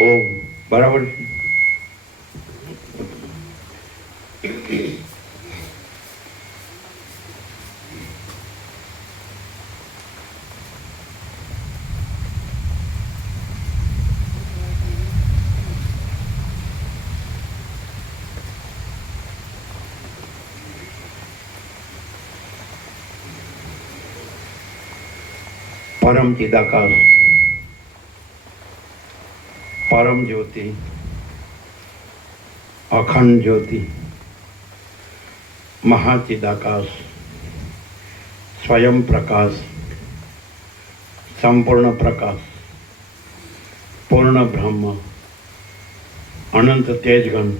ઓમ બરાબર છે. પરમ ચિદાકાશ, પરમ જ્યોતિ, અખંડ જ્યોતિ, મહાચિદાકાશ, સ્વયં પ્રકાશ, સંપૂર્ણ પ્રકાશ, પૂર્ણ બ્રહ્મ, અનંત તેજઘન,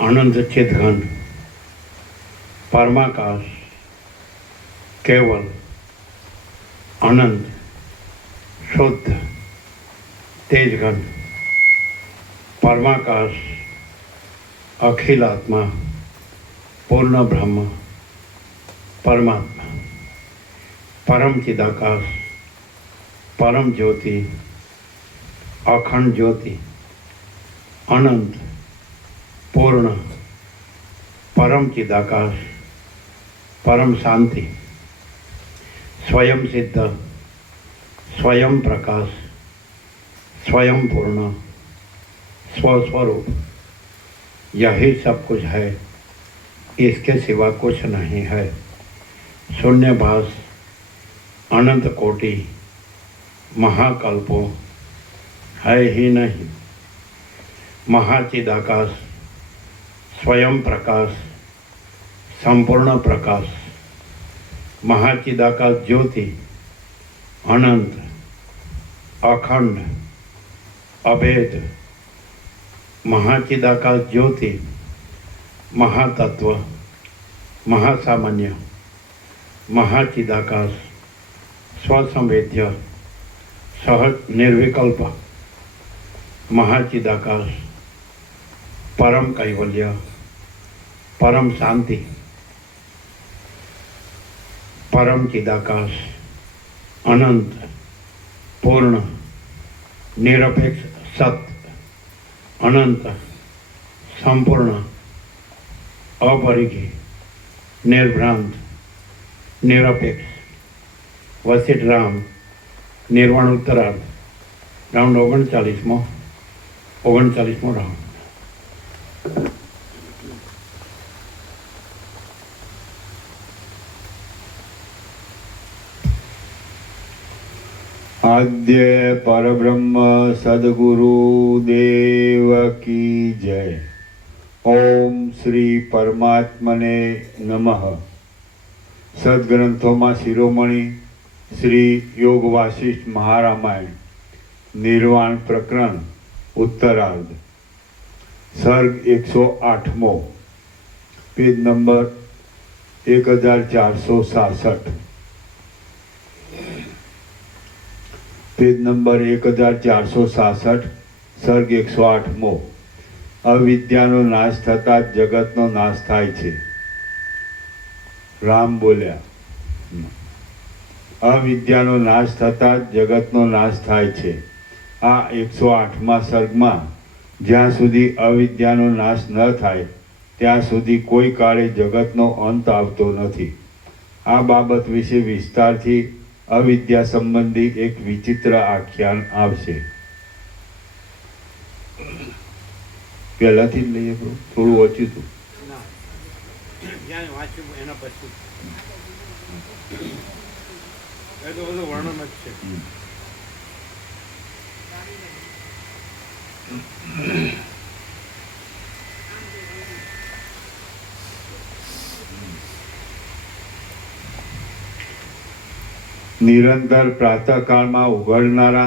અનંત ચિદઘન, પરમાકાશ, કેવલ, અનંત, શુદ્ધ, તેજઘન, પરમાકાશ, અખિલાત્મા, પૂર્ણ બ્રહ્મ, પરમાત્મા, પરમ ચિદાકાશ, પરમ જ્યોતિ, અખંડ જ્યોતિ, અનંત, પૂર્ણ, પરમ ચિદાકાશ, પરમ શાંતિ, स्वयं सिद्ध, स्वयं प्रकाश, स्वयं पूर्ण, स्वस्वरूप, यही सब कुछ है, इसके सिवा कुछ नहीं है। शून्यभास, अनंत कोटि, महाकल्पों है ही नहीं। महाचिदाकाश, स्वयं प्रकाश, संपूर्ण प्रकाश, महाचिदाकाश ज्योति, अनंत, अखंड, अभेद, महाचिदाकाश ज्योति, महातत्व, महासामान्य, महाचिदाकाश, स्वसंवेद्य, सहज निर्विकल्प, महाचिदाकाश, परम कैवल्य, परम शांति, परम चिदाकाश, अनंत, पूर्ण, निरपेक्ष सत्य, अनंत, संपूर्ण, अपरिघी, निर्भ्रांत, निरपेक्ष, वसिष्ठ राम, निर्वाण उत्तरार्ध, राउंड 39मो राउंड। आद्य परब्रह्म सद्गुरु देव की जय। ओम श्री परमात्मने नमः। सद्ग्रंथों में शिरोमणि श्री योग वासिष्ठ महारामायण निर्वाण प्रकरण उत्तरार्ध सर्ग 108मो पेज नंबर 1466 पेज नंबर 1466 सर्ग 108मो। अविद्यानो नाश थता जगतनो नाश थाय छे। राम बोल्या अविद्यानो नाश थता जगतनो नाश थाय छे। आ 108मा सर्गमां ज्यां सुधी अविद्यानो नाश न थाय त्यां सुधी कोई काळे जगतनो अंत आवतो नथी। आ बाबत विશે विस्तारथी अविद्या संबंधी एक विचित्र आख्यान आवशे। पहलाथी लईए थोड़ું ઓછું वर्णन निरंतर प्रातःकाल में उघड़नारा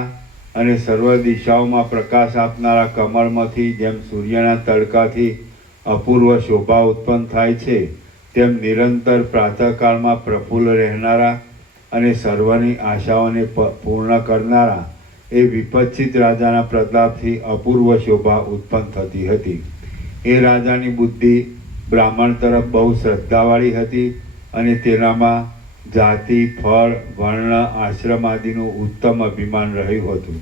अने सर्व दिशाओं में प्रकाश आपनारा कमळमांथी जेम सूर्यना तड़काथी अपूर्व शोभा उत्पन्न थाय छे तेम निरंतर प्रातःकाल में प्रफुल्ल रहनारा अने सर्वनी आशाओने पूर्ण करनारा ए विपच्छित राजाना प्रतापथी अपूर्व शोभा उत्पन्न थती हती। ए राजानी बुद्धि ब्राह्मण तरफ बहु श्रद्धावाળી हती अने तेनामां जाति फल वर्ण आश्रम आदिનું उत्तम अभिमान રહ્યું હતું।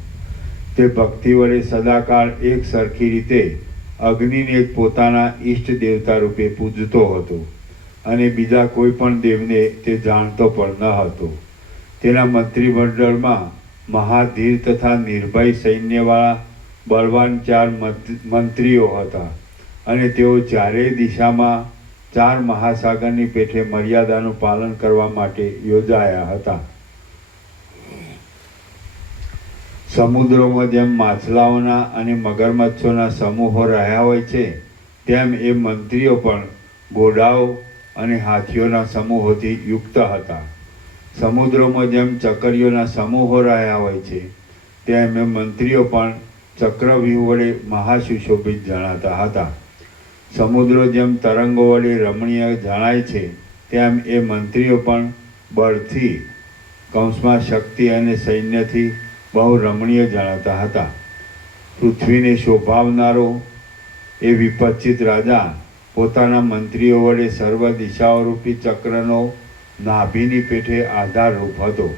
તે ભક્તિ વડે સદાકાળ એક સરખી રીતે અગ્નિને જ પોતાના ઈષ્ટ દેવતા રૂપે પૂજતો હતો અને બીજા કોઈ પણ દેવને તે જાણતો પણ ન હતો. તેના મંત્રીમંડળમાં મહાધીર તથા નિર્ભય સૈન્યવાળા બળવાન 4 મંત્રીઓ હતા અને તેઓ ચારેય દિશામાં 4 મહાસાગરની પેઠે મર્યાદાનું પાલન કરવા માટે યોજાયા હતા. સમુદ્રોમાં જેમ માછલાઓના અને મગરમચ્છોના સમૂહો રહ્યા હોય છે, તેમ એ મંત્રીઓ પણ ઘોડાઓ અને હાથીઓના સમૂહોથી યુક્ત હતા. સમુદ્રોમાં જેમ ચકરીઓના સમૂહો રહ્યા હોય છે, તેમ એ મંત્રીઓ પણ ચક્રવ્યૂહ વડે મહાસુશોભિત જણાતા હતા. સમુદ્રો જેમ તરંગો વડે રમણીય જણાય છે, તેમ એ મંત્રીઓ પણ બળથી કૌંસમાં શક્તિ અને સૈન્યથી બહુ રમણીય જણાતા હતા. પૃથ્વીને શોભાવનારો એ વિપચિત રાજા પોતાના મંત્રીઓ વડે સર્વ દિશાઓરૂપી ચક્રનો નાભીની પેઠે આધારરૂપ હતો.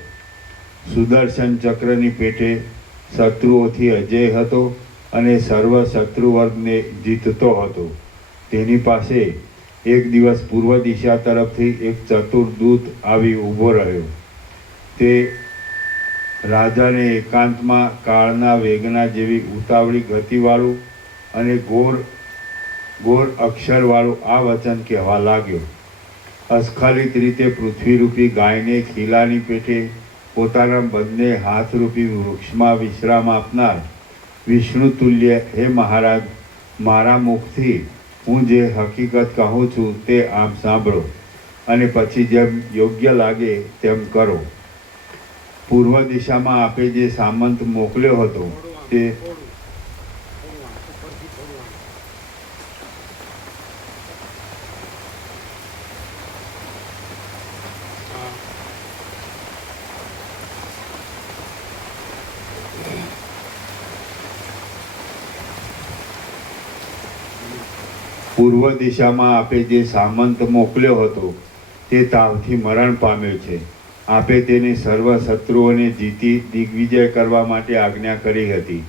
સુદર્શન ચક્રની પેઠે શત્રુઓથી અજય હતો અને સર્વ શત્રુવર્ગને જીતતો હતો. તેની પાસે એક દિવસ પૂર્વ દિશા તરફથી એક ચતુર દૂત આવી ઊભો રહ્યો. તે રાજાને એકાંતમાં કાળના વેગના જેવી ઉતાવળી ગતિવાળું અને ઘોર અક્ષરવાળું આ વચન કહેવા લાગ્યો: અસ્ખલિત રીતે પૃથ્વીરૂપી ગાયને ખીલાની પેઠે પોતાના બંને હાથરૂપી વૃક્ષમાં વિશ્રામ આપનાર વિષ્ણુ તુલ્ય હે મહારાજ, મારા મુખથી હું જે હકીકત કહું છું તે આપ સાંભળો અને પછી જેમ યોગ્ય લાગે તેમ કરો. પૂર્વ દિશામાં આપે જે સામંત મોકલ્યો હતો તે પૂર્વ દિશામાં આપે જે સામંત મોકલ્યો હતો તે તાવથી મરણ પામ્યો છે. આપે તેને સર્વ શત્રુઓને જીતી દિગ્વિજય કરવા માટે આજ્ઞા કરી હતી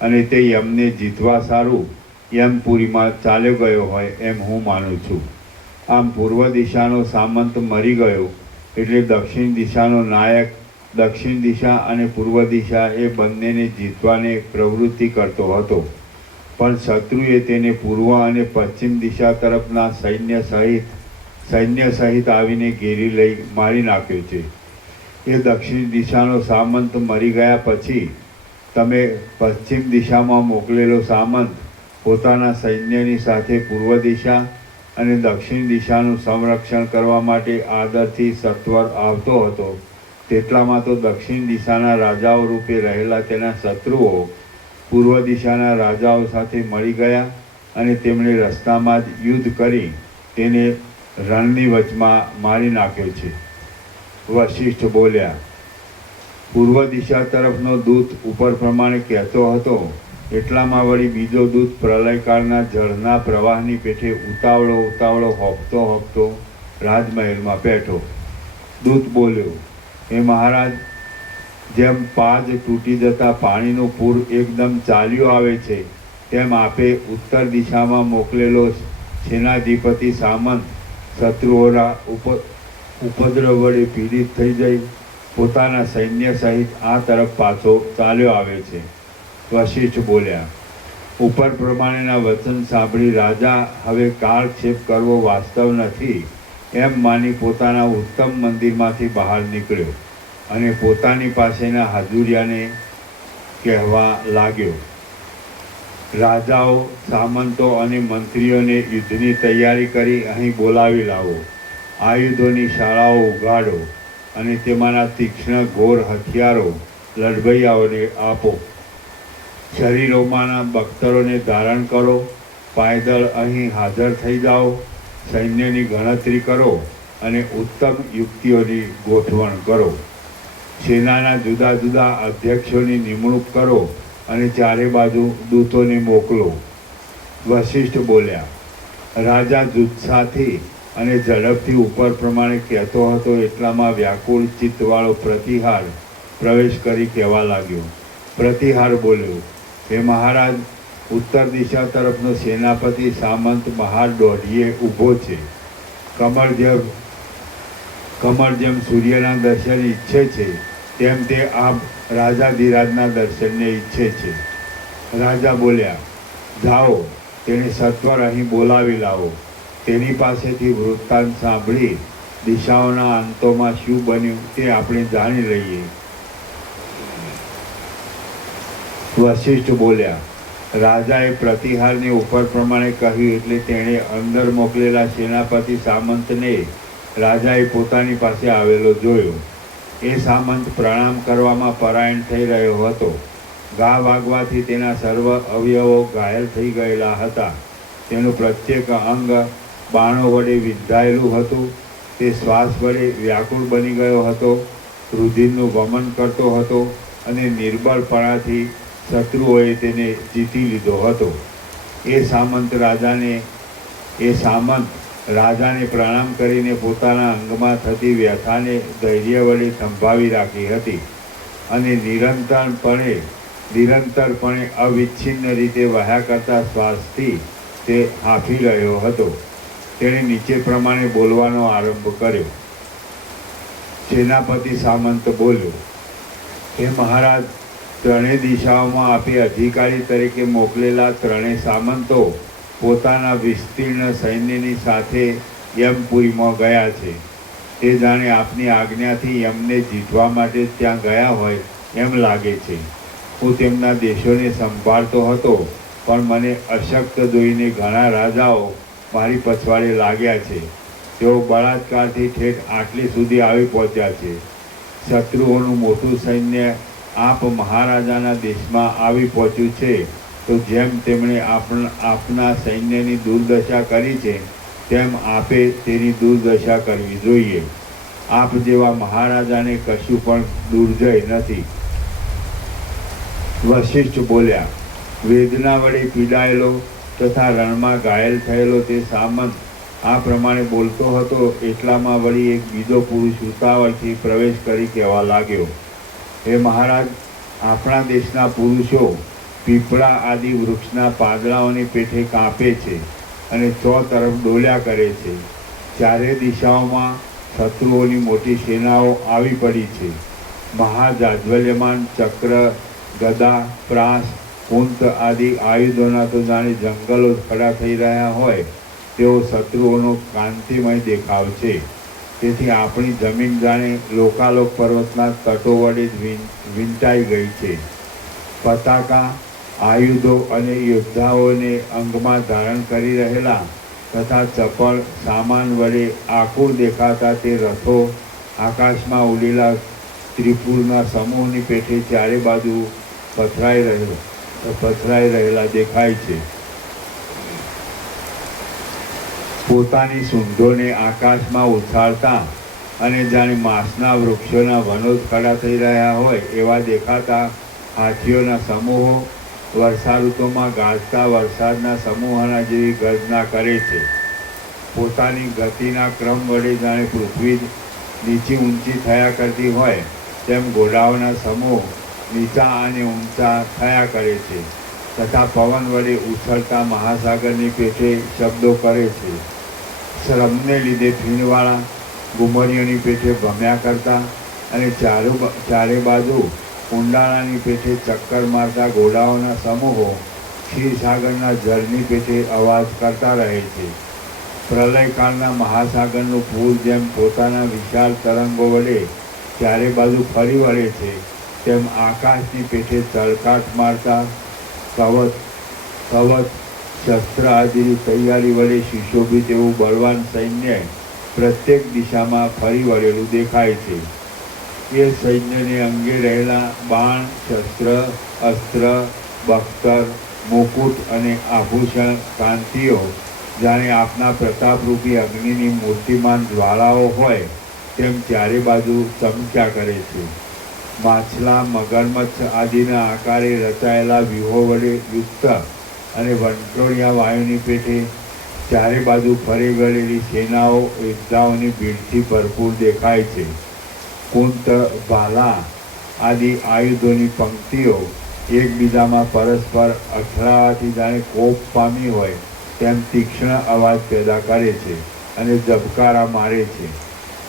અને તે યમને જીતવા સારું યમપુરીમાં ચાલ્યો ગયો હોય એમ હું માનું છું. આમ પૂર્વ દિશાનો સામંત મરી ગયો એટલે દક્ષિણ દિશાનો નાયક દક્ષિણ દિશા અને પૂર્વ દિશા એ બંનેને જીતવાને પ્રવૃત્તિ કરતો હતો, પણ શત્રુએ તેને પૂર્વ અને પશ્ચિમ દિશા તરફના સૈન્ય સહિત આવીને ઘેરી લઈ મારી નાખ્યો છે. એ દક્ષિણ દિશાનો સામંત મરી ગયા પછી તમે પશ્ચિમ દિશામાં મોકલેલો સામંત પોતાના સૈન્યની સાથે પૂર્વ દિશા અને દક્ષિણ દિશાનું સંરક્ષણ કરવા માટે આદરથી સત્વર આવતો હતો. તેટલામાં તો દક્ષિણ દિશાના રાજાઓ રૂપે રહેલા તેના શત્રુઓ પૂર્વ દિશાના રાજાઓ સાથે મળી ગયા અને તેમણે રસ્તામાં જ યુદ્ધ કરી તેને રણની વચમાં મારી નાખ્યો છે. વશિષ્ઠ બોલ્યા: પૂર્વ દિશા તરફનો દૂત ઉપર પ્રમાણે કહેતો હતો, એટલામાં વળી બીજો દૂત પ્રલયકાળના જળના પ્રવાહની પેઠે ઉતાવળો હોપતો રાજમહેલમાં બેઠો. દૂત બોલ્યો: હે મહારાજ, જેમ પાજ તૂટી જતા પાણીનું પૂર એકદમ ચાલ્યું આવે છે, તેમ આપે ઉત્તર દિશામાં મોકલેલો સેનાધિપતિ સામંત શત્રુઓના ઉપદ્રવ વડે પીડિત થઈ જઈ પોતાના સૈન્ય સહિત આ તરફ પાછો ચાલ્યો આવે છે. વશિષ્ઠ બોલ્યા: ઉપર પ્રમાણેના વચન સાંભળી રાજા હવે કાળક્ષેપ કરવો વાસ્તવ નથી એમ માની પોતાના ઉત્તમ મંદિરમાંથી બહાર નીકળ્યો અને પોતાની પાસેના હાજુરિયાને કહેવા લાગ્યો: રાજાઓ, સામંતો અને મંત્રીઓને યુદ્ધની તૈયારી કરી અહીં બોલાવી લાવો. આયુધોની શાળાઓ ઉગાડો અને તેમાંના તીક્ષ્ણ ઘોર હથિયારો લડવૈયાઓને આપો. શરીરોમાંના બખ્તરોને ધારણ કરો. પાયદળ અહીં હાજર થઈ જાઓ. સૈન્યની ગણતરી કરો અને ઉત્તમ યુક્તિઓની ગોઠવણ કરો. સેનાના જુદા જુદા અધ્યક્ષોની નિમણૂક કરો અને ચારે બાજુ દૂતોને મોકલો. વશિષ્ઠ બોલ્યા: રાજા જુત્સાથી અને ઝડપથી ઉપર પ્રમાણે કહેતો હતો એટલામાં વ્યાકુળ ચિત્તવાળો પ્રતિહાર પ્રવેશ કરી કહેવા લાગ્યો: પ્રતિહાર બોલ્યો, હે મહારાજ, ઉત્તર દિશા તરફનો સેનાપતિ સામંત મહાર દોઢીએ ઊભો છે. કમળ જેમ સૂર્યના દર્શન ઈચ્છે છે તેમ તે આપ રાજાધિરાજના દર્શનને ઈચ્છે છે. રાજા બોલ્યા, જાઓ, તેને સત્વર અહીં બોલાવી લાવો. તેની પાસેથી વૃત્તાંત સાંભળી દિશાઓના અંતોમાં શું બન્યું તે આપણે જાણી લઈએ. વશિષ્ઠ બોલ્યા, રાજાએ પ્રતિહારને ઉપર પ્રમાણે કહ્યું એટલે તેણે અંદર મોકલેલા સેનાપતિ સામંતને રાજાએ પોતાની પાસે આવેલો જોયો. એ સામંત પ્રણામ કરવામાં પરાયણ થઈ રહ્યો હતો. ઘા વાગવાથી તેના સર્વ અવયવો ઘાયલ થઈ ગયેલા હતા. તેનું પ્રત્યેક અંગ બાણો વડે વિંધાયેલું હતું. તે શ્વાસ વડે વ્યાકુળ બની ગયો હતો, રુધિરનું વમન કરતો હતો અને નિર્બળપણાથી શત્રુઓએ તેને જીતી લીધો હતો. એ સામંત રાજાને પ્રણામ કરીને પોતાના અંગમાં થતી વ્યથાને ધૈર્ય વડે સંભાવી રાખી હતી અને નિરંતરપણે અવિચ્છિન્ન રીતે વહ્યા કરતા શ્વાસથી તે હાંફી રહ્યો હતો. તેણે નીચે પ્રમાણે બોલવાનો આરંભ કર્યો. સેનાપતિ સામંત બોલ્યો, હે મહારાજ, ત્રણેય દિશાઓમાં આપે અધિકારી તરીકે મોકલેલા ત્રણેય સામંતો પોતાના વિસ્તીર્ણ સૈન્યની સાથે યમપુરીમાં ગયા છે. તે જાણે આપની આજ્ઞાથી યમને જીતવા માટે ત્યાં ગયા હોય એમ લાગે છે. હું તેમના દેશોને સંભાળતો હતો, પણ મને અશક્ત જોઈને ઘણા રાજાઓ મારી પછવાડે લાગ્યા છે. તેઓ બળાત્કારથી ઠેઠ આટલી સુધી આવી પહોંચ્યા છે. શત્રુઓનું મોટું સૈન્ય આપ મહારાજાના દેશમાં આવી પહોંચ્યું છે, તો જેમ તેમણે આપના સૈન્યની દુર્દશા કરી છે તેમ આપે તેની દુર્દશા કરવી જોઈએ. આપ જેવા મહારાજાને કશું પણ દુર્જય નથી. વશિષ્ઠ બોલ્યા, વેદના વડે પીડાયેલો તથા રણમાં ઘાયલ થયેલો તે સામંત આ પ્રમાણે બોલતો હતો એટલામાં વળી એક બીજો પુરુષ ઉતાવળથી પ્રવેશ કરી કહેવા લાગ્યો, હે મહારાજ, આપણા દેશના પુરુષો પીપળા આદિ વૃક્ષના પાંદડાઓની પેઠે કાપે છે અને ચો તરફ ડોલ્યા કરે છે. ચારે દિશાઓમાં શત્રુઓની મોટી સેનાઓ આવી પડી છે. મહાજાજ્વલ્યમાન ચક્ર, ગદા, પ્રાસ, કુંત આદિ આયુધોના તો જાણે જંગલો ખડા થઈ રહ્યા હોય તેવો શત્રુઓનો કાંતિમય દેખાવ છે. તેથી આપણી જમીન જાણે લોકાલોક પર્વતના તટો વડે જ વીંટાઈ ગઈ છે. પતાકા, આયુધો અને યોદ્ધાઓને અંગમાં ધારણ કરી રહેલા તથા ચપળ સામાન વડે આકુળ દેખાતા તે રથો આકાશમાં ઉડેલા ત્રિપુરના સમૂહની પેઠે ચારે બાજુ પથરાઈ રહેલા દેખાય છે. પોતાની સૂંઢોને આકાશમાં ઉછાળતા અને જાણે માંસના વૃક્ષોના વનો ખડા થઈ રહ્યા હોય એવા દેખાતા હાથીઓના સમૂહો વર્ષા ઋતુમાં ગાજતા વરસાદના સમૂહના જેવી ગર્જના કરે છે. પોતાની ગતિના ક્રમ વડે જાણે પૃથ્વી નીચી ઊંચી થયા કરતી હોય તેમ ઘોડાઓના સમૂહ નીચા અને ઊંચા થયા કરે છે તથા પવન વડે ઉછળતા મહાસાગરની પેઠે શબ્દો કરે છે. શ્રમને લીધે ફીણવાળા ઘુમરીઓની પેઠે ભમ્યા કરતા અને ચારે બાજુ કુંડાળાની પેઠે ચક્કર મારતા ઘોડાઓના સમૂહો ક્ષીરસાગરના જળની પેઠે અવાજ કરતા રહે છે. પ્રલયકાળના મહાસાગરનું પૂર જેમ પોતાના વિશાળ તરંગો વડે ચારે બાજુ ફરી વળે છે તેમ આકાશની પેઠે તડકાટ મારતા કવચ શસ્ત્ર આદિની તૈયારી વડે સુશોભિત એવું બળવાન સૈન્ય પ્રત્યેક દિશામાં ફરી વળેલું દેખાય છે. એ સૈન્યને અંગે રહેલા બાણ, શસ્ત્ર, અસ્ત્ર, બખ્તર, મુકુટ અને આભૂષણ કાંતિઓ જાણે આપના પ્રતાપરૂપી અગ્નિની મૂર્તિમાન જ્વાળાઓ હોય તેમ ચારે બાજુ ચમક્યા કરે છે. માછલા, મગરમચ્છ આદિના આકારે રચાયેલા વ્યૂહો વડે યુક્ત અને વંટોળિયા વાયુની પેઠે ચારે બાજુ ફરી વળેલી સેનાઓ યોદ્ધાઓની ભીડથી ભરપૂર દેખાય છે. કુંત, ભાલા આદિ આયુધોની પંક્તિઓ એકબીજામાં પરસ્પર અથડાવાથી જાણે કોપ પામી હોય તેમ તીક્ષ્ણ અવાજ પેદા કરે છે અને ઝબકારા મારે છે.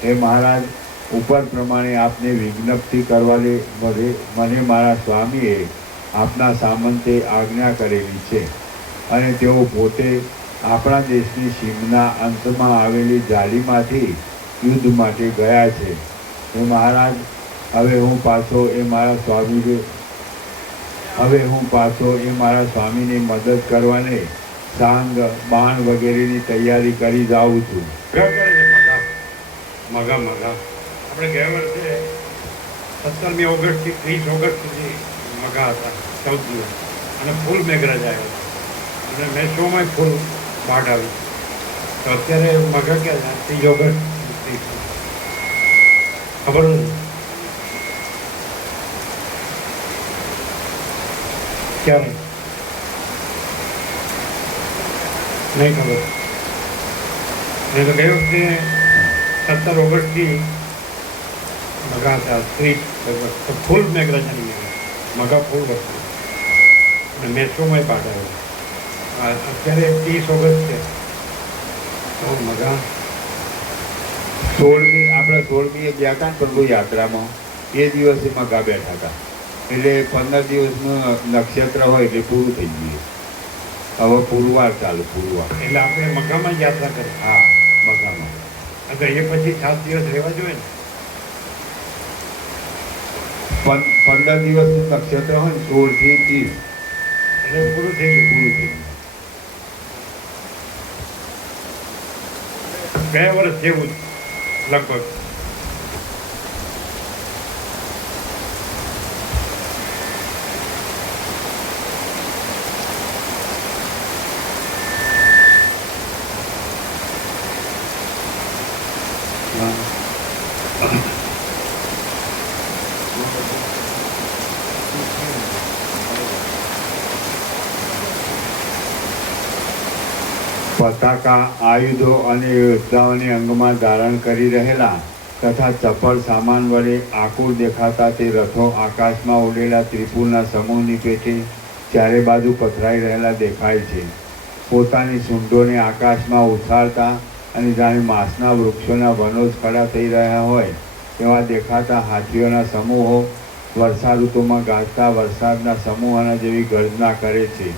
હે મહારાજ, ઉપર પ્રમાણે આપને વિજ્ઞપ્તિ કરવાને મને મારા સ્વામીએ આપના સામંતે આજ્ઞા કરેલી છે અને તેઓ પોતે આપણા દેશની સીમના અંતમાં આવેલી જાળીમાંથી યુદ્ધ માટે ગયા છે. હે મહારાજ, હવે હું પાછો એ મારા સ્વામીની મદદ કરવાને સાંગ બાણ વગેરેની તૈયારી કરી જાઉં છું. મગા આપણે ગયા વર્ષે 17મી ઓગસ્ટથી 30 ઓગસ્ટ સુધી મગા હતા 14 દિવસ, અને ફૂલ મેઘરાજ આવ્યો અને મેસોમાં ફૂલ બાઢ આવી. તો અત્યારે મગા ક્યાં છે? 30 ઓગસ્ટ ખબર નથી ક્યારે, નહીં ખબર. નહીં તો ગઈ વખતે 17 ઓગસ્ટથી મગા હતા 30 ઓગસ્ટ તો ફૂલ મેઘરાજાની મગા ફૂલ વસ્તુ અને મેસોમાં પાઠ આવ્યો. અત્યારે 30 ઓગસ્ટ છે તો મગા 16મી ગયા હતા ને પ્રભુ યાત્રામાં, એ દિવસે મગા બેઠા હતા. એટલે 15 દિવસનું નક્ષત્ર હોય એટલે પૂરું થઈ ગયું. હવે પુરવાર ચાલુ, પુરવાર એટલે આપણે મગામાં જ યાત્રા કરી. હા, મગામાં. તો એ પછી 7 દિવસ રહેવા જોઈએ ને. 15 દિવસનું નક્ષત્ર હોય ને 16 થી 30 એટલે પૂરું થઈ ગયું. પૂરું થઈ ગયું. ગયા વર્ષ જેવું જ લગભગ. પતાકા, આયુધો અને યોદ્ધાઓને અંગમાં ધારણ કરી રહેલા તથા ચપળ સામાન વડે આકુર દેખાતા તે રથો આકાશમાં ઉડેલા ત્રિપુરના સમૂહની પેઠે ચારે બાજુ પથરાઈ રહેલા દેખાય છે. પોતાની સૂંઢોને આકાશમાં ઉછાળતા અને જાણે માંસના વૃક્ષોના વનો જ ખડા થઈ રહ્યા હોય એવા દેખાતા હાથીઓના સમૂહો વર્ષા ઋતુમાં ગાજતા વરસાદના સમૂહોના જેવી ગર્જના કરે છે.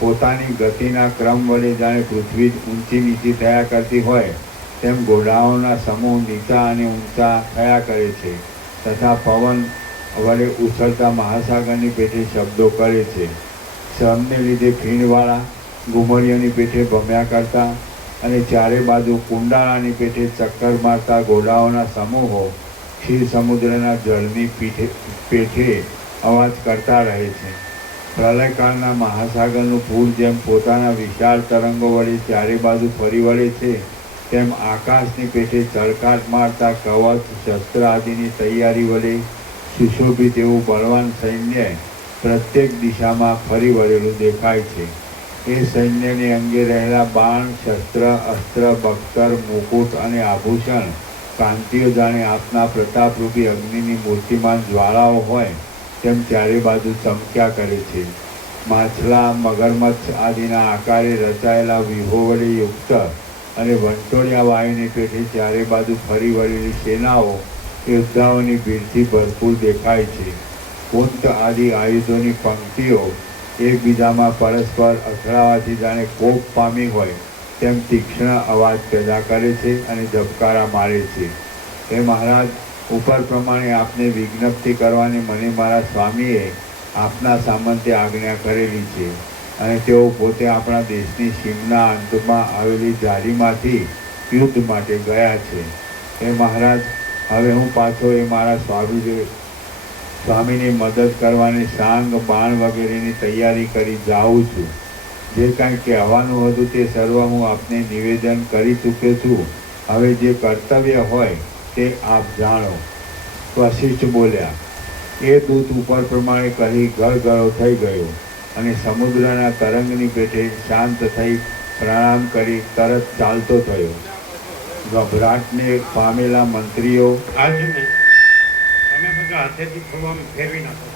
પોતાની ગતિના ક્રમ વડે જાણે પૃથ્વી જ ઊંચી નીચી થયા કરતી હોય તેમ ઘોડાઓના સમૂહ નીચા અને ઊંચા થયા કરે છે તથા પવન વડે ઉછળતા મહાસાગરની પેઠે શબ્દો કરે છે. શ્રમને લીધે ફીણવાળા ઘુમરીઓની પેઠે ભમ્યા કરતા અને ચારે બાજુ કુંડાળાની પેઠે ચક્કર મારતા ઘોડાઓના સમૂહો ક્ષીર સમુદ્રના જળની પેઠે અવાજ કરતા રહે છે. પ્રલયકાળના મહાસાગરનું પૂર જેમ પોતાના વિશાળ તરંગો વડે ચારે બાજુ ફરી વળે છે તેમ આકાશની પેઠે ચળકાટ મારતા કવચ શસ્ત્ર આદિની તૈયારી વડે સુશોભિત એવું બળવાન સૈન્ય પ્રત્યેક દિશામાં ફરી વળેલું દેખાય છે. એ સૈન્યને અંગે રહેલા બાણ, શસ્ત્ર, અસ્ત્ર, બખ્તર, મુકુટ અને આભૂષણ કાંતિઓ જાણે આપના પ્રતાપરૂપી અગ્નિની મૂર્તિમાન જ્વાળાઓ હોય તેમ ચારે બાજુ ચમક્યા કરે છે. માછલા, મગરમચ્છ આદિના આકારે રચાયેલા વ્યૂહો વડે યુક્ત અને વંટોળિયા વાયુની પેઠે ચારે બાજુ ફરી વળેલી સેનાઓ યોદ્ધાઓની ભીડથી ભરપૂર દેખાય છે. કુંત આદિ આયુધોની પંક્તિઓ એકબીજામાં પરસ્પર અથડાવાથી જાણે કોપ પામી હોય તેમ તીક્ષ્ણ અવાજ પેદા કરે છે અને ઝબકારા મારે છે. હે મહારાજ, ઉપર પ્રમાણે આપને વિજ્ઞપ્તિ કરવાની મને મારા સ્વામીએ આપના સામંતે આજ્ઞા કરેલી છે અને તેઓ પોતે આપણા દેશની સીમના અંતમાં આવેલી જાળીમાંથી યુદ્ધ માટે ગયા છે. હે મહારાજ, હવે હું પાછો એ મારા સ્વામીની મદદ કરવાની સાંગ બાણ વગેરેની તૈયારી કરી જાઉં છું. જે કાંઈ કહેવાનું હતું તે સર્વ હું આપને નિવેદન કરી ચૂક્યો છું. હવે જે કર્તવ્ય હોય તે આપ જાણો. વશિષ્ઠ બોલ્યા. એ દૂત ઉપર પ્રમાણે કહી ગળગળો થઈ ગયો અને સમુદ્રના તરંગની પેઠે શાંત થઈ પ્રણામ કરી તરત ચાલતો થયો. ગભરાટને પામેલા મંત્રીઓ આ છે ને, તમે બધા હાથેથી થોડું આમ ફેરવી નાખો,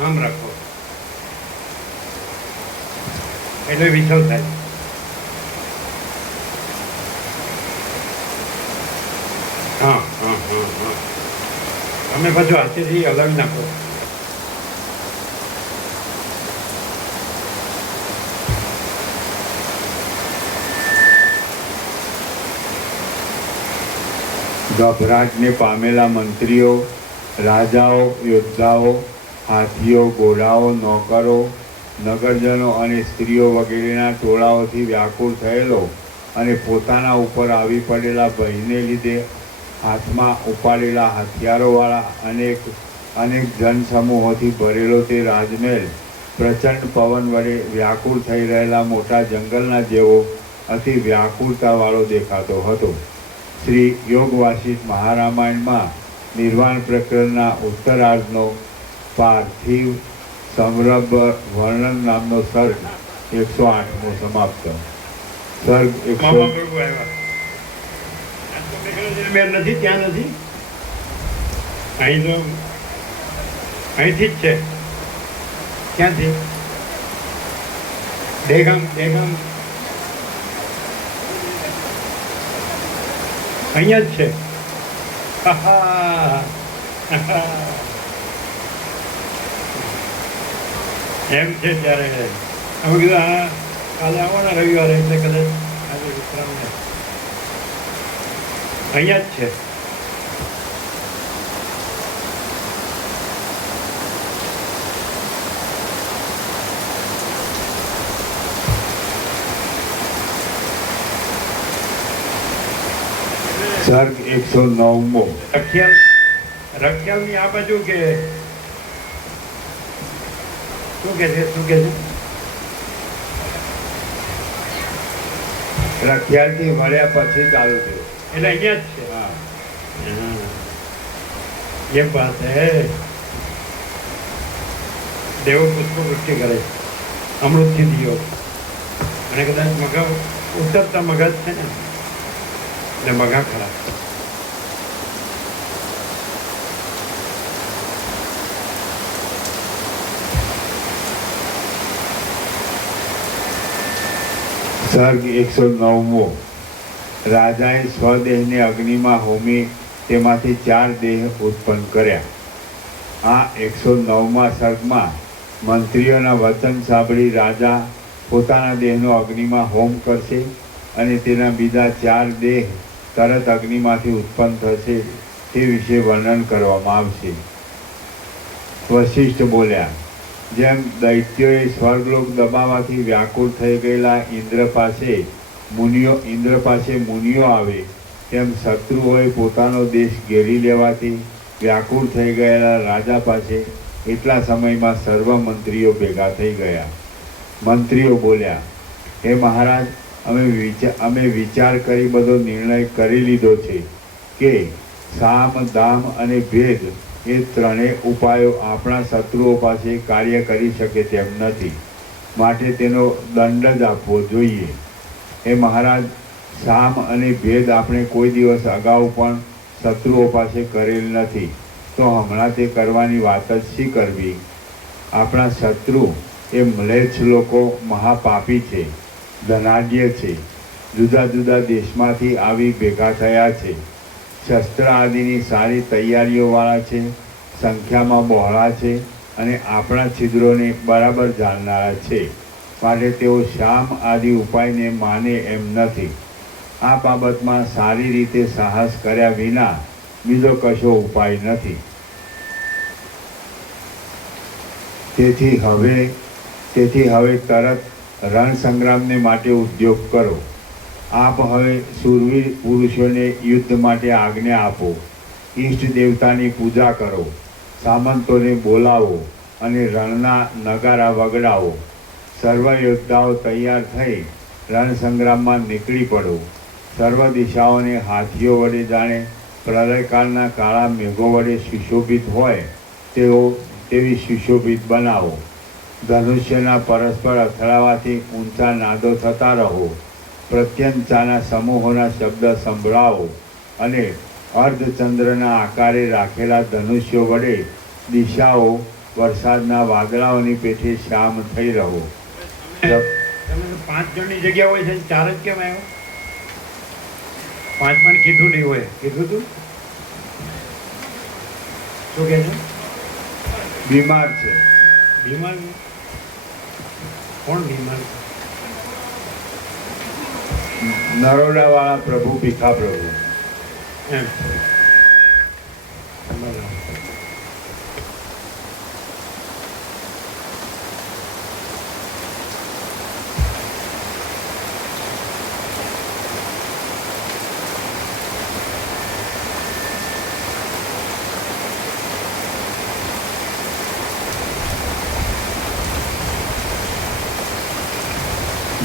આમ રાખો એટલે વિસલ થાય. હા હા હા હા તમે પાછું હાથેથી હલાવી નાખો. ગભરાટને પામેલા મંત્રીઓ, રાજાઓ, યોદ્ધાઓ, હાથીઓ, ઘોડાઓ, નોકરો, નગરજનો અને સ્ત્રીઓ વગેરેના ટોળાઓથી વ્યાકુળ થયેલો અને પોતાના ઉપર આવી પડેલા ભયને લીધે હાથમાં ઉપાડેલા હથિયારોવાળા અનેક જનસમૂહોથી ભરેલો તે રાજમહેલ પ્રચંડ પવન વડે વ્યાકુળ થઈ રહેલા મોટા જંગલના જેવો અતિ વ્યાકુળતાવાળો દેખાતો હતો. શ્રી યોગ વાસિષ્ઠ મહારામાયણમાં નિર્વાણ પ્રકરણના ઉત્તરાર્ધનો પાર્થિવ સમરભ વર્ણન નામનો સર્ગ 108મો સમાપ્ત. સર્ગ 100 મામા પ્રભુ આવ્યા. મેર નથી, ત્યાં નથી, અહીં તો અહીંથી જ છે. ક્યાંથી? દેગામ દેગામ અહીંયા જ છે. એમ છે. ત્યારે અમે કીધું હા કાલે આવવાના રવિવારે, એટલે કદાચ આજે વિશ્રામને અહીંયા જ છે. સર્ગ 109મો. રખિયાલની આ બાજુ કે શું કે છે? શું કે છે? રખિયાલથી વળ્યા પછી ચાલુ થયું. એટલે અહીંયા જ છે. હા, ये बात है. દેવો પુષ્પ વૃષ્ટિ કરે છે અમૃતથી દિયો, અને કદાચ મગા ઉતરતા મગા છે ને, એટલે મગા ખરા. સર્ગ 109મો. રાજાએ સ્વદેહને અગ્નિમાં હોમી તેમાંથી 4 દેહ ઉત્પન્ન કર્યા. આ 109મા સર્ગમાં મંત્રીઓના વચન સાંભળી રાજા પોતાના દેહનો અગ્નિમાં હોમ કરશે અને તેના બીજા 4 દેહ તરત અગ્નિમાંથી ઉત્પન્ન થશે તે વિશે વર્ણન કરવામાં આવશે. વશિષ્ઠ બોલ્યા, જેમ દૈત્યોએ સ્વર્ગલોક દબાવવાથી વ્યાકુળ થઈ ગયેલા ઇન્દ્ર પાસે મુનિઓ આવે, તેમ શત્રુઓએ પોતાનો દેશ ઘેરી લેવાથી વ્યાકુળ થઈ ગયેલા રાજા પાસે એટલા સમયમાં સર્વ મંત્રીઓ ભેગા થઈ ગયા. મંત્રીઓ બોલ્યા, હે મહારાજ, અમે વિચાર કરી બધો નિર્ણય કરી લીધો છે કે સામ, દામ અને ભેદ એ ત્રણેય ઉપાયો આપણા શત્રુઓ પાસે કાર્ય કરી શકે તેમ નથી, માટે તેનો દંડ જ આપવો જોઈએ. હે મહારાજ, સામ અને ભેદ આપણે કોઈ દિવસ અગાઉ પણ શત્રુઓ પાસે કરેલ નથી, તો હમણાં તે કરવાની વાત જ શી કરવી? આપણા શત્રુ એ મ્લેચ્છ લોકો મહાપાપી છે, ધનાઢ્ય છે, જુદા જુદા દેશમાંથી આવી ભેગા થયા છે, શસ્ત્ર આદિની સારી તૈયારીઓવાળા છે, સંખ્યામાં બહોળા છે અને આપણા છિદ્રોને બરાબર જાણનારા છે, માટે તેઓ શામ આદિ ઉપાયને માને એમ નથી. આ બાબતમાં સારી રીતે સાહસ કર્યા વિના બીજો કશો ઉપાય નથી. તેથી હવે તરત રણ સંગ્રામને માટે ઉદ્યોગ કરો. આપ હવે શૂરવીર પુરુષોને યુદ્ધ માટે આજ્ઞા આપો, ઈષ્ટ દેવતાની પૂજા કરો, સામંતોને બોલાવો અને રણના નગારા વગડાવો. સર્વ યોદ્ધાઓ તૈયાર થઈ રણ સંગ્રામમાં નીકળી પડો. સર્વ દિશાઓને હાથીઓ વડે જાણે પ્રલયકાળના કાળા મેઘો વડે સુશોભિત હોય તેવી સુશોભિત બનાવો. ધનુષ્યના પરસ્પર અથડાવાથી ઊંચા નાદો થતા રહો. પ્રત્યંચાના સમૂહોના શબ્દ સંભળાવો અને અર્ધચંદ્રના આકારે રાખેલા ધનુષ્યો વડે દિશાઓ વરસાદના વાદળાઓની પેઠે શ્યામ થઈ રહો. તમે તો 5 જણની જગ્યા હોય છે ને 4 જ કેમ આવ્યો? 5 પણ કીધું નહીં હોય. કીધું તું શું કહે છે? બીમાર છે. બીમાર છે? કોણ બીમાર છે? નરોડા વાળા પ્રભુ ભીખા પ્રભુ. એમ બરાબર.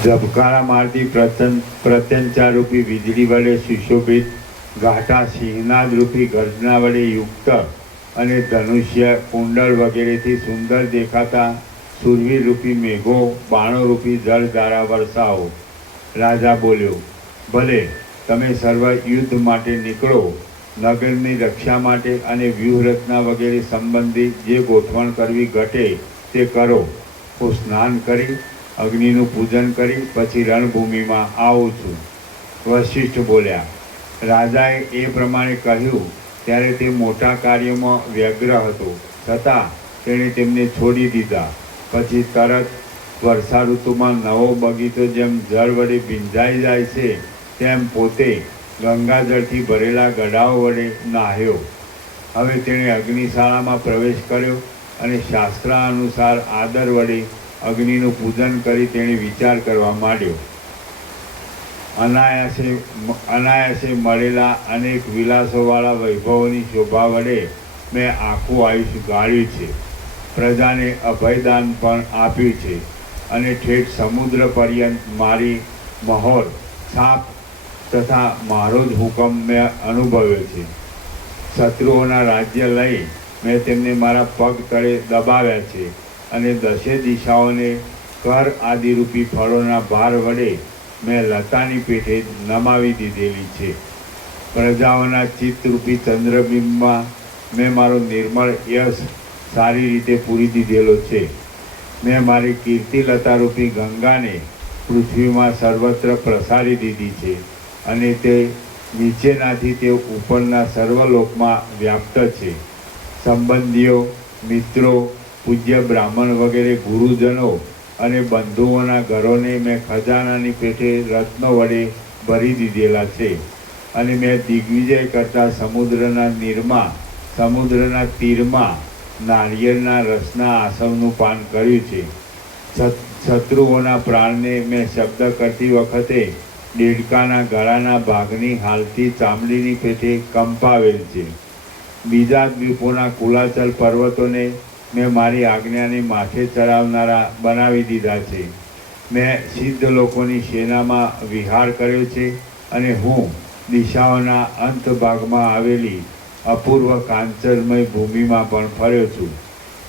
ઝબકારા મારતી પ્રત્યંચારૂપી વીજળી વડે સુશોભિત ઘાટા સિંહનાદ રૂપી ગર્જના વડે યુક્ત અને ધનુષ્ય કુંડળ વગેરેથી સુંદર દેખાતા સુરવીર રૂપી મેઘો બાણો રૂપી જળધારા વરસાવો. રાજા બોલ્યો, ભલે તમે સર્વ યુદ્ધ માટે નીકળો. નગરની રક્ષા માટે અને વ્યૂહરચના વગેરે સંબંધી જે ગોઠવણ કરવી ઘટે તે કરો. હું સ્નાન કરી અગ્નિનું પૂજન કરી પછી રણભૂમિમાં આવું છું. વશિષ્ઠ બોલ્યા. રાજાએ એ પ્રમાણે કહ્યું ત્યારે તે મોટા કાર્યમાં વ્યગ્ર હતો, છતાં તેણે તેમને છોડી દીધા. પછી તરત વર્ષા ઋતુમાં નવો બગીચો જેમ જળ વડે ભીંજાઈ જાય છે તેમ પોતે ગંગાજળથી ભરેલા ગડાઓ વડે નાહ્યો. હવે તેણે અગ્નિશાળામાં પ્રવેશ કર્યો અને શાસ્ત્રાનુસાર આદર વડે અગ્નિનું પૂજન કરી તેણે વિચાર કરવા માંડ્યો. અનાયાસે મળેલા અનેક વિલાસોવાળા વૈભવોની શોભા વડે મેં આખું આયુષ્ય ગાળ્યું છે. પ્રજાને અભયદાન પણ આપ્યું છે અને ઠેઠ સમુદ્ર પર્યંત મારી મહોર છાપ તથા મારો જ હુકમ મેં અનુભવ્યો છે. શત્રુઓના રાજ્ય લઈ મેં તેમને મારા પગ તળે દબાવ્યા છે અને 10 દિશાઓને કર આદિરૂપી ફળોના ભાર વડે મેં લતાની પેઠે નમાવી દીધેલી છે. પ્રજાઓના ચિત્તરૂપી ચંદ્રબિંબમાં મેં મારો નિર્મળ યશ સારી રીતે પૂરી દીધેલો છે. મેં મારી કીર્તિલતારૂપી ગંગાને પૃથ્વીમાં સર્વત્ર પ્રસારી દીધી છે અને તે નીચેનાથી તે ઉપરના સર્વલોકમાં વ્યાપ્ત છે. સંબંધીઓ, મિત્રો, પૂજ્ય બ્રાહ્મણ વગેરે ગુરુજનો અને બંધુઓના ઘરોને મેં ખજાનાની પેઠે રત્નો વડે ભરી દીધેલા છે અને મેં દિગ્વિજય કરતા સમુદ્રના તીરમાં નારિયેળના રસના આસવનું પાન કર્યું છે. શત્રુઓના પ્રાણને મેં શબ્દ કરતી વખતે દેડકાના ગળાના ભાગની હાલતી ચામડીની પેઠે કંપાવેલ છે. બીજા દ્વીપોના કુલાચલ પર્વતોને મેં મારી આજ્ઞાને માથે ચડાવનારા બનાવી દીધા છે. મેં સિદ્ધ લોકોની સેનામાં વિહાર કર્યો છે અને હું દિશાઓના અંત ભાગમાં આવેલી અપૂર્વ કાંચનમય ભૂમિમાં પણ ફર્યો છું.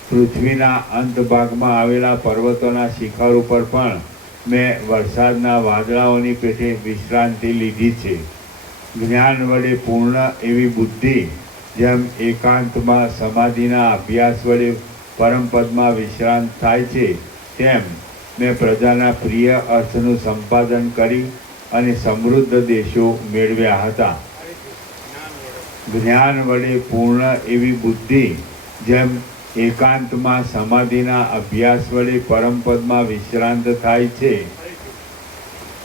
પૃથ્વીના અંત ભાગમાં આવેલા પર્વતોના શિખર ઉપર પણ મેં વરસાદના વાદળાઓની પેઠે વિશ્રાંતિ લીધી છે. જ્ઞાન વડે પૂર્ણ એવી બુદ્ધિ જેમ એકાંતમાં સમાધિના અભ્યાસ વડે પરમપદમાં વિશ્રાંત થાય છે તેમ મેં પ્રજાના પ્રિય અર્થનું સંપાદન કરી અને સમૃદ્ધ દેશો મેળવ્યા હતા. જ્ઞાન વડે પૂર્ણ એવી બુદ્ધિ જેમ એકાંતમાં સમાધિના અભ્યાસ વડે પરમપદમાં વિશ્રાંત થાય છે.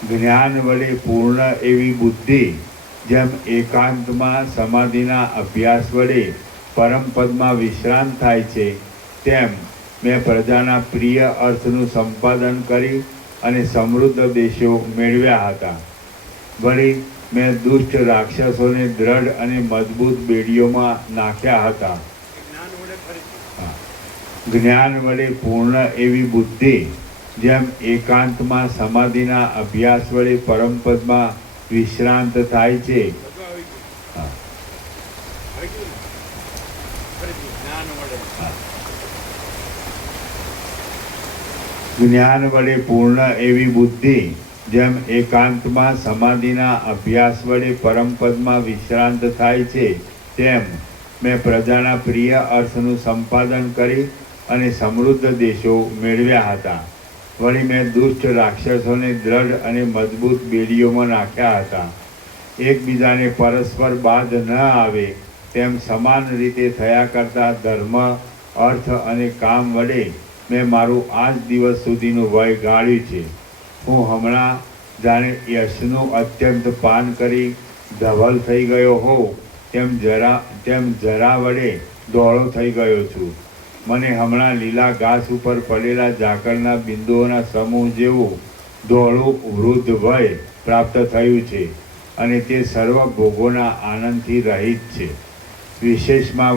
જ્ઞાન વડે પૂર્ણ એવી બુદ્ધિ જેમ એકાંતમાં સમાધિના અભ્યાસ વડે પરમપદમાં વિશ્રાંત થાય છે તેમ મેં પ્રજાના પ્રિય અર્થનું સંપાદન કરી અને સમૃદ્ધ દેશો મેળવ્યા હતા. વળી મેં દુષ્ટ રાક્ષસોને દ્રઢ અને મજબૂત બેડીઓમાં નાખ્યા હતા. જ્ઞાન વડે પૂર્ણ એવી બુદ્ધિ જેમ એકાંતમાં સમાધિના અભ્યાસ વડે પરમપદમાં વિશ્રાંત થાય છે. જ્ઞાન વડે પૂર્ણ એવી બુદ્ધિ જેમ એકાંતમાં સમાધિના અભ્યાસ વડે પરમપદમાં વિશ્રાંત થાય છે તેમ મેં પ્રજાના પ્રિય અર્થનું સંપાદન કરી અને સમૃદ્ધ દેશો મેળવ્યા હતા. વળી મેં દુષ્ટ રાક્ષસોને દ્રઢ અને મજબૂત બેડીઓમાં નાખ્યા હતા. એકબીજાને પરસ્પર બાદ ન આવે તેમ સમાન રીતે થયા કરતા ધર્મ, અર્થ અને કામ વડે મેં મારું આજ દિવસ સુધીનું વય ગાળ્યું છે. હું હમણાં જાણે યશનું અત્યંત પાન કરી ધવલ થઈ ગયો હોઉં તેમ જરા વડે દોડો થઈ ગયો છું. મને હમણાં લીલા ઘાસ ઉપર પડેલા ઝાકળના બિંદુઓના સમૂહ જેવું દોડું વૃદ્ધ વય પ્રાપ્ત થયું છે અને તે સર્વ ભોગોના આનંદથી રહિત છે. વિશેષમાં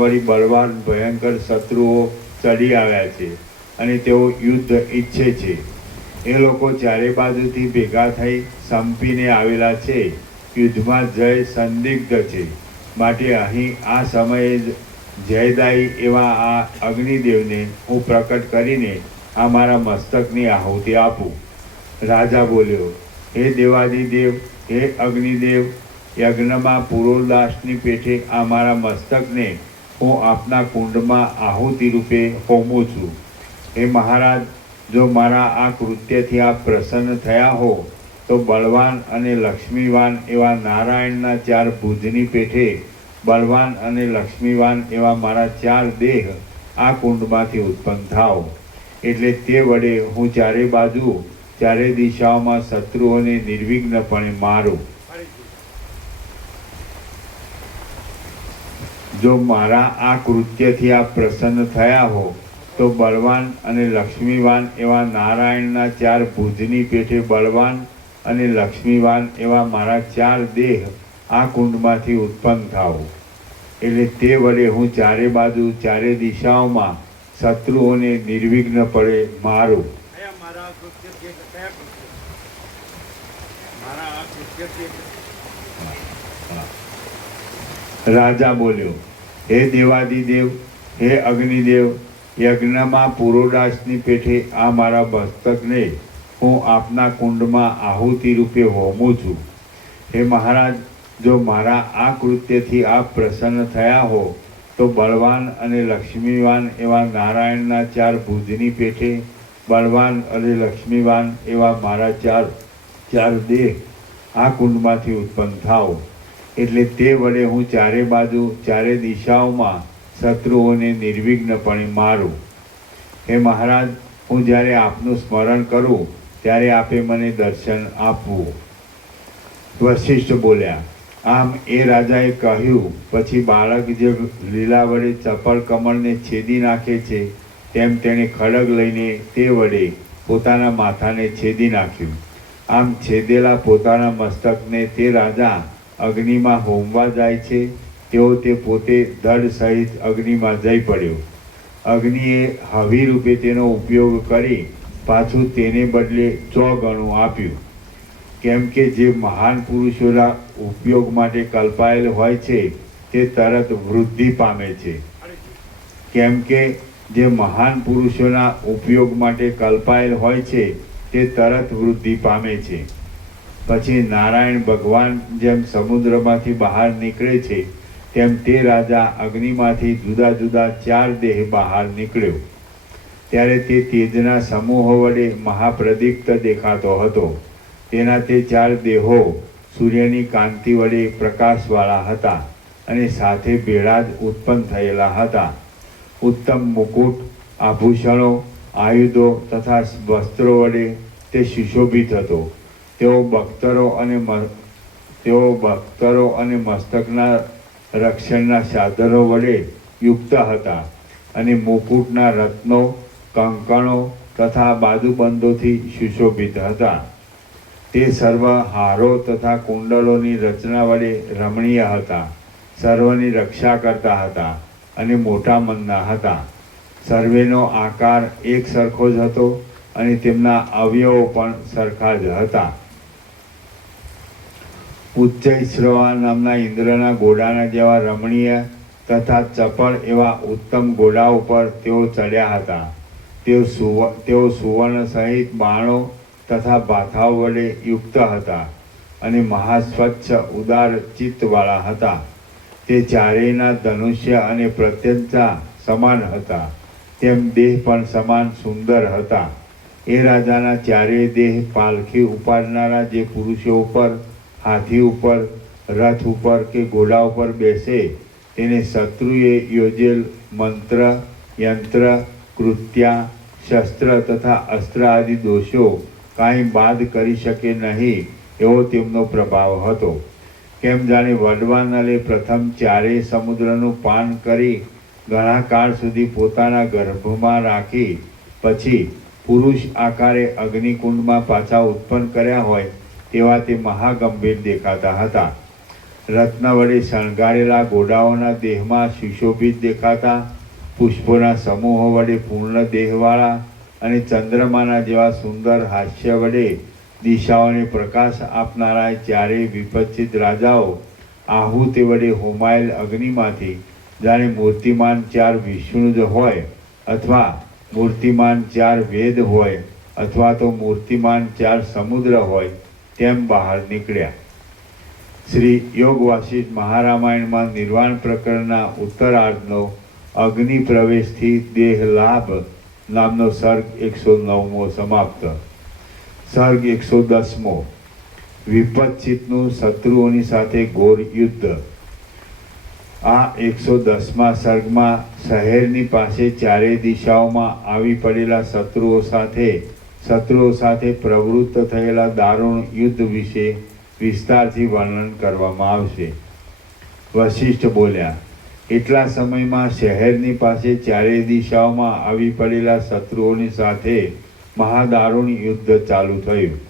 વળી બળવાન ભયંકર શત્રુઓ ચડી આવ્યા છે અને તેઓ યુદ્ધ ઈચ્છે છે. એ લોકો ચારે બાજુથી ભેગા થઈ સંપીને આવેલા છે. યુદ્ધમાં જય સંદિગ્ધ છે. માટે અહીં આ સમયે જયદાયી એવા આ અગ્નિદેવને હું પ્રકટ કરીને આ મારા મસ્તકની આહુતિ આપું. રાજા બોલ્યો, હે દેવાદિદેવ, હે અગ્નિદેવ, યજ્ઞમાં પુરોદાસની પેઠે આ મારા મસ્તકને હું આપના કુંડમાં આહુતિ રૂપે હોમું છું. હે મહારાજ, જો મારા આ કૃત્યથી આપ પ્રસન્ન થયા હો તો બળવાન અને લક્ષ્મીવાન એવા નારાયણના 4 ભુજની પેઠે બળવાન અને લક્ષ્મીવાન એવા મારા 4 દેહ આ કુંડમાંથી ઉત્પન્ન થાવ. એટલે તે વડે હું ચારે દિશાઓમાં શત્રુઓને નિર્વિઘ્નપણે મારું. જો મારા આ કૃત્યથી આપ પ્રસન્ન થયા હો તો બળવાન અને લક્ષ્મીવાન એવા નારાયણના 4 ભુજની પેઠે બળવાન અને લક્ષ્મીવાન એવા મારા 4 દેહ આ કુંડમાંથી ઉત્પન્ન થાવ. એટલે તે વડે હું ચારે દિશાઓમાં શત્રુઓને નિર્વિઘ્નપણે મારું. રાજા બોલ્યો, હે દેવાદિદેવ, હે અગ્નિદેવ, યજ્ઞમાં પુરોડાસની પેઠે આ મારા મસ્તકને હું આપના કુંડમાં આહુતિ રૂપે હોમું છું. હે મહારાજ, જો મારા આ કૃત્યથી આપ પ્રસન્ન થયા હો તો બળવાન અને લક્ષ્મીવાન એવા નારાયણના 4 ભુજની પેઠે બળવાન અને લક્ષ્મીવાન એવા મારા 4 દેહ આ કુંડમાંથી ઉત્પન્ન થાવ. એટલે તે વડે હું ચારે દિશાઓમાં શત્રુઓને નિર્વિઘ્નપણે મારું. હે મહારાજ, હું જ્યારે આપનું સ્મરણ કરું ત્યારે આપે મને દર્શન આપવું. વશિષ્ઠ બોલ્યા, આમ એ રાજાએ કહ્યું પછી બાળક જે લીલા વડે ચપળ કમળને છેદી નાખે છે તેમ તેણે ખડગ લઈને તે વડે પોતાના માથાને છેદી નાખ્યું. આમ છેદેલા પોતાના મસ્તકને તે રાજા અગ્નિમાં હોમવા જાય છે તેઓ તે પોતે ધડ સહિત અગ્નિમાં જઈ પડ્યો. અગ્નિએ હવી રૂપે તેનો ઉપયોગ કરી પાછું તેને બદલે 100 ગણું આપ્યું. કેમ કે જે મહાન પુરુષોના ઉપયોગ માટે કલ્પાયેલ હોય છે તે તરત વૃદ્ધિ પામે છે. કેમ કે જે મહાન પુરુષોના ઉપયોગ માટે કલ્પાયેલ હોય છે તે તરત વૃદ્ધિ પામે છે. પછી નારાયણ ભગવાન જેમ સમુદ્રમાંથી બહાર નીકળે છે તેમ તે રાજા અગ્નિમાંથી જુદા જુદા 4 દેહ બહાર નીકળ્યો. ત્યારે તે તેજના સમૂહ વડે મહાપ્રદીપ્ત દેખાતો હતો. તેના તે 4 દેહો સૂર્યની કાંતિ વડે પ્રકાશવાળા હતા અને સાથે ભેળા જ ઉત્પન્ન થયેલા હતા. ઉત્તમ મુકુટ, આભૂષણો, આયુધો તથા વસ્ત્રો વડે તે સુશોભિત હતો. તેઓ બખ્તરો અને મસ્તકના રક્ષણના સાધનો વડે યુક્ત હતા અને મુકુટના રત્નો, કંકણો તથા બાજુબંધોથી સુશોભિત હતા. તે સર્વ હારો તથા કુંડલોની રચના વડે રમણીય હતા. સર્વની રક્ષા કરતા હતા અને મોટા મનના હતા. સર્વેનો આકાર એક સરખો જ હતો અને તેમના અવયવો પણ સરખા જ હતા. ઉચ્ચૈશ્રવા નામના ઇન્દ્રના ઘોડાના જેવા રમણીય તથા ચપળ એવા ઉત્તમ ઘોડા ઉપર તેઓ ચડ્યા હતા. તેઓ સુવર્ણ સહિત બાણો તથા ભાથાઓ વડે યુક્ત હતા અને મહાસ્વચ્છ ઉદાર ચિત્તવાળા હતા. તે ચારેયના ધનુષ્ય અને પ્રત્યંતા સમાન હતા. તેમ દેહ પણ સમાન સુંદર હતા. એ રાજાના ચારેય દેહ પાલખી ઉપાડનારા જે પુરુષો ઉપર, હાથી ઉપર, રથ ઉપર કે ઘોડા ઉપર બેસે તેને શત્રુએ યોજેલ મંત્ર, યંત્ર, કૃત્યા, શસ્ત્ર તથા અસ્ત્ર આદિ દોષો કાંઈ બાદ કરી શકે નહીં એવો તેમનો પ્રભાવ હતો. કેમ જાણે વડવા નલે પ્રથમ ચારેય સમુદ્રનું પાન કરી ઘણા કાળ સુધી પોતાના ગર્ભમાં રાખી પછી પુરુષ આકારે અગ્નિકુંડમાં પાછા ઉત્પન્ન કર્યા હોય તેવા તે મહાગંભીર દેખાતા હતા. રત્ન વડે શણગારેલા ઘોડાઓના દેહમાં સુશોભિત દેખાતા, પુષ્પોના સમૂહો વડે પૂર્ણ દેહવાળા અને ચંદ્રમાના જેવા સુંદર હાસ્ય વડે દિશાઓને પ્રકાશ આપનારા ચારેય વિપચ્છિત રાજાઓ આહુતિ વડે હોમાયેલ અગ્નિમાંથી જાણે મૂર્તિમાન ચાર વિષ્ણુ જ હોય અથવા મૂર્તિમાન ચાર વેદ હોય અથવા તો મૂર્તિમાન ચાર સમુદ્ર હોય તેમ બહાર નીકળ્યા. શ્રી યોગ વાસિષ્ઠ મહારામાયણમાં નિર્વાણ પ્રકરણના ઉત્તરાર્ધનો અગ્નિ પ્રવેશથી દેહ લાભ નામનો સર્ગ 109મો સમાપ્ત. સર્ગ 110મો. વિપચ્છિતનું શત્રુઓની સાથે ઘોર યુદ્ધ. આ 110મા સર્ગમાં શહેરની પાસે ચારેય દિશાઓમાં આવી પડેલા શત્રુઓ સાથે પ્રવૃત્ત થયેલા દારૂણ યુદ્ધ વિશે વિસ્તારથી વર્ણન કરવામાં આવશે. વશિષ્ઠ બોલ્યા, એટલા સમયમાં શહેરની પાસે ચારેય દિશાઓમાં આવી પડેલા શત્રુઓની સાથે મહાદારૂણ યુદ્ધ ચાલુ થયું.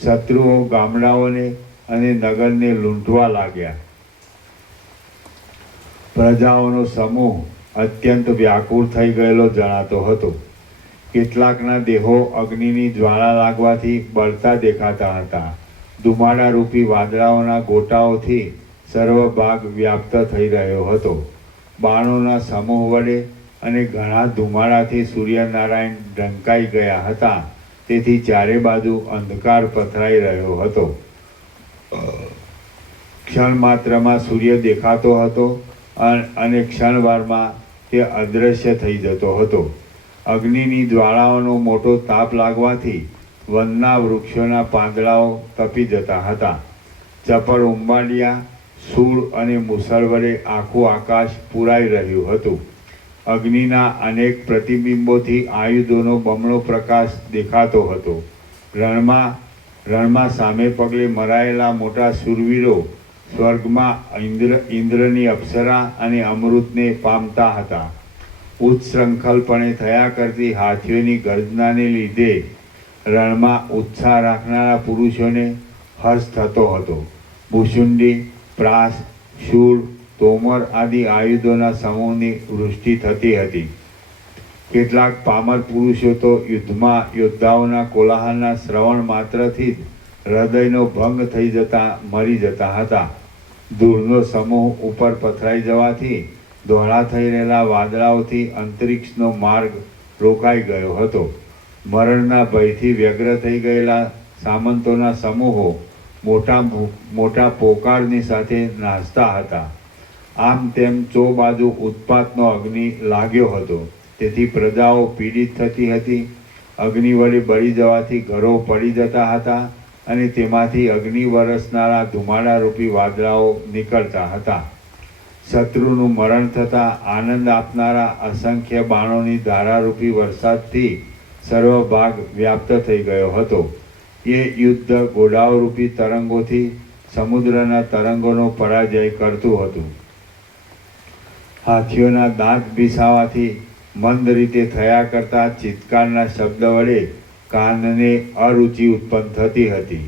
શત્રુઓ ગામડાઓને અને નગરને લૂંટવા લાગ્યા. પ્રજાઓનો સમૂહ અત્યંત વ્યાકુળ થઈ ગયેલો જણાતો હતો. કેટલાકના દેહો અગ્નિની જ્વાળા લાગવાથી બળતા દેખાતા હતા. ધુમાડારૂપી વાદળાઓના ગોટાઓથી સર્વ ભાગ વ્યાપ્ત થઈ રહ્યો હતો. બાણોના સમૂહ વડે અને ઘણા ધુમાડાથી સૂર્યનારાયણ ઢંકાઈ ગયા હતા. તેથી ચારે બાજુ અંધકાર પથરાઈ રહ્યો હતો. ક્ષણ માત્રમાં સૂર્ય દેખાતો હતો અને ક્ષણવારમાં તે અદૃશ્ય થઈ જતો હતો. અગ્નિની જ્વાળાઓનો મોટો તાપ લાગવાથી વનના વૃક્ષોના પાંદડાઓ તપી જતા હતા. ચપળ ઉંબાડિયા, સૂળ અને મુસળ વડે આખું આકાશ પૂરાઈ રહ્યું હતું. અગ્નિના અનેક પ્રતિબિંબોથી આયુધોનો બમણો પ્રકાશ દેખાતો હતો. રણમાં સામે પગલે મરાયેલા મોટા શૂરવીરો સ્વર્ગમાં ઇન્દ્રની અપ્સરા અને અમૃતને પામતા હતા. ઉચ્છૃંખલપણે થયા કરતી હાથીઓની ગર્જનાને લીધે રણમાં ઉત્સાહ રાખનારા પુરુષોને હર્ષ થતો હતો. ભૂસુંડી, પ્રાસ, શૂળ, તોમર આદિ આયુધોના સમૂહની વૃષ્ટિ થતી હતી. કેટલાક પામર પુરુષો તો યુદ્ધમાં યોદ્ધાઓના કોલાહલના શ્રવણ માત્રથી જ હૃદયનો ભંગ થઈ જતા મરી જતા હતા. ધૂળનો સમૂહ ઉપર પથરાઈ જવાથી ધોળા થઈ રહેલા વાદળાઓથી અંતરિક્ષનો માર્ગ રોકાઈ ગયો હતો. મરણના ભયથી વ્યગ્ર થઈ ગયેલા સામંતોના સમૂહો મોટા પોકારની સાથે નાચતા હતા. આમ તેમ ચોબાજુ ઉત્પાતનો અગ્નિ લાગ્યો હતો. તેથી પ્રજાઓ પીડિત થતી હતી. અગ્નિ વડે બળી જવાથી ઘરો પડી જતા હતા અને તેમાંથી અગ્નિ વરસનારા ધુમાડારૂપી વાદળાઓ નીકળતા હતા. શત્રુનું મરણ થતાં આનંદ આપનારા અસંખ્ય બાણોની ધારારૂપી વરસાદથી સર્વ ભાગ વ્યાપ્ત થઈ ગયો હતો. એ યુદ્ધ ઘોડાઓરૂપી તરંગોથી સમુદ્રના તરંગોનો પરાજય કરતું હતું. હાથીઓના દાંત ભીસાવાથી મંદ રીતે થયા કરતા ચિત્કારના શબ્દ વડે કાનને અરુચિ ઉત્પન્ન થતી હતી.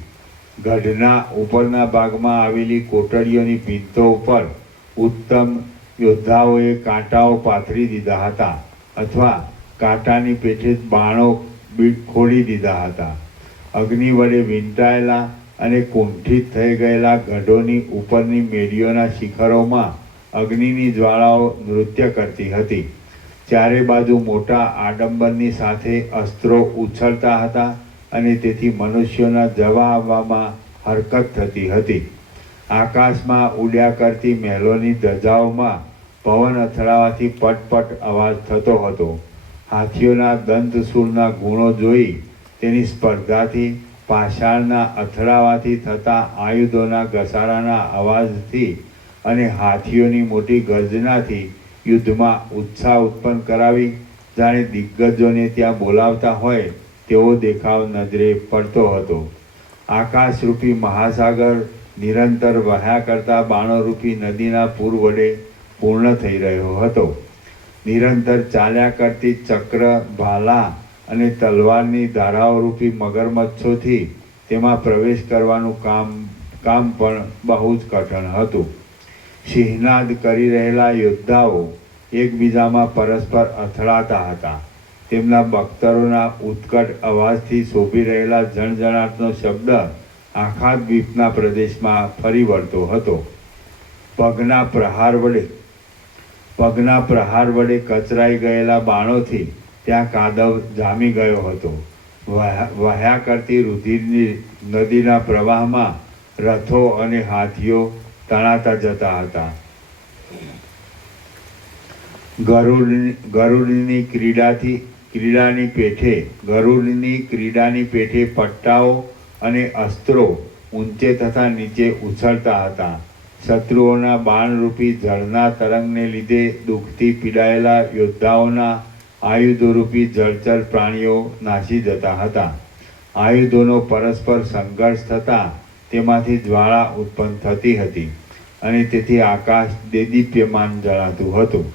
ગઢના ઉપરના ભાગમાં આવેલી કોટડીઓની ભીંતો ઉપર ઉત્તમ યોદ્ધાઓએ કાંટાઓ પાથરી દીધા હતા અથવા કાંટાની પેઠે બાણો ખોડી દીધા હતા. અગ્નિ વડે વીંટાયેલા અને કુંઠિત થઈ ગયેલા ગઢોની ઉપરની મેડીઓના શિખરોમાં અગ્નિની જ્વાળાઓ નૃત્ય કરતી હતી. ચારે બાજુ મોટા આડંબરની સાથે અસ્ત્રો ઉછળતા હતા અને તેથી મનુષ્યોના જવા આવવામાં હરકત થતી હતી. આકાશમાં ઉડ્યા કરતી મહેલોની ધજાઓમાં પવન અથડાવાથી પટપટ અવાજ થતો હતો. હાથીઓના દંતશૂળના ગુણો જોઈ તેની સ્પર્ધાથી, પાષાણના અથડાવાથી થતા આયુધોના ઘસારાના અવાજથી અને હાથીઓની મોટી ગર્જનાથી યુદ્ધમાં ઉત્સાહ ઉત્પન્ન કરાવી જાણે દિગ્ગજોને ત્યાં બોલાવતા હોય તેવો દેખાવ નજરે પડતો હતો. આકાશરૂપી મહાસાગર નિરંતર વહ્યા કરતા બાણોરૂપી નદીના પૂર વડે પૂર્ણ થઈ રહ્યો હતો. નિરંતર ચાલ્યા કરતી ચક્ર, ભાલા અને તલવારની ધારાઓરૂપી મગરમચ્છોથી તેમાં પ્રવેશ કરવાનું કામ પણ બહુ જ કઠણ હતું. સિંહનાદ કરી રહેલા યોદ્ધાઓ એકબીજામાં પરસ્પર અથડાતા હતા. તેમના બખ્તરોના ઉત્કટ અવાજથી શોભી રહેલા જણજણાટનો શબ્દ આખા દ્વીપના પ્રદેશમાં ફરી વળતો હતો. પગના પ્રહાર વડે કચરાઈ ગયેલા બાણોથી ત્યાં કાદવ જામી ગયો હતો. વહ્યા કરતી રુધિરની નદીના પ્રવાહમાં રથો અને હાથીઓ તણાતા જતા હતા. ગરુડની ક્રીડાની પેઠે પટ્ટાઓ અને અસ્ત્રો ઊંચે તથા નીચે ઉછળતા હતા. શત્રુઓના બાણરૂપી જળના તરંગને લીધે દુઃખથી પીડાયેલા યોદ્ધાઓના આયુધોરૂપી જળચર પ્રાણીઓ નાસી જતા હતા. આયુધોનો પરસ્પર સંઘર્ષ થતાં તેમાંથી જ્વાળા ઉત્પન્ન થતી હતી અને તેથી આકાશ દેદીપ્યમાન જણાતું હતું.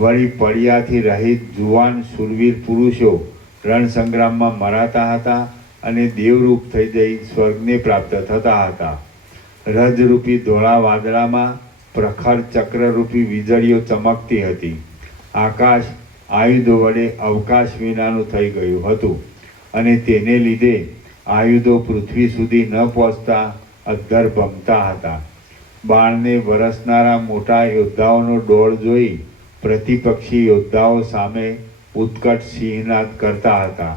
વળી પડિયાથી રહિત જુવાન શૂરવીર પુરુષો રણસંગ્રામમાં મરાતા હતા અને દેવરૂપ થઈ જઈ સ્વર્ગને પ્રાપ્ત થતા હતા. રજરૂપી ધોળા વાદળામાં પ્રખર ચક્રરૂપી વીજળીઓ ચમકતી હતી. આકાશ આયુધો વડે અવકાશ વિનાનું થઈ ગયું હતું અને તેને લીધે આયુધો પૃથ્વી સુધી ન પહોંચતા અદ્ધર ભમતા હતા. બાણને વરસનારા મોટા યોદ્ધાઓનો દોડ જોઈ પ્રતિપક્ષી યોદ્ધાઓ સામે ઉત્કટ સિંહનાદ કરતા હતા.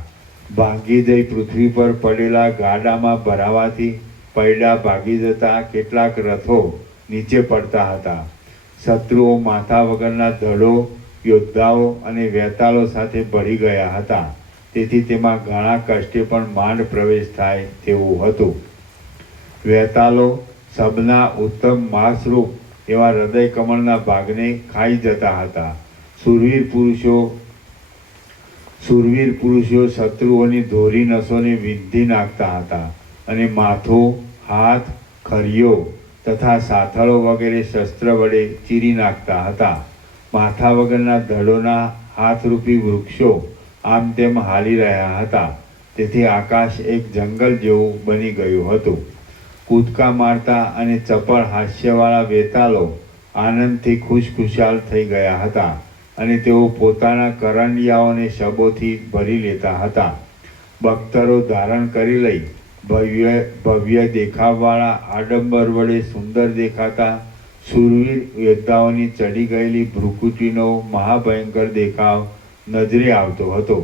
ભાંગી જઈ પૃથ્વી પર પડેલા ગાડામાં ભરાવાથી પૈડા ભાગી જતા કેટલાક રથો નીચે પડતા હતા. શત્રુઓ માથા વગરના ધડો, યોદ્ધાઓ અને વેતાળો સાથે ભળી ગયા હતા. તેથી તેમાં ઘણા કષ્ટે પણ માંડ પ્રવેશ થાય તેવું હતું. વેતાળો સબના ઉત્તમ માંસરૂપ એવા હૃદય કમળના ભાગને ખાઈ જતા હતા. શૂરવીર પુરુષો શત્રુઓની ધોરી નસોને વીંધી નાખતા હતા અને માથું, હાથ, ખરીયો તથા સાથળો વગેરે શસ્ત્ર વડે ચીરી નાખતા હતા. માથા વગરના ધડોના હાથરૂપી વૃક્ષો આમ તેમ હાલી રહ્યા હતા. તેથી આકાશ એક જંગલ જેવું બની ગયું હતું. કૂદકા મારતા અને ચપળ હાસ્યવાળા વેતાળો આનંદથી ખુશખુશાલ થઈ ગયા હતા અને તેઓ પોતાના કરંડિયાઓને શબોથી ભરી લેતા હતા. બખ્તરો ધારણ કરી લઈ ભવ્ય દેખાવવાળા આડંબર વડે સુંદર દેખાતા શૂરવીર યોદ્ધાઓની ચડી ગયેલી ભ્રુકુટીનો મહાભયંકર દેખાવ નજરે આવતો હતો.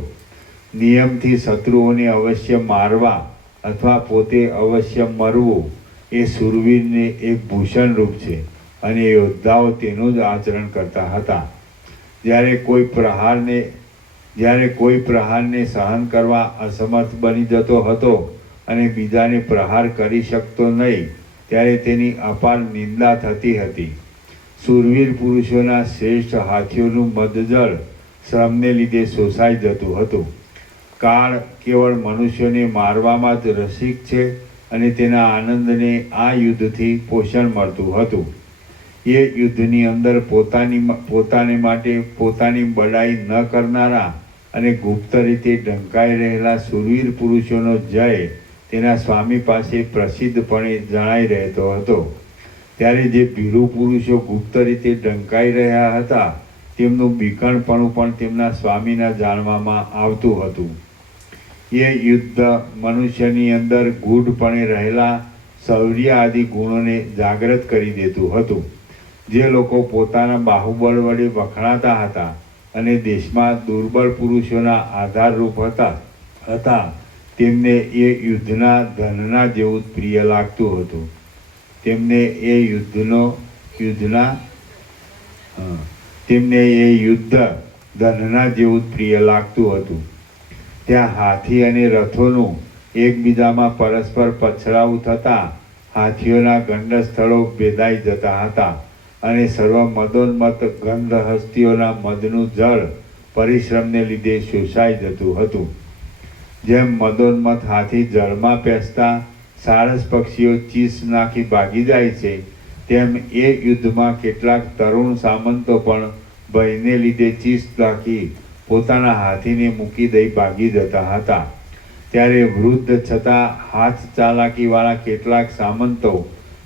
નિયમથી શત્રુઓને અવશ્ય મારવા અથવા પોતે અવશ્ય મરવું એ શૂરવીરને એક ભૂષણ રૂપ છે અને યોદ્ધાઓ તેનું જ આચરણ કરતા હતા. જ્યારે કોઈ પ્રહારને સહન કરવા અસમર્થ બની જતો હતો અને બીજાને પ્રહાર કરી શકતો નહીં ત્યારે તેની અપાર નિંદા થતી હતી. શૂરવીર પુરુષોના શ્રેષ્ઠ હાથીઓનું મદજળ શ્રમને લીધે શોષાઈ જતું હતું. કાળ કેવળ મનુષ્યોને મારવામાં જ રસિક છે અને તેના આનંદને આ યુદ્ધથી પોષણ મળતું હતું. એ યુદ્ધની અંદર પોતાને માટે પોતાની બડાઈ ન કરનારા અને ગુપ્ત રીતે ઢંકાઈ રહેલા શૂરવીર પુરુષોનો જય તેના સ્વામી પાસે પ્રસિદ્ધપણે જણાઈ રહેતો હતો. ત્યારે જે ભીરુ પુરુષો ગુપ્ત રીતે ઢંકાઈ રહ્યા હતા તેમનું બીકણપણું પણ તેમના સ્વામીના જાણવામાં આવતું હતું. એ યુદ્ધ મનુષ્યની અંદર ગૂઢપણે રહેલા શૌર્ય આદિ ગુણોને જાગૃત કરી દેતું હતું. જે લોકો પોતાના બાહુબળ વડે વખણાતા હતા અને દેશમાં દુર્બળ પુરુષોના આધારરૂપ હતા તેમને એ યુદ્ધના ધનના જેવું જ પ્રિય લાગતું હતું. તેમને એ યુદ્ધ ધનના જેવું જ પ્રિય લાગતું હતું. ત્યાં હાથી અને રથોનું એકબીજામાં પરસ્પર પછડાવું થતાં હાથીઓના ગંડ સ્થળો ભેદાઈ જતા હતા અને સર્વ મદોન્મત ગંધ હસ્તીઓના મદનું જળ પરિશ્રમને લીધે શોષાઈ જતું હતું. જેમ મદોન્મત હાથી જળમાં પેસતા સારસ પક્ષીઓ ચીસ નાખી ભાગી જાય છે, તેમ એ યુદ્ધમાં કેટલાક તરુણ સામંતો પણ ભયને લીધે ચીસ નાખી પોતાના હાથીને મૂકી દઈ ભાગી જતા હતા. ત્યારે વૃદ્ધ છતાં હાથ ચાલાકીવાળા કેટલાક સામંતો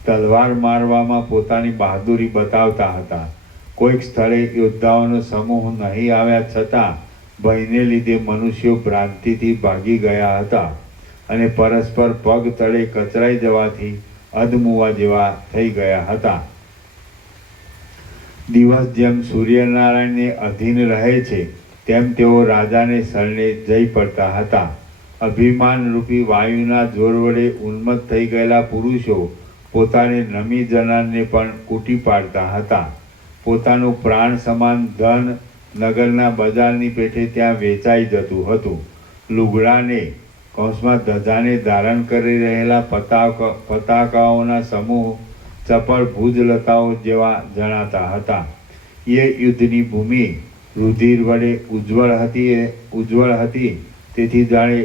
તલવાર મારવામાં પોતાની બહાદુરી બતાવતા હતા. કોઈક સ્થળે યોદ્ધાઓનો સમૂહ નહીં આવ્યા છતાં ભયને લીધે મનુષ્યો ભ્રાંતિથી ભાગી ગયા હતા અને પરસ્પર પગ તળે કચરાઈ જવાથી અધમુવા જેવા થઈ ગયા હતા. દિવસ જેમ સૂર્યનારાયણને અધીન રહે છે, તેમ તેઓ રાજાને શરણે જઈ પડતા હતા. અભિમાન રૂપી વાયુના જોર વડે ઉન્મત્ત થઈ ગયેલા પુરુષો પોતાને નમી જનારને પણ કૂટી પાડતા હતા. પોતાનું પ્રાણ સમાન ધન નગરના બજારની પેઠે ત્યાં વેચાઈ જતું હતું. લુગડાને કૌંસમાં ધજાને ધારણ કરી રહેલા પતાકાઓના સમૂહ ચપળ ભુજલતાઓ જેવા જણાતા હતા. એ યુદ્ધની ભૂમિ રુધિર વડે ઉજ્જવળ હતી, તેથી જાણે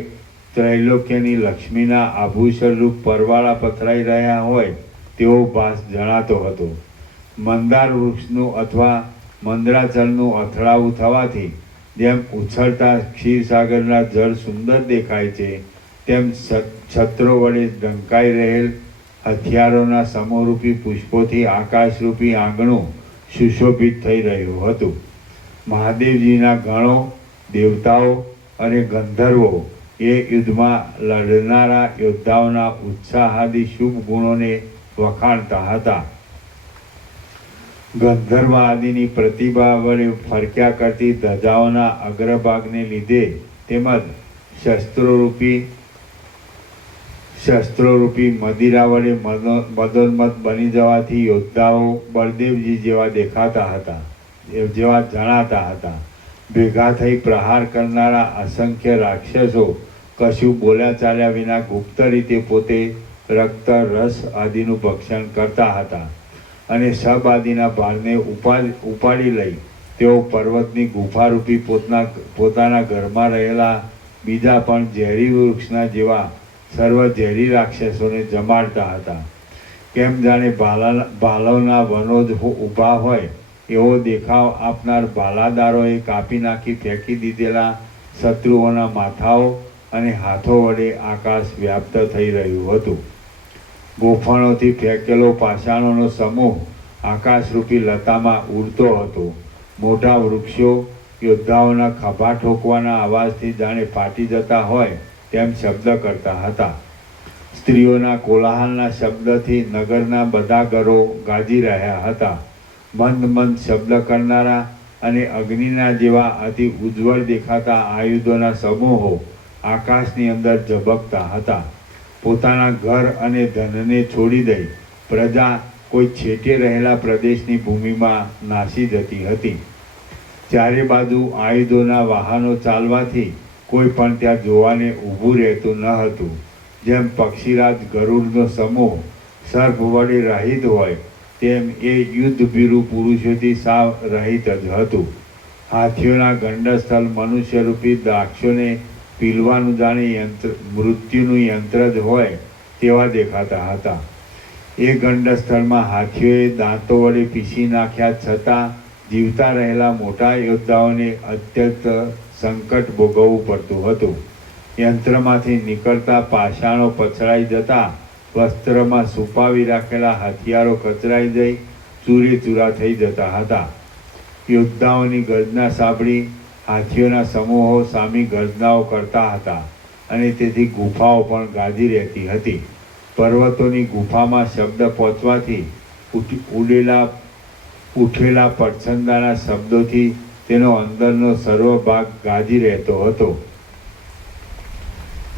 ત્રૈલોક્યની લક્ષ્મીના આભૂષણ રૂપ પરવાળા પથરાઈ રહ્યા હોય તેવો ભાસ જણાતો હતો. મંદાર વૃક્ષનું અથવા મંદરાચલનું અથડાવું થવાથી જેમ ઉછળતા ક્ષીરસાગરના જળ સુંદર દેખાય છે, તેમ છત્રો વડે ઢંકાઈ રહેલ હથિયારોના સમૂહરૂપી પુષ્પોથી આકાશરૂપી આંગણું સુશોભિત થઈ રહ્યું હતું. મહાદેવજીના ગણો, દેવતાઓ અને ગંધર્વો એ યુદ્ધમાં લડનારા યોદ્ધાઓના ઉત્સાહાદી શુભ ગુણોને વખાણતા હતા. ગંધર્વ આદિની પ્રતિભા વડે ફરક્યા કરતી ધજાઓના અગ્રભાગને લીધે તેમજ શસ્ત્રોરૂપી મદિરા વડે મદોન્મત્ત બની જવાથી યોદ્ધાઓ બળદેવજી જેવા દેખાતા હતા, જેવા જણાતા હતા. ભેગા થઈ પ્રહાર કરનારા અસંખ્ય રાક્ષસો કશું બોલ્યા ચાલ્યા વિના ગુપ્ત રીતે પોતે રક્ત, રસ આદિનું ભક્ષણ કરતા હતા અને સબ આદિના ભારને ઉપાડી લઈ તેઓ પર્વતની ગુફારૂપી પોતાના ઘરમાં રહેલા બીજા પણ ઝેરી વૃક્ષના જેવા સર્વ ઝેરી રાક્ષસોને જમાડતા હતા. કેમ જાણે ભાલોના વનો જ ઊભા હોય એવો દેખાવ આપનાર ભાલાદારોએ કાપી નાખી ફેંકી દીધેલા શત્રુઓના માથાઓ અને હાથો વડે આકાશ વ્યાપ્ત થઈ રહ્યું હતું. ગોફણોથી ફેંકેલો પાષાણોનો સમૂહ આકાશરૂપી લતામાં ઉડતો હતો. મોટા વૃક્ષો યોદ્ધાઓના ખભા ઠોકવાના અવાજથી જાણે ફાટી જતા હોય તેમ શબ્દ કરતા હતા. સ્ત્રીઓના કોલાહલના શબ્દથી નગરના બધા ઘરો ગાજી રહ્યા હતા. મંદ શબ્દ કરનારા અને અગ્નિના જેવા અતિ ઉજ્જવળ દેખાતા આયુધોના સમૂહો આકાશની અંદર ઝબકતા હતા. પોતાના ઘર અને ધનને છોડી દઈ પ્રજા કોઈ છેટે રહેલા પ્રદેશની ભૂમિમાં નાસી જતી હતી. ચારે બાજુ આયુધોના વાહનો ચાલવાથી કોઈ પણ ત્યાં જોવાને ઊભું રહેતું ન હતું. જેમ પક્ષીરાજ ગરુડનો સમૂહ સર્પ વડે રહિત હોય તેમ એ યુદ્ધભીરુ પુરુષોથી સાવ રહિત જ હતું. હાથીઓના ગંડસ્થળ મનુષ્યરૂપી દ્રાક્ષોને પીલવાનું જાણે મૃત્યુનું યંત્ર જ હોય તેવા દેખાતા હતા. એ ગંડસ્થળમાં હાથીઓએ દાંતો વડે પીસી નાખ્યા છતાં જીવતા રહેલા મોટા યોદ્ધાઓને અત્યંત સંકટ ભોગવવું પડતું હતું. યંત્રમાંથી નીકળતા પાષાણો પછડાઈ જતા વસ્ત્રમાં છુપાવી રાખેલા હથિયારો કચરાઈ જઈ ચૂરેચૂરા થઈ જતા હતા. યોદ્ધાઓની ગર્જના સાંભળી હાથીઓના સમૂહો સામી ગર્જનાઓ કરતા હતા અને તેથી ગુફાઓ પણ ગાજી રહેતી હતી. પર્વતોની ગુફામાં શબ્દ પહોંચવાથી ઉઠેલા પડછંદાના શબ્દોથી તેનો અંદરનો સર્વ ભાગ ગાજી રહેતો હતો.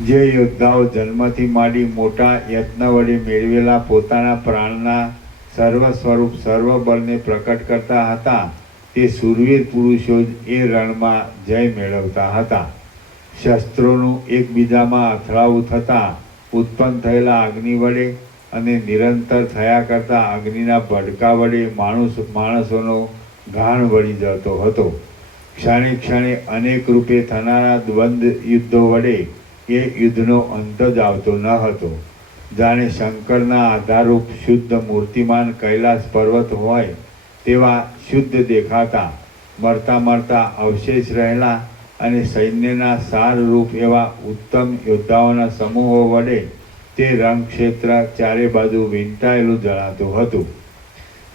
જે યોદ્ધાઓ જન્મથી માંડી મોટા યત્ન વડે મેળવેલા પોતાના પ્રાણના સર્વ સ્વરૂપ સર્વ બળને પ્રકટ કરતા હતા તે શૂરવીર પુરુષો જ એ રણમાં જય મેળવતા હતા. શસ્ત્રોનું એકબીજામાં અથડાવું થતાં ઉત્પન્ન થયેલા અગ્નિ વડે અને નિરંતર થયા કરતા અગ્નિના ભડકા વડે માણસોનો ઘાણ વળી જતો હતો. ક્ષણે ક્ષણે અનેક રૂપે થનારા દ્વંદ્વ યુદ્ધો વડે એ યુદ્ધનો અંત જ આવતો ન હતો. જાણે શંકરના આધારરૂપ શુદ્ધ મૂર્તિમાન કૈલાસ પર્વત હોય તેવા શુદ્ધ દેખાતા મરતા મરતા અવશેષ રહેલા અને સૈન્યના સારરૂપ એવા ઉત્તમ યોદ્ધાઓના સમૂહો વડે તે રણક્ષેત્ર ચારે બાજુ વીંટાયેલું જણાતું હતું.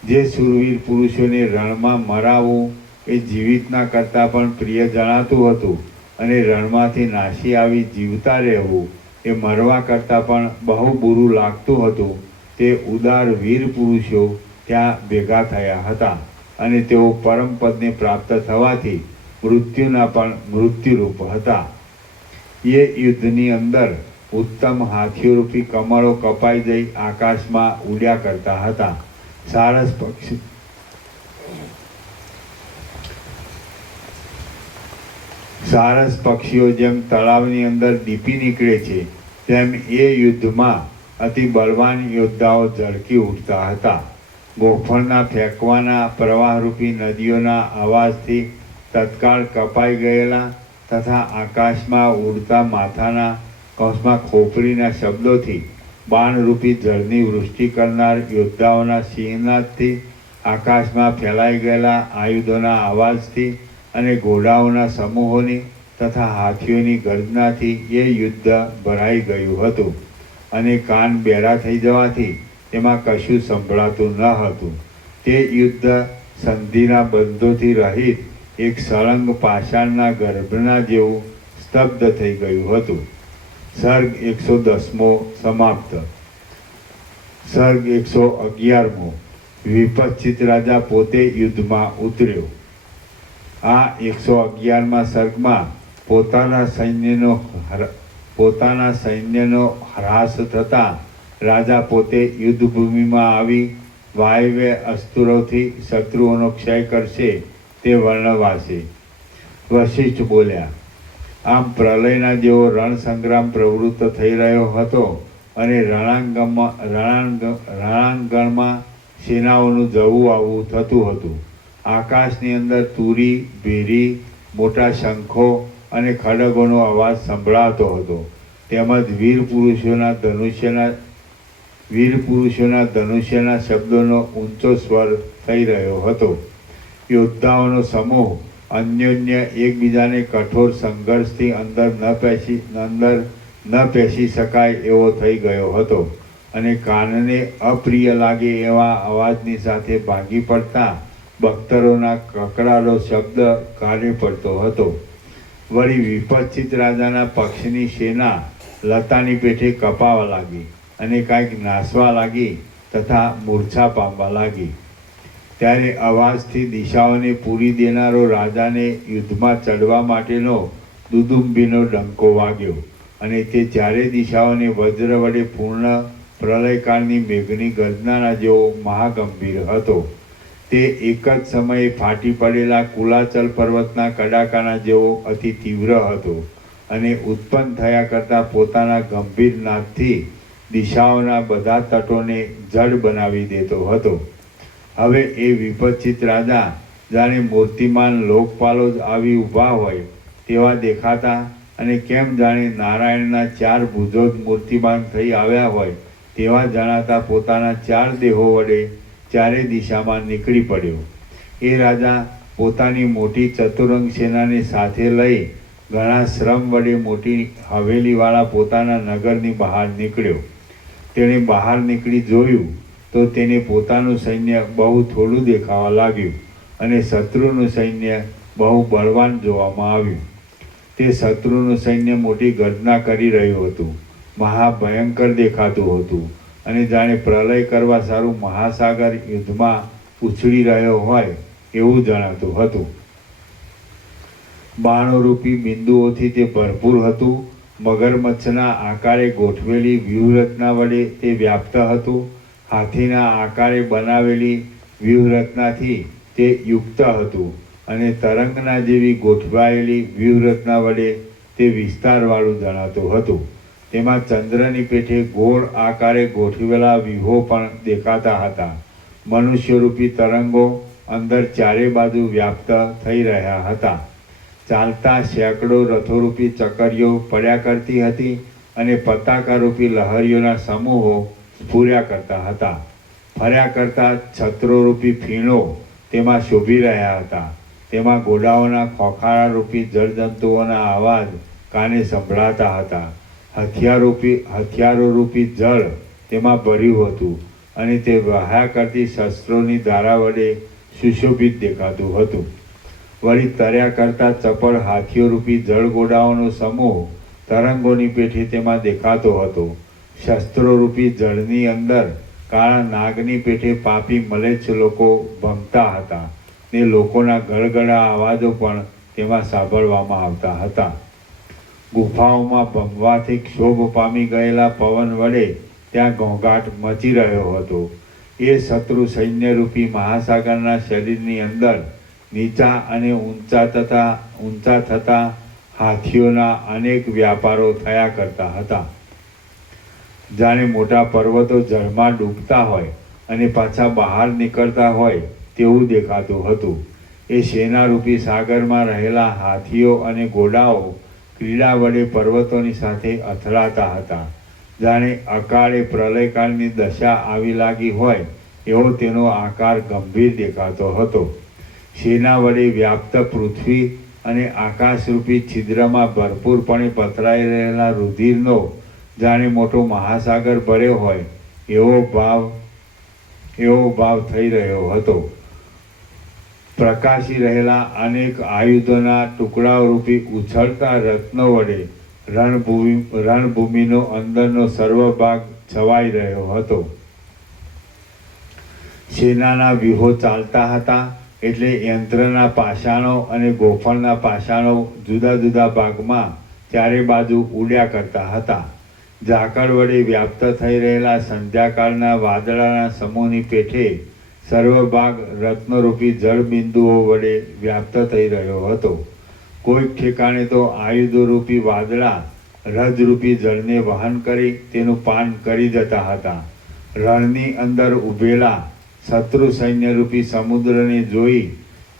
જે શૂરવીર પુરુષોને રણમાં મરાવવું એ જીવિતના કરતાં પણ પ્રિય જણાતું હતું અને રણમાંથી નાસી આવી જીવતા રહેવું એ મરવા કરતાં પણ બહુ બુરું લાગતું હતું. તે ઉદાર વીર પુરુષો ત્યાં ભેગા થયા હતા અને તેઓ પરમપદને પ્રાપ્ત થવાથી મૃત્યુના પણ મૃત્યુરૂપ હતા. એ યુદ્ધની અંદર ઉત્તમ હાથીઓરૂપી કમળો કપાઈ જઈ આકાશમાં ઉડ્યા કરતા હતા. સારસ પક્ષીઓ જેમ તળાવની અંદર દીપી નીકળે છે તેમ એ યુદ્ધમાં અતિ બળવાન યોદ્ધાઓ ઝળકી ઉઠતા હતા. ગોફણના ફેંકવાના પ્રવાહરૂપી નદીઓના અવાજથી તત્કાળ કપાઈ ગયેલા તથા આકાશમાં ઉડતા માથાના કૌંસમાં ખોપરીના શબ્દોથી બાણરૂપી જળની વૃષ્ટિ કરનાર યોદ્ધાઓના સિંહનાદથી આકાશમાં ફેલાઈ ગયેલા આયુધોના અવાજથી અને ઘોડાઓના સમૂહોની તથા હાથીઓની ગર્જનાથી એ યુદ્ધ ભરાઈ ગયું હતું અને કાન બેરા થઈ જવાથી તેમાં કશું સંભળાતું ન હતું. તે યુદ્ધ સંધિના બંધોથી રહિત એક સળંગ પાષાણના ગર્ભના જેવું સ્તબ્ધ થઈ ગયું હતું. સર્ગ 110મો સમાપ્ત. સર્ગ 111મો. વિપશ્ચિત રાજા પોતે યુદ્ધમાં ઉતર્યો. આ 111મા સર્ગમાં પોતાના સૈન્યનો હ્રાસ થતાં રાજા પોતે યુદ્ધભૂમિમાં આવી વાયવ્ય અસ્તુરોથી શત્રુઓનો ક્ષય કરશે તે વર્ણવાશે. વશિષ્ઠ બોલ્યા, આમ પ્રલયના જેવો રણસંગ્રામ પ્રવૃત્ત થઈ રહ્યો હતો અને રણાંગણમાં સેનાઓનું જવું આવવું થતું હતું. આકાશની અંદર તુરી, ભેરી, મોટા શંખો અને ખડગોનો અવાજ સંભળાતો હતો. તેમજ વીર પુરુષોના ધનુષ્યના શબ્દોનો ઊંચો સ્વર થઈ રહ્યો હતો. યોદ્ધાઓનો સમૂહ અન્યોન્ય એકબીજાને કઠોર સંઘર્ષથી અંદર ન પેસી શકાય એવો થઈ ગયો હતો અને કાનને અપ્રિય લાગે એવા અવાજની સાથે ભાંગી પડતા બખ્તરોના કકડાનો શબ્દ કાને પડતો હતો. વળી વિપશ્ચિત રાજાના પક્ષની સેના લતાની પેઠે કપાવા લાગી અને કાંઈક નાસવા લાગી તથા મૂર્છા પામવા લાગી. ત્યારે અવાજથી દિશાઓને પૂરી દેનારો રાજાને યુદ્ધમાં ચડવા માટેનો દુદુંબીનો ડંકો વાગ્યો અને તે ચારે દિશાઓને વજ્ર વડે પૂર્ણ પ્રલયકાળની મેઘની ગર્જનાના જેવો મહાગંભીર હતો. તે એક જ સમયે ફાટી પડેલા કુલાચલ પર્વતના કડાકાના જેવો અતિ તીવ્ર હતો અને ઉત્પન્ન થયા કરતાં પોતાના ગંભીર નાદથી દિશાઓના બધા તટોને જડ બનાવી દેતો હતો. હવે એ વિપશ્ચિત રાજા જાણે મૂર્તિમાન લોકપાલો જ આવી ઊભા હોય તેવા દેખાતા અને કેમ જાણે નારાયણના 4 ભુજો જ મૂર્તિમાન થઈ આવ્યા હોય તેવા જણાતા પોતાના 4 દેહો વડે ચારે દિશામાં નીકળી પડ્યો. એ રાજા પોતાની મોટી ચતુરંગ સેનાને સાથે લઈ ઘણા શ્રમ વડે મોટી હવેલીવાળા પોતાના નગરની બહાર નીકળ્યો. તેણે બહાર નીકળી જોયું તો તેને પોતાનું સૈન્ય બહુ થોડું દેખાવા લાગ્યું અને શત્રુનું સૈન્ય બહુ બળવાન જોવામાં આવ્યું. તે શત્રુનું સૈન્ય મોટી ગર્જના કરી રહ્યું હતું, મહાભયંકર દેખાતું હતું અને જાણે પ્રલય કરવા સારું મહાસાગર યુદ્ધમાં ઉછળી રહ્યો હોય એવું જણાતું હતું. બાણોરૂપી બિંદુઓથી તે ભરપૂર હતું. મગરમચ્છના આકારે ગોઠવેલી વ્યૂહરચના વડે તે વ્યાપ્ત હતું. હાથીના આકારે બનાવેલી વ્યૂહરચનાથી તે યુક્ત હતું અને તરંગના જેવી ગોઠવાયેલી વ્યૂહરચના વડે તે વિસ્તારવાળું જણાતું હતું. તેમાં ચંદ્રની પેઠે ગોળ આકારે ગોઠવેલા વ્યૂહો પણ દેખાતા હતા. મનુષ્યરૂપી તરંગો અંદર ચારે બાજુ વ્યાપ્ત થઈ રહ્યા હતા. ચાલતા સેંકડો રથોરૂપી ચકરીઓ પડ્યા કરતી હતી અને પતાકારૂપી લહરીઓના સમૂહો સ્ફુર્યા કરતા હતા. ફર્યા કરતા છત્રોરૂપી ફીણો તેમાં શોભી રહ્યા હતા. તેમાં ઘોડાઓના ખોખારારૂપી જળજંતુઓના અવાજ કાને સંભળાતા હતા. હથિયારોરૂપી જળ તેમાં ભર્યું હતું અને તે વહ્યા કરતી શસ્ત્રોની ધારા વડે સુશોભિત દેખાતું હતું. વળી તર્યા કરતા ચપળ હાથીઓરૂપી જળઘોડાઓનો સમૂહ તરંગોની પેઠે તેમાં દેખાતો હતો. શસ્ત્રોરૂપી જળની અંદર કાળા નાગની પેઠે પાપી મલેચ્છ લોકો ભમતા હતા ને લોકોના ગળગળા અવાજો પણ તેમાં સાંભળવામાં આવતા હતા. ગુફાઓમાં ભમવાથી ક્ષોભ પામી ગયેલા પવન વડે ત્યાં ઘોંઘાટ મચી રહ્યો હતો. એ શત્રુ સૈન્યરૂપી મહાસાગરના શરીરની અંદર નીચા અને ઊંચા થતા હાથીઓના અનેક વ્યાપારો થયા કરતા હતા. જાણે મોટા પર્વતો જળમાં ડૂબતા હોય અને પાછા બહાર નીકળતા હોય તેવું દેખાતું હતું. એ સેનારૂપી સાગરમાં રહેલા હાથીઓ અને ઘોડાઓ ક્રીડા વડે પર્વતોની સાથે અથડાતા હતા. જાણે અકાળે પ્રલયકાળની દશા આવી લાગી હોય એવો તેનો આકાર ગંભીર દેખાતો હતો. સેના વડે વ્યાપ્ત પૃથ્વી અને આકાશરૂપી છિદ્રમાં ભરપૂરપણે પથરાઈ રહેલા રુધિરનો જાણે મોટો મહાસાગર ભર્યો હોય એવો ભાવ થઈ રહ્યો હતો. પ્રકાશી રહેલા અનેક આયુધોના ટુકડાઓ રૂપી ઉછળતા રત્નો વડે રણભૂમિનો અંદરનો સર્વ ભાગ છવાઈ રહ્યો હતો. સેનાના વ્યૂહો ચાલતા હતા એટલે યંત્રના પાષાણો અને ગોફણના પાષાણો જુદા જુદા ભાગમાં ચારે બાજુ ઉડ્યા કરતા હતા. ઝાકળ વડે વ્યાપ્ત થઈ રહેલા સંધ્યાકાળના વાદળાના સમૂહની પેઠે સર્વભાગ રત્નરૂપી જળબિંદુઓ વડે વ્યાપ્ત થઈ રહ્યો હતો. કોઈક ઠેકાણે તો આયુધોરૂપી વાદળા રજરૂપી જળને વહન કરી તેનું પાન કરી જતા હતા. રણની અંદર ઊભેલા શત્રુ સૈન્યરૂપી સમુદ્રને જોઈ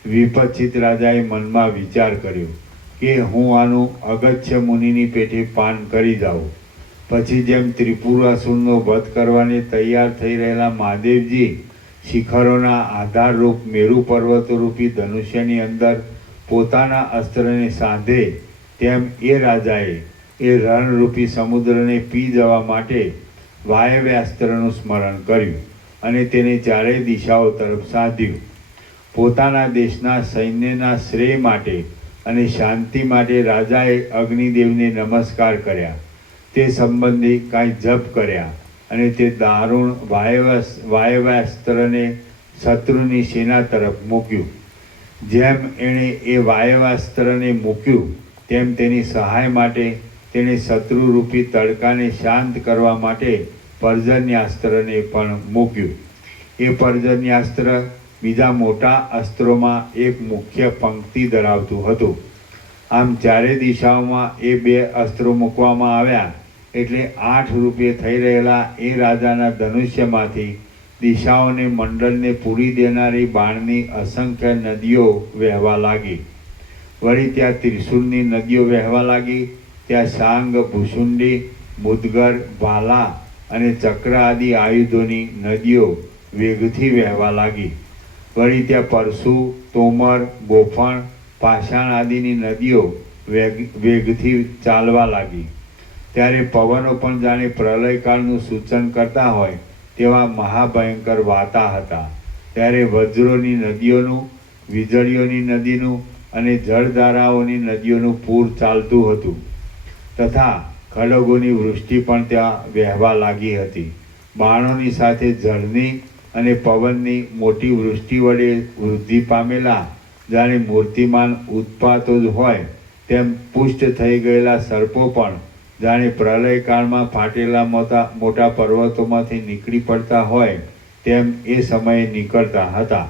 વિપચ્છિત રાજાએ મનમાં વિચાર કર્યો કે હું આનું અગત્ય મુનિની પેઠે પાન કરી જાઉં. પછી જેમ ત્રિપુરાસુરનો વધ કરવાને તૈયાર થઈ રહેલા મહાદેવજી શિખરોના આધારરૂપ મેરુ પર્વતરૂપી ધનુષ્યની અંદર પોતાના અસ્ત્રને સાધે તેમ એ રાજાએ એ રણરૂપી સમુદ્રને પી જવા માટે વાયવ્યાસ્ત્રનું સ્મરણ કર્યું અને તેને ચારેય દિશાઓ તરફ સાધ્યું. પોતાના દેશના સૈન્યના શ્રેય માટે અને શાંતિ માટે રાજાએ અગ્નિદેવને નમસ્કાર કર્યા. તે સંબંધી કાંઈ જપ કર્યા અને તે દારૂણ વાયવ્યાસ્ત્રને શત્રુની સેના તરફ મૂક્યું. જેમ એણે એ વાયવ્યાસ્ત્રને મૂક્યું તેમ તેની સહાય માટે તેણે શત્રુરૂપી તડકાને શાંત કરવા માટે પર્જન્યાસ્ત્રને પણ મૂક્યું. એ પર્જન્યાસ્ત્ર બીજા મોટા અસ્ત્રોમાં એક મુખ્ય પંક્તિ ધરાવતું હતું. આમ ચારે દિશાઓમાં એ બે અસ્ત્રો મૂકવામાં આવ્યા એટલે 8 રૂપે થઈ રહેલા એ રાજાના ધનુષ્યમાંથી દિશાઓને મંડળને પૂરી દેનારી બાણની અસંખ્ય નદીઓ વહેવા લાગી. વળી ત્યાં ત્રિશૂળની નદીઓ વહેવા લાગી. ત્યાં સાંગ, ભૂસુંડી, મુદગર, ભાલા અને ચક્ર આદિ આયુધોની નદીઓ વેગથી વહેવા લાગી. વળી ત્યાં પરશુ, તોમર, ગોફણ, પાષાણ આદિની નદીઓ વેગથી ચાલવા લાગી. ત્યારે પવનો પણ જાણે પ્રલયકાળનું સૂચન કરતા હોય તેવા મહાભયંકર વાતા હતા. ત્યારે વજ્રોની નદીઓનું, વીજળીઓની નદીનું અને જળધારાઓની નદીઓનું પૂર ચાલતું હતું તથા ખડગોની વૃષ્ટિ પણ ત્યાં વહેવા લાગી હતી. બાણોની સાથે જળની અને પવનની મોટી વૃષ્ટિ વડે વૃદ્ધિ પામેલા જાણે મૂર્તિમાન ઉત્પાતો જ હોય તેમ પુષ્ટ થઈ ગયેલા સર્પો પણ જાણે પ્રલયકાળમાં ફાટેલા મોટા પર્વતોમાંથી નીકળી પડતા હોય તેમ એ સમયે નીકળતા હતા.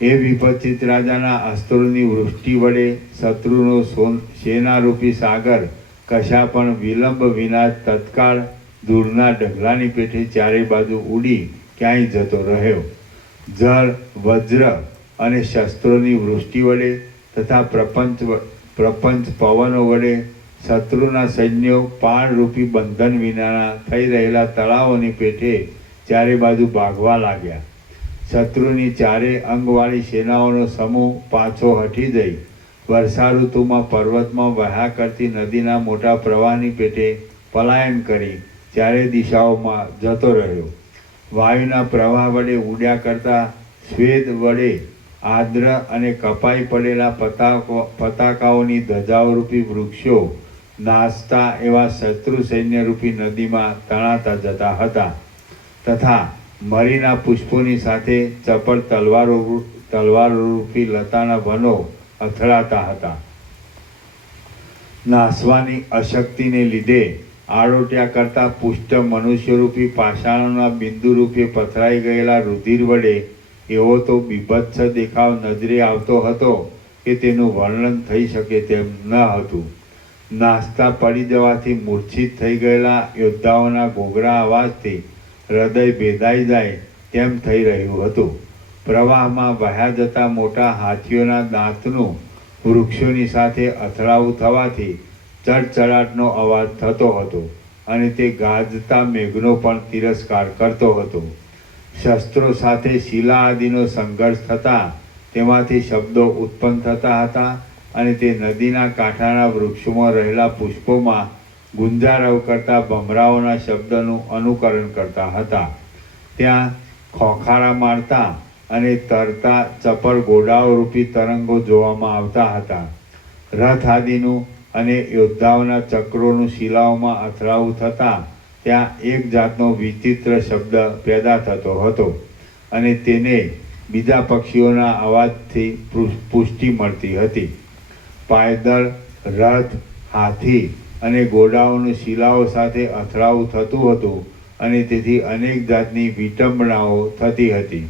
એ વિપચિત રાજાના અસ્ત્રોની વૃષ્ટિ વડે શત્રુનો સેનારૂપી સાગર કશા પણ વિલંબ વિના તત્કાળ દૂરના ઢગલાની પેઠે ચારે બાજુ ઉડી ક્યાંય જતો રહ્યો. જળ, વજ્ર અને શસ્ત્રોની વૃષ્ટિ વડે તથા પ્રપંચ પવનો વડે શત્રુના સૈન્યો પાળરૂપી બંધન વિનાના થઈ રહેલા તળાવોની પેઠે ચારે બાજુ ભાગવા લાગ્યા. શત્રુની ચારે અંગવાળી સેનાઓનો સમૂહ પાછો હટી જઈ વર્ષા ઋતુમાં પર્વતમાં વહ્યા કરતી નદીના મોટા પ્રવાહની પેઠે પલાયન કરી ચારે દિશાઓમાં જતો રહ્યો. વાયુના પ્રવાહ વડે ઉડ્યા કરતા સ્વેદ વડે આદ્ર અને કપાઈ પડેલા પતાકાઓની ધજાઓરૂપી વૃક્ષો નાચતા એવા શત્રુ સૈન્યરૂપી નદીમાં તણાતા જતા હતા તથા મરીના પુષ્પોની સાથે ચપળ તલવારોરૂપી લતાના વનો અથડાતા હતા. નાસવાની અશક્તિને લીધે આરોટ્યા કરતા પુષ્ટ મનુષ્યરૂપી પાષાણોના બિંદુરૂપે પથરાઈ ગયેલા રુધિર વડે એવો તો બીભત્સ દેખાવ નજરે આવતો હતો કે તેનું વર્ણન થઈ શકે તેમ ન હતું. નાસ્તા પડી જવાથી મૂર્છિત થઈ ગયેલા યોદ્ધાઓના ઘોઘરા અવાજથી હૃદય ભેદાઈ જાય તેમ થઈ રહ્યું હતું. પ્રવાહમાં વહ્યા જતા મોટા હાથીઓના દાંતનું વૃક્ષોની સાથે અથડાવું થવાથી ચડચડાટનો અવાજ થતો હતો અને તે ગાજતા મેઘનો પણ તિરસ્કાર કરતો હતો. શસ્ત્રો સાથે શિલા આદિનો સંઘર્ષ થતાં તેમાંથી શબ્દો ઉત્પન્ન થતા હતા અને તે નદીના કાંઠાના વૃક્ષોમાં રહેલા પુષ્પોમાં ગુંજારવ કરતા ભમરાઓના શબ્દનું અનુકરણ કરતા હતા. ત્યાં ખોખારા મારતા અને તરતા ચપળ ઘોડાઓરૂપી તરંગો જોવામાં આવતા હતા. રથ આદિનું અને યોદ્ધાઓના ચક્રોનું શિલાઓમાં અથડાવું થતાં ત્યાં એક જાતનો વિચિત્ર શબ્દ પેદા થતો હતો અને તેને બીજા પક્ષીઓના અવાજથી પુષ્ટિ મળતી હતી. પાયદળ, રથ, હાથી અને ઘોડાઓનું શિલાઓ સાથે અથડાવું થતું હતું અને તેથી અનેક જાતની વિટંબણાઓ થતી હતી.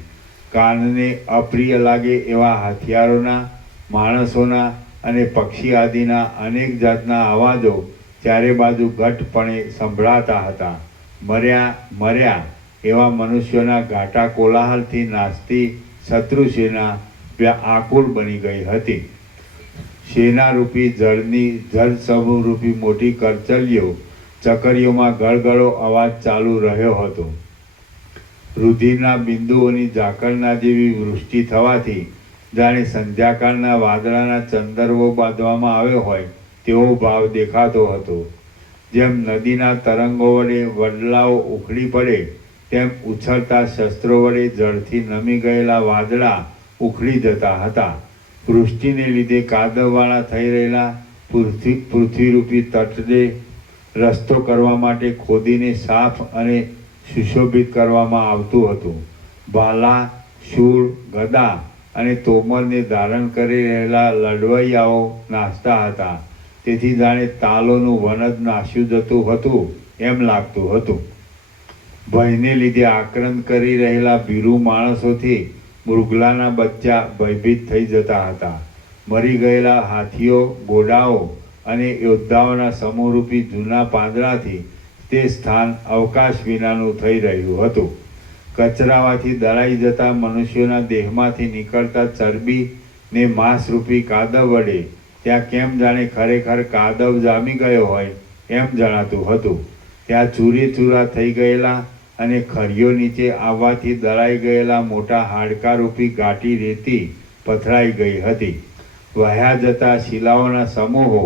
કાનને અપ્રિય લાગે એવા હથિયારોના, માણસોના અને પક્ષી આદિના અનેક જાતના અવાજો ચારે બાજુ ઘટપણે સંભળાતા હતા. મર્યા એવા મનુષ્યોના ઘાટા કોલાહલથી નાચતી શત્રુ સેના આકુળ બની ગઈ હતી. સેનારૂપી જળ સમૂહરૂપી મોટી કરચલીઓ ચકરીઓમાં ગળગળો અવાજ ચાલુ રહ્યો હતો. રુધિરના બિંદુઓની ઝાકળના જેવી વૃષ્ટિ થવાથી જાણે સંધ્યાકાળના વાદળાના ચંદરવો બાંધવામાં આવ્યો હોય તેવો ભાવ દેખાતો હતો. જેમ નદીના તરંગો વડે વડલાઓ ઉખડી પડે તેમ ઉછળતા શસ્ત્રો વડે જળથી નમી ગયેલા વાદળા ઉખડી જતા હતા. વૃષ્ટિને લીધે કાદવવાળા થઈ રહેલા પૃથ્વીરૂપી તટને રસ્તો કરવા માટે ખોદીને સાફ અને સુશોભિત કરવામાં આવતું હતું. ભાલા, શૂળ, ગદા અને તોમરને ધારણ કરી રહેલા લડવૈયાઓ નાચતા હતા. તેથી જાણે તાલોનું વન જ નાસ્યું જતું હતું એમ લાગતું હતું. ભયને લીધે આક્રંદ કરી રહેલા ભીરુ માણસોથી મૃગલાના બચ્ચા ભયભીત થઈ જતા હતા. મરી ગયેલા હાથીઓ, ઘોડાઓ અને યોદ્ધાઓના સમૂહરૂપી જૂના પાંદડાથી તે સ્થાન અવકાશ વિનાનું થઈ રહ્યું હતું. કચરાવાથી દળાઈ જતા મનુષ્યોના દેહમાંથી નીકળતા ચરબી ને માંસરૂપી કાદવ વડે ત્યાં કેમ જાણે ખરેખર કાદવ જામી ગયો હોય એમ જણાતું હતું. ત્યાં ચૂરેચૂરા થઈ ગયેલા અને ખરીઓ નીચે આવવાથી દળાઈ ગયેલા મોટા હાડકારૂપી ઘાટી રેતી પથરાઈ ગઈ હતી. વહ્યા જતા શિલાઓના સમૂહો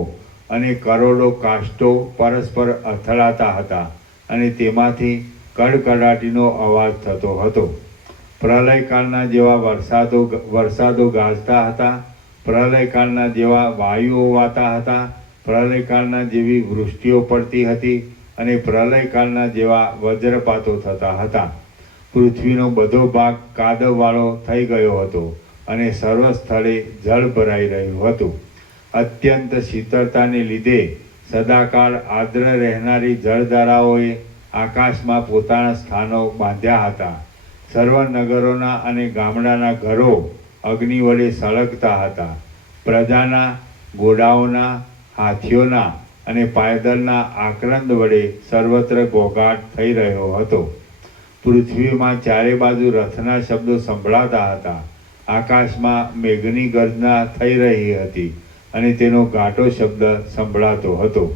અને કરોડો કાષ્ટો પરસ્પર અથડાતા હતા અને તેમાંથી કડકડાટીનો અવાજ થતો હતો. પ્રલયકાળના જેવા વરસાદો ગાજતા હતા. પ્રલયકાળના જેવા વાયુઓ વાતા હતા. પ્રલયકાળના જેવી વૃષ્ટિઓ પડતી હતી અને પ્રલયકાળના જેવા વજ્રપાતો થતા હતા. પૃથ્વીનો બધો ભાગ કાદવવાળો થઈ ગયો હતો અને સર્વ સ્થળે જળ ભરાઈ રહ્યું હતું. અત્યંત શીતળતાને લીધે સદાકાળ આર્દ્ર રહેનારી જળધારાઓએ આકાશમાં પોતાના સ્થાનો બાંધ્યા હતા. સર્વ નગરોના અને ગામડાના ઘરો અગ્નિ વડે સળગતા હતા. પ્રજાના, ઘોડાઓના, હાથીઓના અને પાયદળના આક્રંદ વડે સર્વત્ર ઘોઘાટ થઈ રહ્યો હતો. પૃથ્વીમાં ચારે બાજુ રથના શબ્દો સંભળાતા હતા. આકાશમાં મેઘની ગર્જના થઈ રહી હતી અને તેનો ઘાટો શબ્દ સંભળાતો હતો.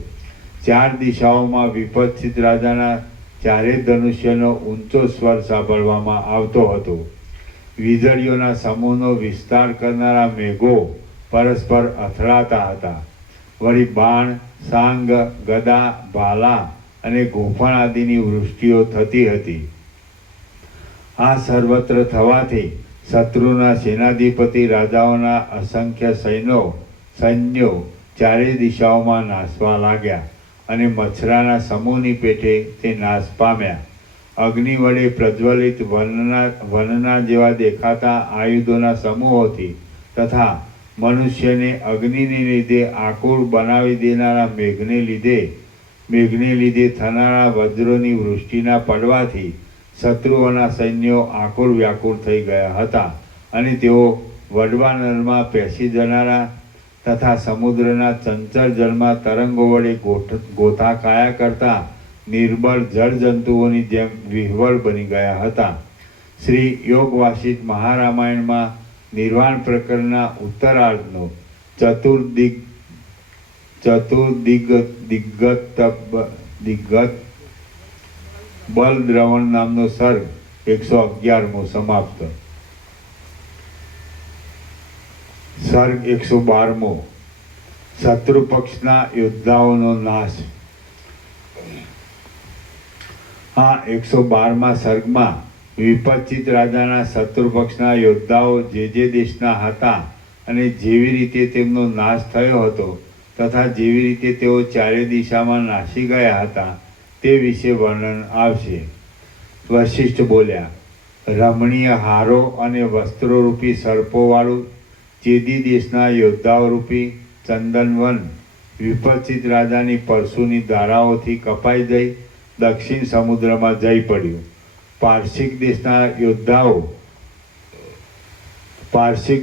ચાર દિશાઓમાં વિપસ્થિત રાજાના ચારે ધનુષ્યનો ઊંચો સ્વર સાંભળવામાં આવતો હતો. વીજળીઓના સમૂહનો વિસ્તાર કરનારા મેઘો પરસ્પર અથડાતા હતા. વળી બાણ, સાંગ, ગદા, ભાલા અને ગોફણ આદિની વૃષ્ટિઓ થતી હતી. આ સર્વત્ર થવાથી શત્રુના સેનાધિપતિ રાજાઓના અસંખ્ય સૈન્યો ચારે દિશાઓમાં નાસવા લાગ્યા અને મચ્છરાના સમૂહની પેઠે તે નાશ પામ્યા. અગ્નિ વડે પ્રજ્વલિત વનના જેવા દેખાતા આયુધોના સમૂહોથી તથા મનુષ્યને અગ્નિને લીધે આકુળ બનાવી દેનારા મેઘને લીધે થનારા વજ્રોની વૃષ્ટિના પડવાથી શત્રુઓના સૈન્યો આકુળ વ્યાકુળ થઈ ગયા હતા અને તેઓ વડવાનળમાં પેસી જનારા તથા સમુદ્રના ચંચળ જળમાં તરંગો વડે ગોથા ખાયા કરતા નિર્બળ જળજંતુઓની જેમ વિહ્વળ બની ગયા હતા. શ્રી યોગ વાસિષ્ઠ મહારામાયણમાં નિર્વાણ પ્રકરણના ઉત્તરાર્ધનો ચતુર્દિગ્ગત બલ દ્રવણ નામનો સર્ગ 111મો સમાપ્ત. સર્ગ 112મો. શત્રુ પક્ષના યોદ્ધાઓનો નાશ. આ 112મા સર્ગમાં વિપચિત રાજાના શત્રુ પક્ષના યોદ્ધાઓ જે દેશના હતા અને જેવી રીતે તેમનો નાશ થયો હતો તથા જેવી રીતે તેઓ ચારે દિશામાં નાસી ગયા હતા તે વિશે વર્ણન આવશે. વશિષ્ઠ બોલ્યા, રમણીય હારો અને વસ્ત્રોરૂપી સર્પોવાળું ચેદી દેશના યોદ્ધાઓ રૂપી ચંદનવન વિપચિત રાજાની પરશુની ધારાઓથી કપાઈ જઈ દક્ષિણ સમુદ્રમાં જઈ પડ્યું. પારસિક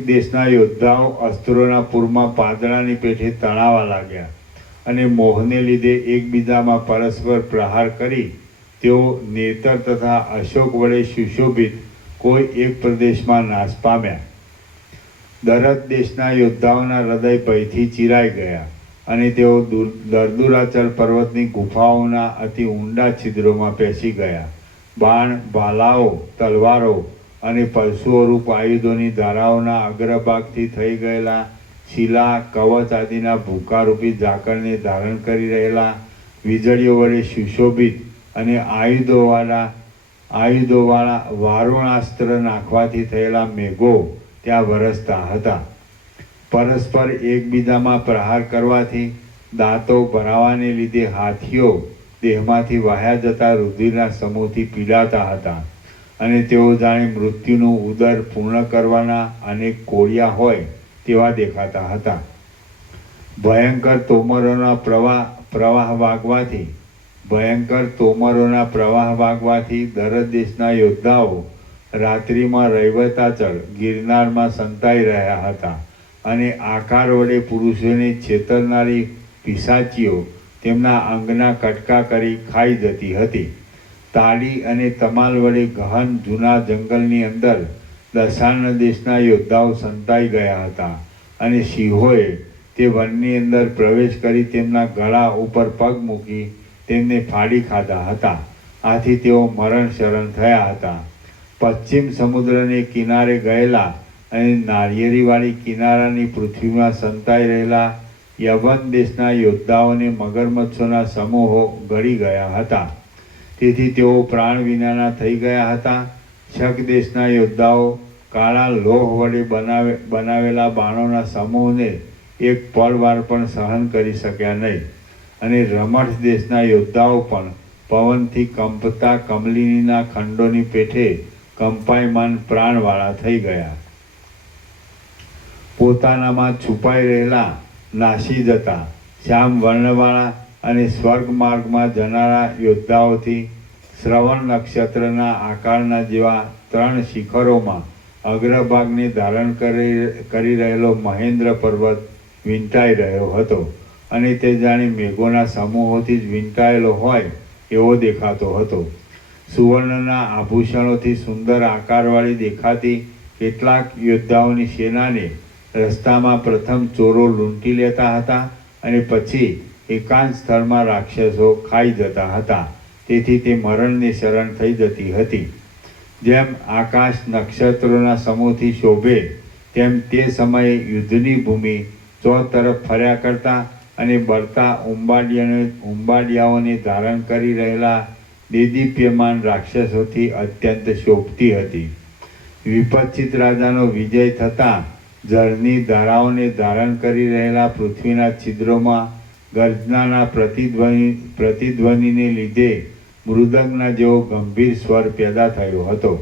દેશના યોદ્ધાઓ અસ્ત્રોના પૂરમાં પાંદડાની પેઠે તણાવા લાગ્યા અને મોહને લીધે એકબીજામાં પરસ્પર પ્રહાર કરી તેઓ નેતર તથા અશોક વડે સુશોભિત કોઈ એક પ્રદેશમાં નાશ પામ્યા. દરદ દેશના યોદ્ધાઓના હૃદય ભયથી ચીરાઈ ગયા અને તેઓ દરદુરાચલ પર્વતની ગુફાઓના અતિ ઊંડા છિદ્રોમાં પેસી ગયા. બાણ, ભાલાઓ, તલવારો અને પરશુઓરૂપ આયુધોની ધારાઓના અગ્રભાગથી થઈ ગયેલા શિલા, કવચ આદિના ભૂકારૂપી ઝાકળને ધારણ કરી રહેલા વીજળીઓ વડે સુશોભિત અને આયુધોવાળા વારુણાસ્ત્ર નાખવાથી થયેલા મેઘો ત્યાં વરસતા હતા. પરસ્પર એકબીજામાં પ્રહાર કરવાથી દાંતો ભરાવાને લીધે હાથીઓ દેહમાંથી વહ્યા જતા રુધિરના સમૂહથી પીડાતા હતા અને તેઓ જાણે મૃત્યુનું ઉદર પૂર્ણ કરવાના અનેક કોળિયા હોય તેવા દેખાતા હતા. ભયંકર તોમરોના પ્રવાહ વાગવાથી દરદ દેશના યોદ્ધાઓ રાત્રિમાં રૈવતાચળ ગિરનારમાં સંતાઈ રહ્યા હતા અને આકાર વડે પુરુષોને છેતરનારી પિશાચીઓ તેમના અંગના કટકા કરી ખાઈ જતી હતી. તાળી અને તમાલ વડે ગહન જૂના જંગલની અંદર દશાર્ણ દેશના યોદ્ધાઓ સંતાઈ ગયા હતા અને સિંહોએ તે વનની અંદર પ્રવેશ કરી તેમના ગળા ઉપર પગ મૂકી તેમને ફાડી ખાધા હતા. આથી તેઓ મરણ શરણ થયા હતા. પશ્ચિમ સમુદ્રને કિનારે ગયેલા અને નાળિયેરીવાળી કિનારાની પૃથ્વીમાં સંતાઈ રહેલા યવન દેશના યોદ્ધાઓને મગરમચ્છોના સમૂહો ગળી ગયા હતા. તેથી તેઓ પ્રાણ વિનાના થઈ ગયા હતા. શક દેશના યોદ્ધાઓ કાળા લોહ વડે બનાવેલા બાણોના સમૂહને એક પળવાર પણ સહન કરી શક્યા નહીં અને રમઠ દેશના યોદ્ધાઓ પણ પવનથી કંપતા કમલિનીના ખંડોની પેઠે કંપાયમાન પ્રાણવાળા થઈ ગયા. પોતાનામાં છુપાઈ રહેલા નાસી જતા શ્યામ વર્ણવાળા અને સ્વર્ગ માર્ગમાં જનારા યોદ્ધાઓથી શ્રવણ નક્ષત્રના આકારના જેવા 3 શિખરોમાં અગ્રભાગને ધારણ કરી રહેલો મહેન્દ્ર પર્વત વીંટાઈ રહ્યો હતો અને તે જાણે મેઘોના સમૂહોથી જ વીંટાયેલો હોય એવો દેખાતો હતો. સુવર્ણના આભૂષણોથી સુંદર આકારવાળી દેખાતી કેટલાક યોદ્ધાઓની સેનાને રસ્તામાં પ્રથમ ચોરો લૂંટી લેતા હતા અને પછી એકાંત સ્થળમાં રાક્ષસો ખાઈ જતા હતા. તેથી તે મરણની શરણ થઈ જતી હતી. જેમ આકાશ નક્ષત્રોના સમૂહથી શોભે તેમ તે સમયે યુદ્ધની ભૂમિ ચોતરફ ફર્યા કરતા અને બળતા ઉંબાડિયાઓને ધારણ કરી રહેલા દેદીપ્યમાન રાક્ષસોથી અત્યંત શોભતી હતી. વિપચ્છિત રાજાનો વિજય થતાં જળની ધારાઓને ધારણ કરી રહેલા પૃથ્વીના છિદ્રોમાં ગર્જનાના પ્રતિધ્વનિને લીધે મૃદંગના જેવો ગંભીર સ્વર પેદા થયો હતો.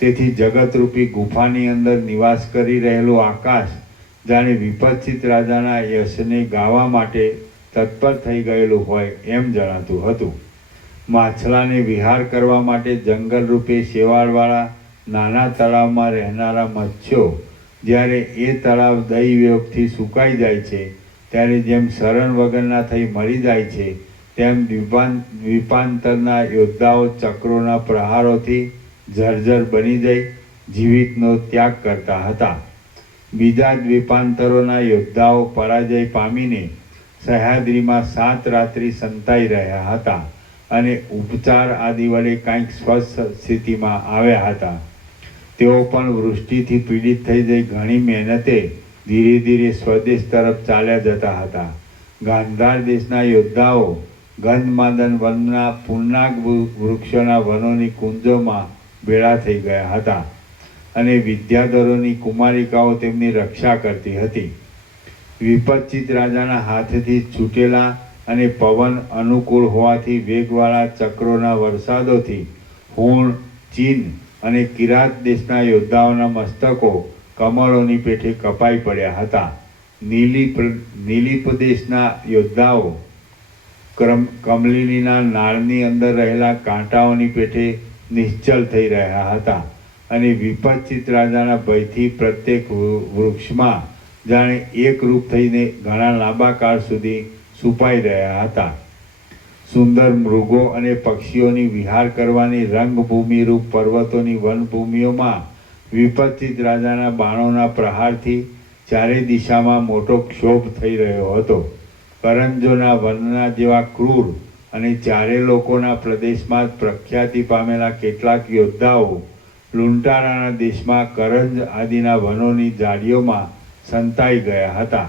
તેથી જગતરૂપી ગુફાની અંદર નિવાસ કરી રહેલું આકાશ જાણે વિપચ્છિત રાજાના યશને ગાવા માટે તત્પર થઈ ગયેલું હોય એમ જણાતું હતું. માછલાને વિહાર કરવા માટે જંગલ રૂપે શેવાળવાળા નાના તળાવમાં રહેનારા મત્સ્યો જ્યારે એ તળાવ દૈવયોગથી સુકાઈ જાય છે ત્યારે જેમ શરણ વગરના થઈ મરી જાય છે તેમ દ્વીપાંતરના યોદ્ધાઓ ચક્રોના પ્રહારોથી જર્જર બની જઈ જીવિતનો ત્યાગ કરતા હતા. બીજા દ્વીપાંતરોના યોદ્ધાઓ પરાજય પામીને સહ્યાદ્રીમાં 7 રાત્રિ સંતાઈ રહ્યા હતા અને ઉપચાર આદિ વડે કાંઈક સ્વસ્થ સ્થિતિમાં આવ્યા હતા. તેઓ પણ વૃષ્ટિથી પીડિત થઈ જઈ ઘણી મહેનતે ધીરે ધીરે સ્વદેશ તરફ ચાલ્યા જતા હતા. ગાંધાર દેશના યોદ્ધાઓ ગંધમાદન વનના પૂર્ણાગ વૃક્ષોના વનોની કુંજોમાં ભેળા થઈ ગયા હતા અને વિદ્યાધરોની કુમારિકાઓ તેમની રક્ષા કરતી હતી. વિપચ્છિત રાજાના હાથથી છૂટેલા અને પવન અનુકૂળ હોવાથી વેગવાળા ચક્રોના વરસાદોથી હુણ, ચીન અને કિરાત દેશના યોદ્ધાઓના મસ્તકો કમળોની પેઠે કપાઈ પડ્યા હતા. નીલીપ દેશના યોદ્ધાઓ કમલિનીના નાળની અંદર રહેલા કાંટાઓની પેઠે નિશ્ચલ થઈ રહ્યા હતા અને વિપચ્છિત રાજાના ભયથી પ્રત્યેક વૃક્ષમાં જાણે એકરૂપ થઈને ઘણા લાંબા કાળ સુધી છુપાઈ રહ્યા હતા. સુંદર મૃગો અને પક્ષીઓની વિહાર કરવાની રંગભૂમિ રૂપ પર્વતોની વનભૂમિઓમાં વિપચ્છિત રાજાના બાણોના પ્રહારથી ચારે દિશામાં મોટો ક્ષોભ થઈ રહ્યો હતો. કરંજોના વનના જેવા ક્રૂર અને ચારે લોકોના પ્રદેશમાં જ પ્રખ્યાતિ પામેલા કેટલાક યોદ્ધાઓ લુંટારાના દેશમાં કરંજ આદિના વનોની ઝાડીઓમાં સંતાઈ ગયા હતા.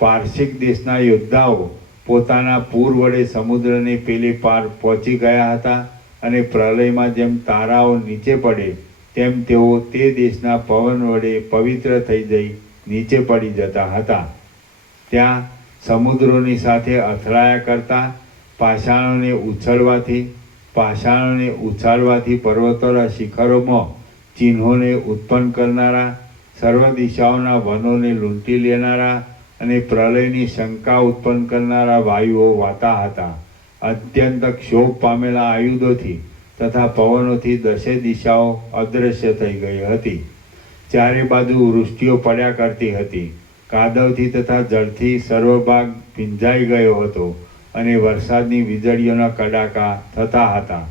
પારસિક દેશના યોદ્ધાઓ પોતાના પૂર વડે સમુદ્રને પેલે પાર પહોંચી ગયા હતા અને પ્રલયમાં જેમ તારાઓ નીચે પડે તેમ તેઓ તે દેશના પવન વડે પવિત્ર થઈ જઈ નીચે પડી જતા હતા. ત્યાં સમુદ્રોની સાથે અથડાયા કરતા પાષાણોને ઉછાળવાથી પર્વતોના શિખરોમાં ચિહ્નોને ઉત્પન્ન કરનારા, સર્વ દિશાઓના વનોને લૂંટી લેનારા અને પ્રલયની શંકા ઉત્પન્ન કરનારા વાયુઓ વાતા હતા. અત્યંત ક્ષોભ પામેલા આયુધોથી તથા પવનોથી 10 દિશાઓ અદૃશ્ય થઈ ગઈ હતી. ચારે બાજુ વૃષ્ટિઓ પડ્યા કરતી હતી. કાદવથી તથા જળથી સર્વભાગ ભીંજાઈ ગયો હતો અને વરસાદની વીજળીઓના કડાકા થતા હતા.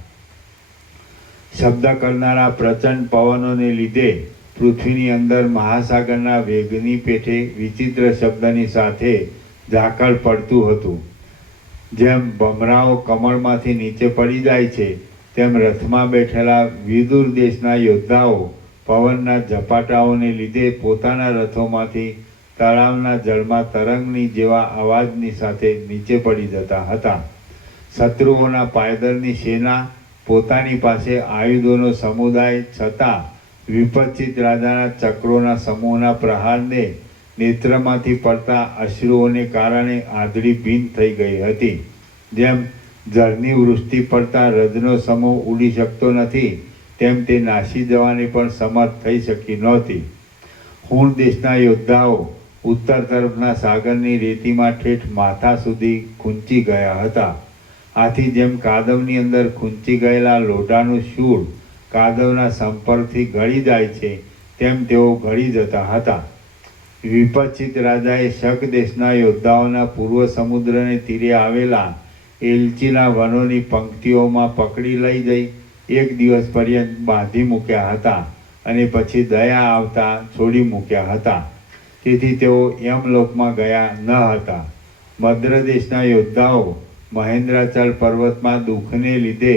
શબ્દ કરનારા પ્રચંડ પવનોને લીધે પૃથ્વીની અંદર મહાસાગરના વેગની પેઠે વિચિત્ર શબ્દની સાથે ઝાકળ પડતું હતું. જેમ ભમરાઓ કમળમાંથી નીચે પડી જાય છે તેમ રથમાં બેઠેલા વિદુર દેશના યોદ્ધાઓ પવનના ઝપાટાઓને લીધે પોતાના રથોમાંથી તળાવના જળમાં તરંગની જેવા અવાજની સાથે નીચે પડી જતા હતા. શત્રુઓના પાયદળની સેના પોતાની પાસે આયુધોનો સમુદાય છતાં વિપચ્છિત રાજાના ચક્રોના સમૂહના પ્રહારને નેત્રમાંથી પડતા અશ્રુઓને કારણે આંધળી ભીન થઈ ગઈ હતી. જેમ જળની વૃષ્ટિ પડતા રજનો સમૂહ ઉડી શકતો નથી તેમ તે નાસી જવાની પણ સમર્થ થઈ શકી નહોતી. હુણ દેશના યોદ્ધાઓ ઉત્તર તરફના સાગરની રેતીમાં ઠેઠ માથા સુધી ખૂંચી ગયા હતા. આથી જેમ કાદવની અંદર ખૂંચી ગયેલા લોઢાનું શૂળ કાદવના સંપર્કથી ગળી જાય છે તેમ તેઓ ઘડી જતા હતા. વિપચિત રાજાએ શક દેશના યોદ્ધાઓના પૂર્વ સમુદ્રને તીરે આવેલા એલચીના વનોની પંક્તિઓમાં પકડી લઈ જઈ એક દિવસ પર્યંત બાંધી મૂક્યા હતા અને પછી દયા આવતા છોડી મૂક્યા હતા. તેથી તેઓ યમલોકમાં ગયા ન હતા. મદ્ર દેશના યોદ્ધાઓ મહેન્દ્રાચલ પર્વતમાં દુઃખને લીધે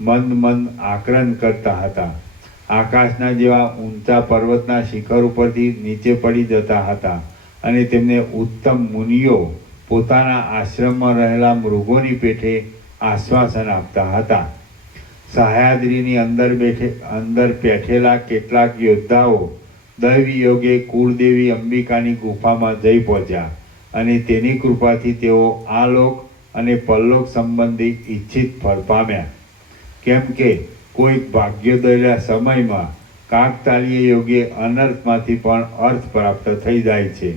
મંદ આક્રંદ કરતા હતા. આકાશના જેવા ઊંચા પર્વતના શિખર ઉપરથી નીચે પડી જતા હતા અને તેમને ઉત્તમ મુનિઓ પોતાના આશ્રમમાં રહેલા મૃગોની પેઠે આશ્વાસન આપતા હતા. સહ્યાદ્રીની અંદર બેઠેલા કેટલાક યોદ્ધાઓ દૈવી યોગે કુળદેવી અંબિકાની ગુફામાં જઈ પહોંચ્યા અને તેની કૃપાથી તેઓ આ લોક અને પરલોક સંબંધી ઈચ્છિત ફળ પામ્યા. કેમ કે કોઈક ભાગ્યોદયના સમયમાં કાકતાળીય યોગે અનર્થમાંથી પણ અર્થ પ્રાપ્ત થઈ જાય છે.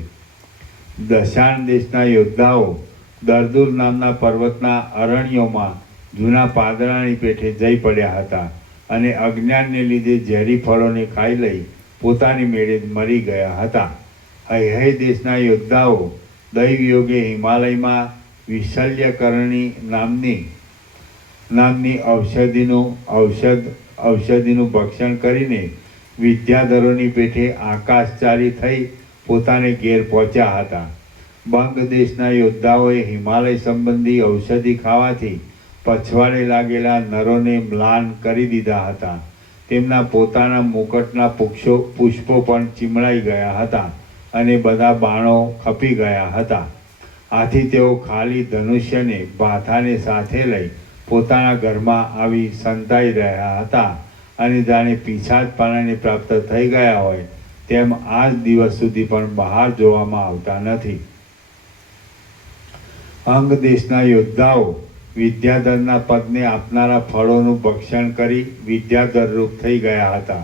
દશાણ દેશના યોદ્ધાઓ દરદુર નામના પર્વતના અરણ્યોમાં જૂના પાદરાની પેઠે જઈ પડ્યા હતા અને અજ્ઞાનને લીધે ઝેરી ફળોને ખાઈ લઈ પોતાની મેળે મરી ગયા હતા. હૈહય દેશના યોદ્ધાઓ દૈવ યોગે હિમાલયમાં વિશલ્યકરણી નામની ઔષધિનું ભક્ષણ કરીને વિદ્યાધરોની પેઠે આકાશચારી થઈ પોતાને ઘેર પહોંચ્યા હતા. બંગ દેશના યોદ્ધાઓએ હિમાલય સંબંધી ઔષધિ ખાવાથી પછવાડે લાગેલા નરોને મ્લાન કરી દીધા હતા. તેમના પોતાના મુકટના પુષ્પો પણ ચીમડાઈ ગયા હતા અને બધા બાણો ખપી ગયા હતા. આથી તેઓ ખાલી ધનુષ્યને ભાથાને સાથે લઈ પોતાના ઘરમાં આવી સંતાઈ રહ્યા હતા અને જાણે પીછાદ પાનાને પ્રાપ્ત થઈ ગયા હોય તેમ આજ દિવસ સુધી પણ બહાર જોવામાં આવતા નથી. અંગ દેશના યોદ્ધાઓ વિદ્યાધરના પદને આપનારા ફળોનું ભક્ષણ કરી વિદ્યાધર રૂપ થઈ ગયા હતા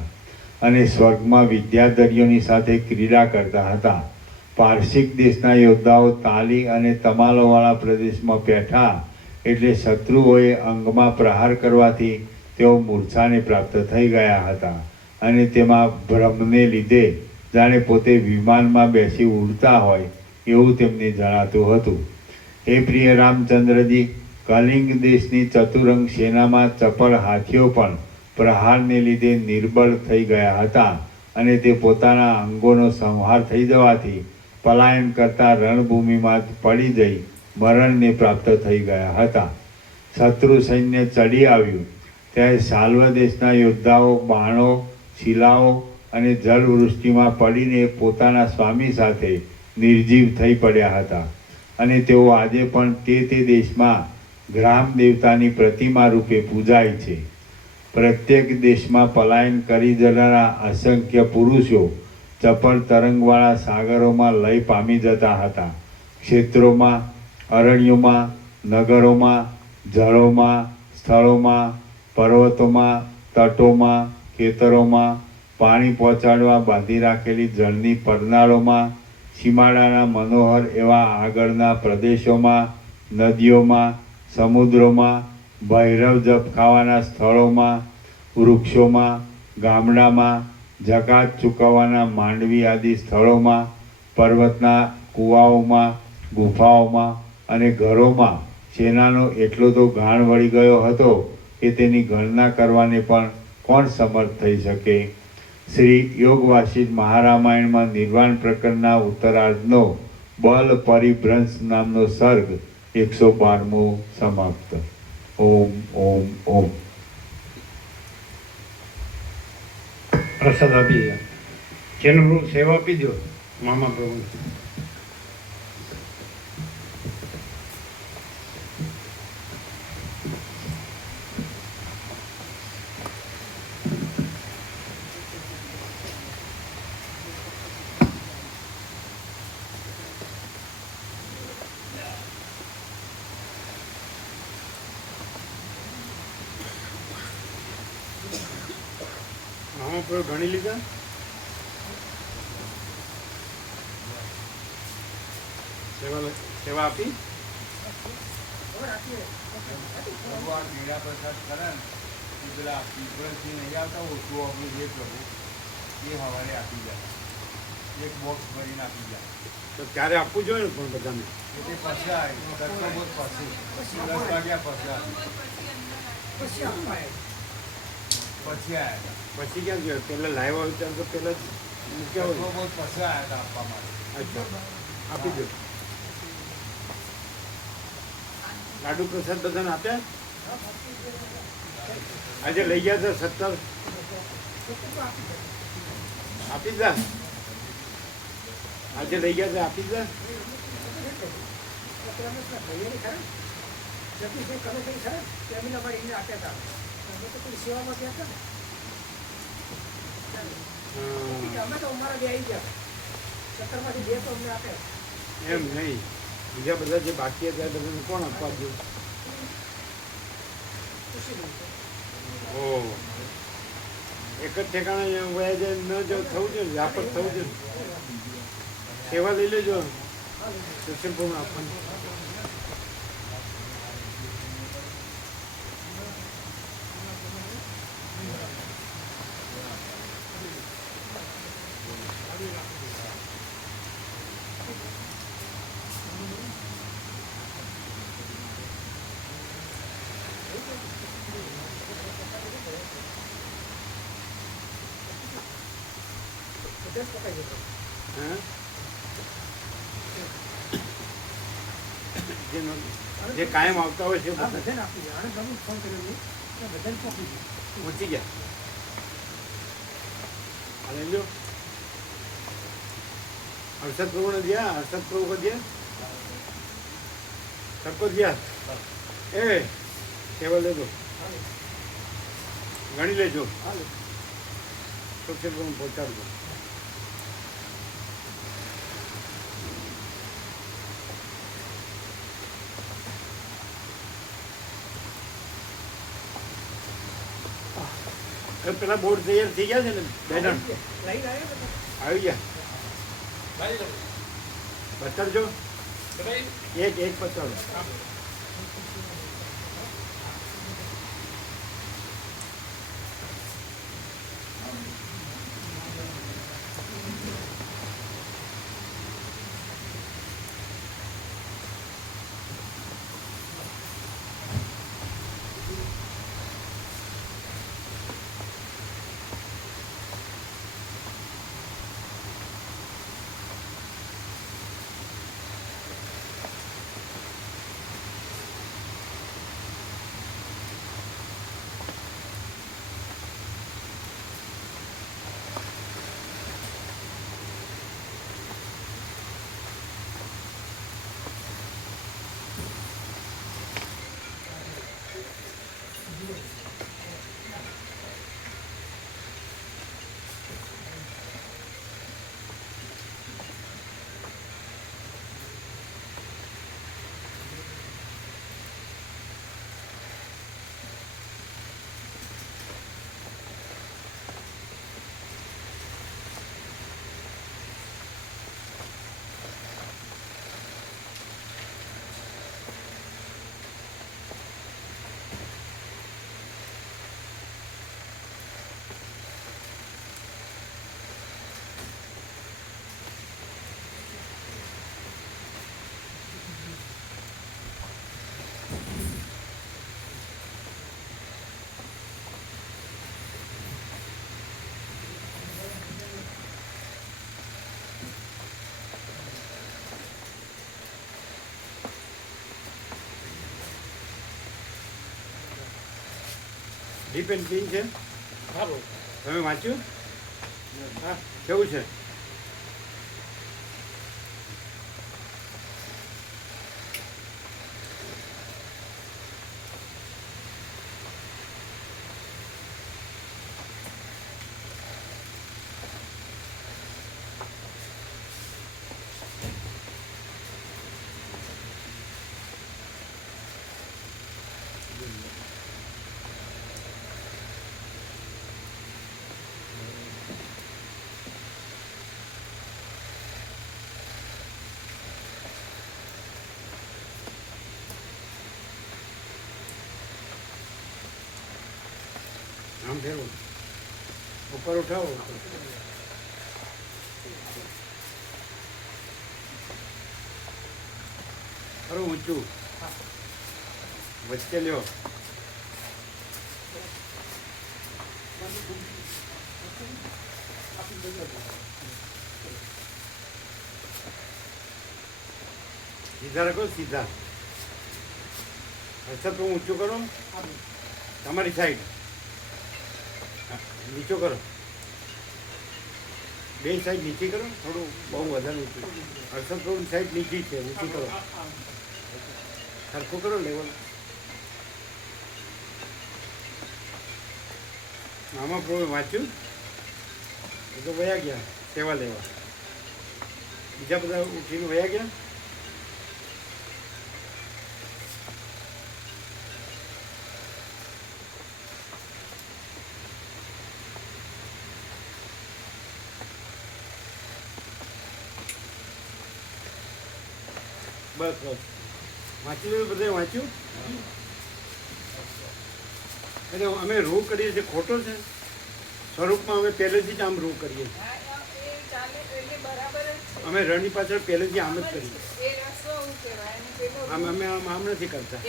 અને સ્વર્ગમાં વિદ્યાધરીઓની સાથે ક્રીડા કરતા હતા. પારસિક દેશના યોદ્ધાઓ તાલી અને તમાલોવાળા પ્રદેશમાં બેઠા એટલે શત્રુઓએ અંગમાં પ્રહાર કરવાથી તેઓ મૂર્છાને પ્રાપ્ત થઈ ગયા હતા અને તેમાં ભ્રમને લીધે જાણે પોતે વિમાનમાં બેસી ઉડતા હોય એવું તેમને જણાતું હતું. હે પ્રિય રામચંદ્રજી, કલિંગ દેશની ચતુરંગ સેનામાં ચપળ હાથીઓ પણ પ્રહારને લીધે નિર્બળ થઈ ગયા હતા અને તે પોતાના અંગોનો સંહાર થઈ જવાથી પલાયન કરતા રણભૂમિમાં પડી જઈ મરણને પ્રાપ્ત થઈ ગયા હતા. શત્રુ સૈન્ય ચડી આવ્યું ત્યારે સાલ્વ દેશના યોદ્ધાઓ બાણો, શિલાઓ અને જલવૃષ્ટિમાં પડીને પોતાના સ્વામી સાથે નિર્જીવ થઈ પડ્યા હતા અને તેઓ આજે પણ તે દેશમાં ગ્રામ દેવતાની પ્રતિમા રૂપે પૂજાય છે. પ્રત્યેક દેશમાં પલાયન કરી જનારા અસંખ્ય પુરુષો ચપળ તરંગવાળા સાગરોમાં લય પામી જતા હતા. ક્ષેત્રોમાં, અરણ્યોમાં, નગરોમાં, જળોમાં, સ્થળોમાં, પર્વતોમાં, તટોમાં, ખેતરોમાં, પાણી પહોંચાડવા બાંધી રાખેલી જળની પરનાળોમાં, સીમાડાના મનોહર એવા આગળના પ્રદેશોમાં, નદીઓમાં, સમુદ્રોમાં, ભૈરવ જપ ખાવાના સ્થળોમાં, વૃક્ષોમાં, ગામડામાં, જકાત ચૂકવવાના માંડવી આદિ સ્થળોમાં, પર્વતના કૂવાઓમાં, ગુફાઓમાં અને ઘરોમાં સેનાનો એટલો તો ગાણ વળી ગયો હતો કે તેની ગણના કરવાને પણ કોણ સમર્થ થઈ શકે. શ્રી યોગવાસિત મહારામાયણમાં નિર્વાણ પ્રકરણના ઉત્તરાર્ધનો બલ પરિભ્રંશ નામનો સર્ગ 112મો સમાપ્ત. ઓમ ઓમ ઓમ. પ્રસાદ આપી જેનું સેવા આપી દો મામા પ્રભુ. ગણી લીધા સેવા આપી પ્રસાદ કરે ને પેલા નહીં આવતા ઓછું આપણું જે પ્રભુ એ સવારે આપી જાય, એક બોક્સ ભરીને આપી જાય. તો ત્યારે આપવું જોઈએ ને પણ બધાને. એટલે પછી આવે તડકો બહુ પછી 10 વાગ્યા પછી આવે. પછી આવ્યા પછી ક્યાં ગયો? પહેલાં લાવ્યા હોય ત્યારે તો પહેલાં જ મૂક્યા તડકો હોય. બહુ પછી આવ્યા હતા આપવા માટે. અચ્છા, આપી દો. લાડુ પ્રસાદ બધાને આપ્યા? આજે લઈ ગયા હતા 17 આપી દા. આજે લઈ ગયા હતા આપી દા. એમ નહીં, બીજા બધા જે બાકી હતા એ બધાને કોણ આપવા દઉં? ઓહ, એક જ ઠેકાણે વયા જાય ન જો થવું જોઈએ, વ્યાપક થવું જોઈએ. સેવા લઈ લેજો સોશિયલ ફોર્મ આપવાની. હા? જે કાયમ આવતા હોય છે એ બધા પહોંચી ગયા. અને જો હર્ષદ પ્રભુને દિયા, હર્ષદ પ્રભુ को दिया, सबको दिया. ए सेवा ले दो, ગણી લેજો. સોશિયલ ફોર્મ પહોંચાડજો. પેલા બોર્ડ તૈયાર થઈ ગયા છે ને બેનર આવી ગયા? બતાડજો, એક બતાડો. ડીપ એન્ડ ક્લીન છે. તમે વાંચ્યું? હા, કેવું છે? આમ ફેરવો. ऊपर उठाओ करो ऊंचू वच्चे ल्यो सीधा रखो सीधा अच्छा तो ऊंचू करो हमारी साइड नीचो करो બે સાઈડ નીચે કરો થોડું બહુ વધારે ઊંચું અડસઠ થોડી સાઈડ નીચે છે ઊંચી કરો સરખું કરો લેવલ આમાં પ્રોબ્લેમ વાંચ્યું એ તો વયા ગયા સેવા લેવા બીજા બધા ઉઠીને વયા ગયા બસ બસ વાંચી લીધું બધે વાંચ્યું એટલે અમે રૂ કરીએ છીએ ખોટો છે સ્વરૂપમાં અમે પહેલેથી જ આમ રૂ કરીએ અમે રણની પાછળ પહેલેથી આમ જ કરીએ આમ અમે આમ આમ નથી કરતા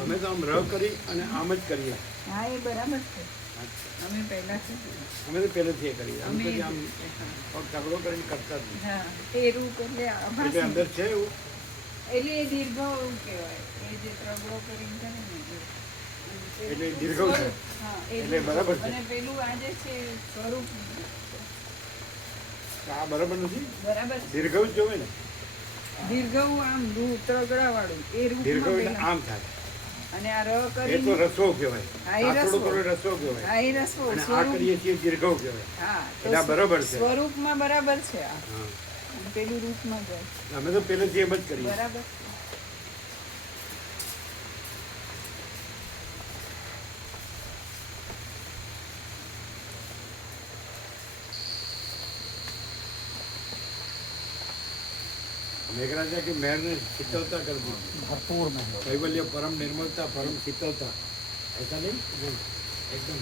અમે તો આમ ર કરી અને આમ જ કરીએ હા એ બરાબર છે અમે પહેલાથી અમે તો પહેલેથી એ કરીએ આમ પછી આમ પગ તગડો કરીને કરતા જ નહીં હા એ રૂપ એટલે આભાસ એટલે અંદર છે એવું એટલે એ દીર્ઘ એવું કહેવાય એ જે પ્રગડો કરીને કરે ને એટલે દીર્ઘવ છે હા એટલે બરાબર છે અને પેલું આજે છે સ્વરૂપ આ બરાબર નથી બરાબર છે. દીર્ઘવ જ જોવે ને દીર્ઘ આમ ત્રગડા વાળું એ દીર્ઘવ રૂપમાં એટલે પેલા. આમ થાય અને આ ર એ તો કરીને રસો કહેવાય હા, એ આ થોડું રસો. થોડું રસો કહેવાય હા એ રસવો અને આ સ્વરૂપ કરીએ છીએ દીર્ઘવ કહેવાય હા તો એટલે આ બરાબર છે. સ્વરૂપમાં બરાબર છે આ હા અને પેલું રૂપમાં જાય અમે તો પહેલેથી એમ જ કરીએ બરાબર मेघराजा की मेहर ने शीतलता कर दी भरपूर में है। कैवल्य परम निर्मलता परम शीतलता ऐसा नहीं एकदम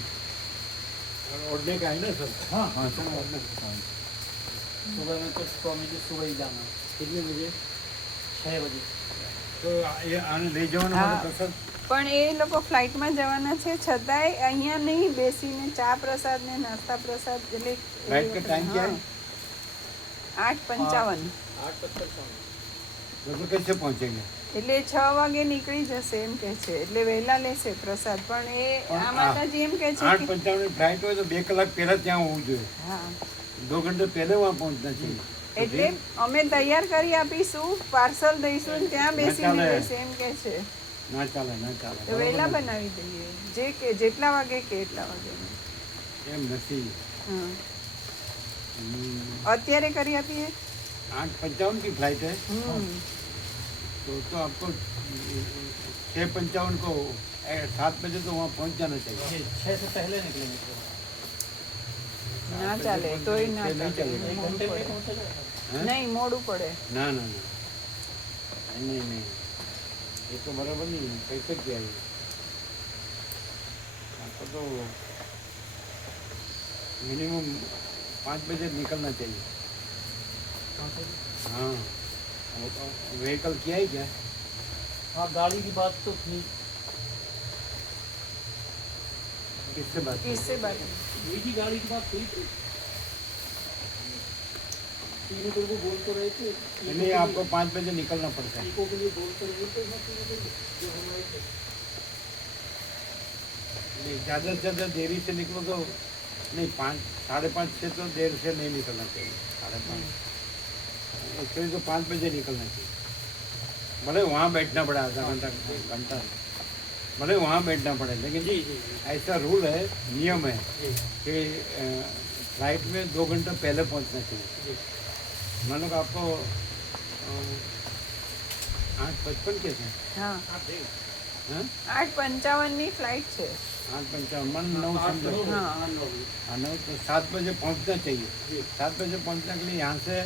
और ओढ़ने का है ना सर हाँ हाँ हाँ, ओढ़ने का। हाँ। सुबह में तो स्वामी जी सुबह ही जाना है, कितने बजे 6 बजे। तो ये आने ले जाओ ना हाँ। મને પસંદ પણ એ લોકો ફ્લાઇટમાં જવાના છે છતાંય અહીંયા નહીં બેસીને ચા પ્રસાદ ને નાસ્તા પ્રસાદ એટલે फ्लाइट का टाइम क्या है 8:55 तो कैसे पहुंचेंगे એટલે 6 વાગે નીકળી જશે એમ કે છે એટલે વહેલા લેશે પ્રસાદ પણ એ પણ આ માતાજી એમ કે છે કે 8:55 ફ્લાઇટ હોય તો 2 કલાક પહેલા ત્યાં હોવું જોઈએ હા 2 घंटे पहले वहाँ पहुंचना चाहिए એટલે અમે તૈયાર કરી આપીશું પાર્સલ દઈશું ને ત્યાં બેસીને ચાલે. લેશે એમ કે છે ना चाले ना चाले તો વહેલા બનાવી દઈએ જે કે જેટલા વાગે કે એટલા વાગે એમ નથી હા हम्म, અત્યારે કરી આપીએ 8:55 की फ्लाइट है હમ तो आपको 6:55 को 7 बजे तो वहाँ पहुँच जाना चाहिए ये 6 से पहले निकलेंगे तो। ના ચાલે તોય ના नहीं ચાલે चलेगा एक મોડું घंटे में પડે. पहुंचा जाएगा। हैं? નહીં મોડું પડે ना ना ना नहीं नहीं ये तो बराबर नहीं है कैसे किया ये आपको तो मिनिमम 5 बजे निकलना चाहिए हाँ वो तो व्हीकल किया ही क्या हाँ गाड़ी की बात तो थी, किससे बात की? કિસ્સે બાત निजी गाड़ी की बात हुई थी। तीनों को बोल तो रहे थे, नहीं आपको 5 बजे निकलना पड़ता है इको के लिए बोल तो रहे थे, मैं तीनों को जो हमारे थे। नहीं ज़्यादा से ज़्यादा देरी से निकलो तो नहीं 5 5:30 से तो देर से नहीं निकलना चाहिए 5:30 उसके लिए तो 5 बजे निकलना चाहिए भले वहाँ बैठना पड़ा आधा घंटा भले वहाँ बैठना पड़े लेकिन जी जी ऐसा रूल है नियम है जी कि फ्लाइट में 2 घंटे पहले पहुँचना चाहिए जी मान लो कि आपको 8:55 कैसे હા आप देख हैं 8:55 ની ફ્લાઇટ છે 8:55 मन 9 समझो हाँ। हाँ 9 तो 7 बजे पहुँचना चाहिए 7 बजे पहुँचने के लिए यहाँ से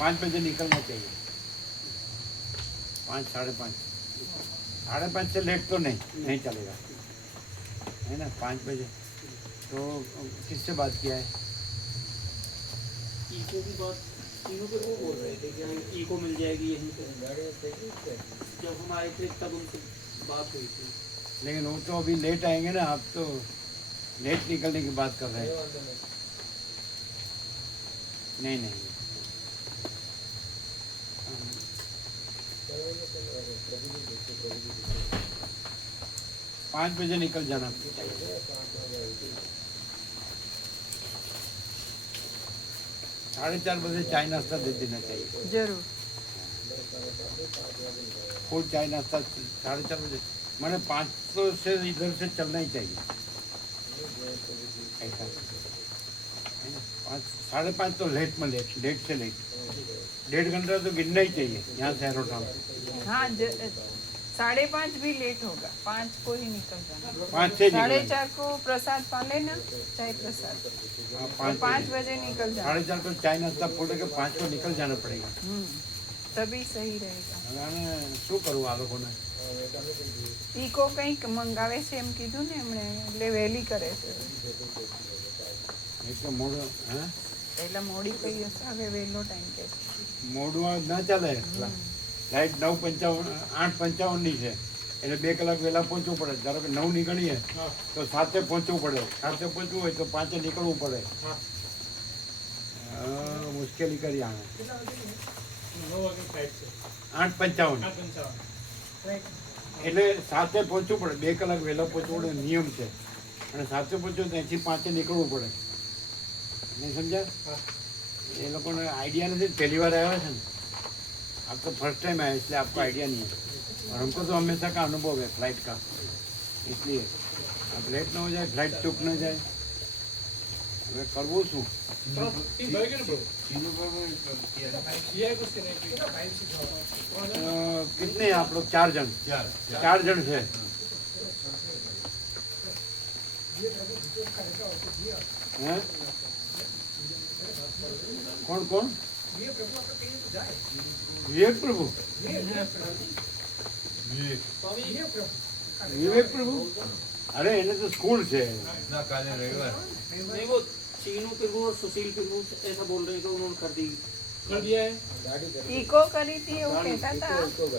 5 बजे निकलना चाहिए 5 5:30 5:30 से लेट तो नहीं चलेगा है ना 5 बजे। तो किससे बात किया है? इको की बात तीनों पे वो बोल रहे थे कि हाँ, इको मिल जाएगी यहीं पे। जब हम आए थे तब उनसे बात हुई थी। लेकिन वो तो अभी लेट आएंगे ना, आप तो लेट निकलने की बात कर रहे हैं। नहीं नहीं 5 बजे निकल जाना चाहिए। 4:30 बजे चाय नाश्ता दे देना चाहिए। જરૂર फुल चाय नाश्ता 4:30 बजे, मैंने 500 से इधर से चलना ही चाहिए ऐसा है ना। 5:30 तो लेट में लेट से लेट 1.5 घंटा तो गिरना ही चाहिए यहाँ से एरोटाउन। हाँ 5:30 भी लेट होगा, 5 को ही निकल जाना। 5 से निकलना। 4:30 को प्रसाद पाले ना, चाय प्रसाद, हाँ, तो 5 बजे निकल जाना। 4:30 को चाय नाश्ता फोड़ के 5 को निकल जाना पड़ेगा। तभी सही रहेगा। અને શું કરવું આ લોકોને? ઈકો કંઈક મંગાવે છે એમ કીધું ને એમણે, એટલે વહેલી કરે છે. એક તો મોડું હે પહેલા મોડી થઈ હશે, હવે વહેલો ટાઈમ કે છે. મોડું ના ચાલે. લાઈટ 9:55 8:55 ની છે એટલે 2 કલાક વહેલા પહોંચવું પડે. ધારો કે 9 નીકળીએ તો 7 પહોંચવું પડે. 7 પહોંચવું હોય તો 5 નીકળવું પડે. મુશ્કેલી કરી આને. 8:55 એટલે 7 પહોંચવું પડે. 2 કલાક વહેલા પહોંચવું પડે નિયમ છે. અને 7 પહોંચ્યું તો અહીંથી 5 નીકળવું પડે. नहीं समझा? ये लोगों ने आइडिया नहीं, पहली बार आया है ना, आप तो फर्स्ट टाइम आया इसलिए आपको आइडिया नहीं है। और हमको तो हमेशा का अनुभव है फ्लाइट का, इसलिए अब लेट ना हो जाए, फ्लाइट चूक ना जाए। હવે કરવું શું? कितने हैं आप लोग? 4 जन। 4 जन है। हैं? कौन कौन? विवेक प्रभु। विवेक प्रभु, अरे इन्हें तो स्कूल से ना काले रविवार नहीं, वो चीनू प्रभु और सुशील प्रभु ऐसा बोल रहे हैं कि उन्होंने कर दिया है। ઈકો કરી હતી એવું કહેતા હતા,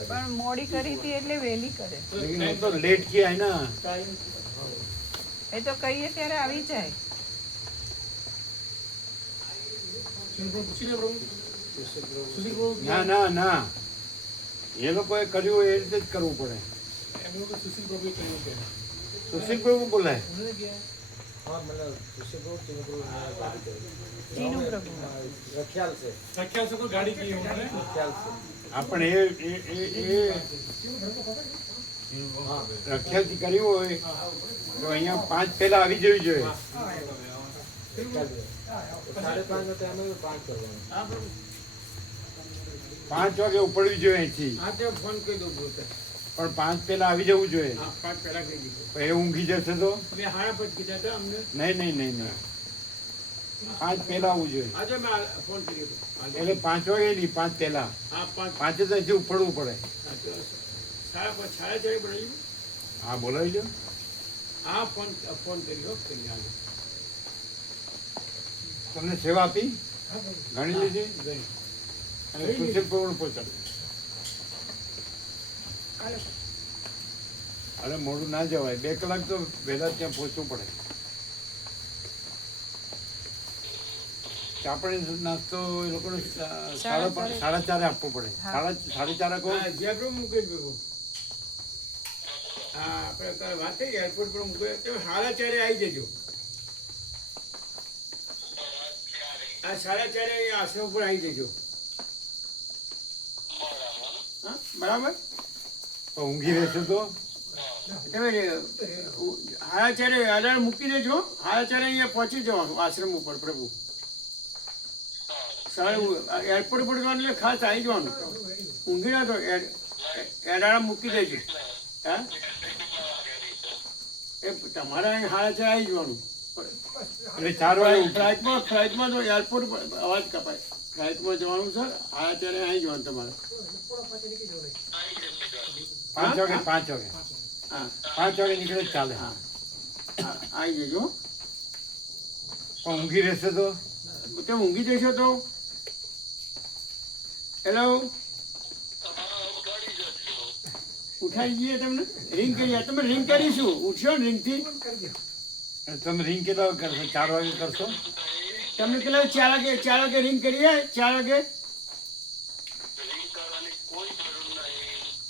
પણ મોડી કરી હતી એટલે વહેલી કરે. लेकिन वो तो लेट किया है ना। टाइम એ તો કહીએ ત્યારે આવી જાય. ના ના ના, એ લોકોએ કર્યું એ રીતે જ કરવું પડે. સુશીલ પ્રભુ બોલાય. ચીનુ પ્રભુ આપણે એ રખ્યાલથી કર્યું હોય તો અહીંયા 5 પહેલા આવી જવી જોઈએ. 5 વાગે ઉપડવી જોઈએ અહીંથી, પણ 5 પહેલા આવી જવું જોઈએ. એ ઊંઘી જશે તો નહીં નહીં નહીં નહીં, 5 પહેલા આવવું જોઈએ. એટલે 5 વાગે નહીં, 5 પહેલા. 5 જ અહીંથી ઉપડવું પડે. હા બોલાવી લો. તમને સેવા આપી, ગણી લીધી અને સુશીલ પ્રભુ પહોંચાડ્યું. અરે મોડું ના જવાય, 2 કલાક તો વહેલા ત્યાં પહોંચવું પડે. ચાપડી નાસ્તો એ લોકોને 4:30 આપવો પડે. 4:30 કહો. આપણે વાત થઈ એરપોર્ટ પર મૂકે તો 4:30 આવી જજો. આ 4:30 આશ્રમ ઉપર આવી જજો. હા બરાબર. તો ઊંઘી રહેશે તો તમે 4:30 અલાર્મ મૂકી દેજો. 4:30 અહીંયા પહોંચી જવાનું આશ્રમ ઉપર પ્રભુ. એરપોર્ટ પર જવાનું એટલે ખાસ આવી જવાનું. ઊંઘી ના તો એલાર્મ મૂકી દેજો. હા એ તમારે અહીં 4:30 આવી જવાનું. એટલે 4 વાગે ફ્લાઇટમાં તો એરપોર્ટ પર અવાજ કપાય. ફ્લાઇટમાં જવાનું સર 4:30 આવી જવાનું તમારે. 5 વાગે. 5 વાગે હા 5 વાગે નીકળે ચાલે. હા આવી જજો. પણ ઊંઘી રહેશે તો તમે ઊંઘી જશો તો? હેલો, ઉઠાઈ જઈએ તમને? રિંગ કરીએ. તમે રિંગ કરીશું. ઉઠશો ને રિંગથી? અને તમે રિંગ કેટલા વાગે કરશો? 4 વાગે કરશો? તમને કેટલા 4 વાગે રિંગ કરીએ? 4 વાગે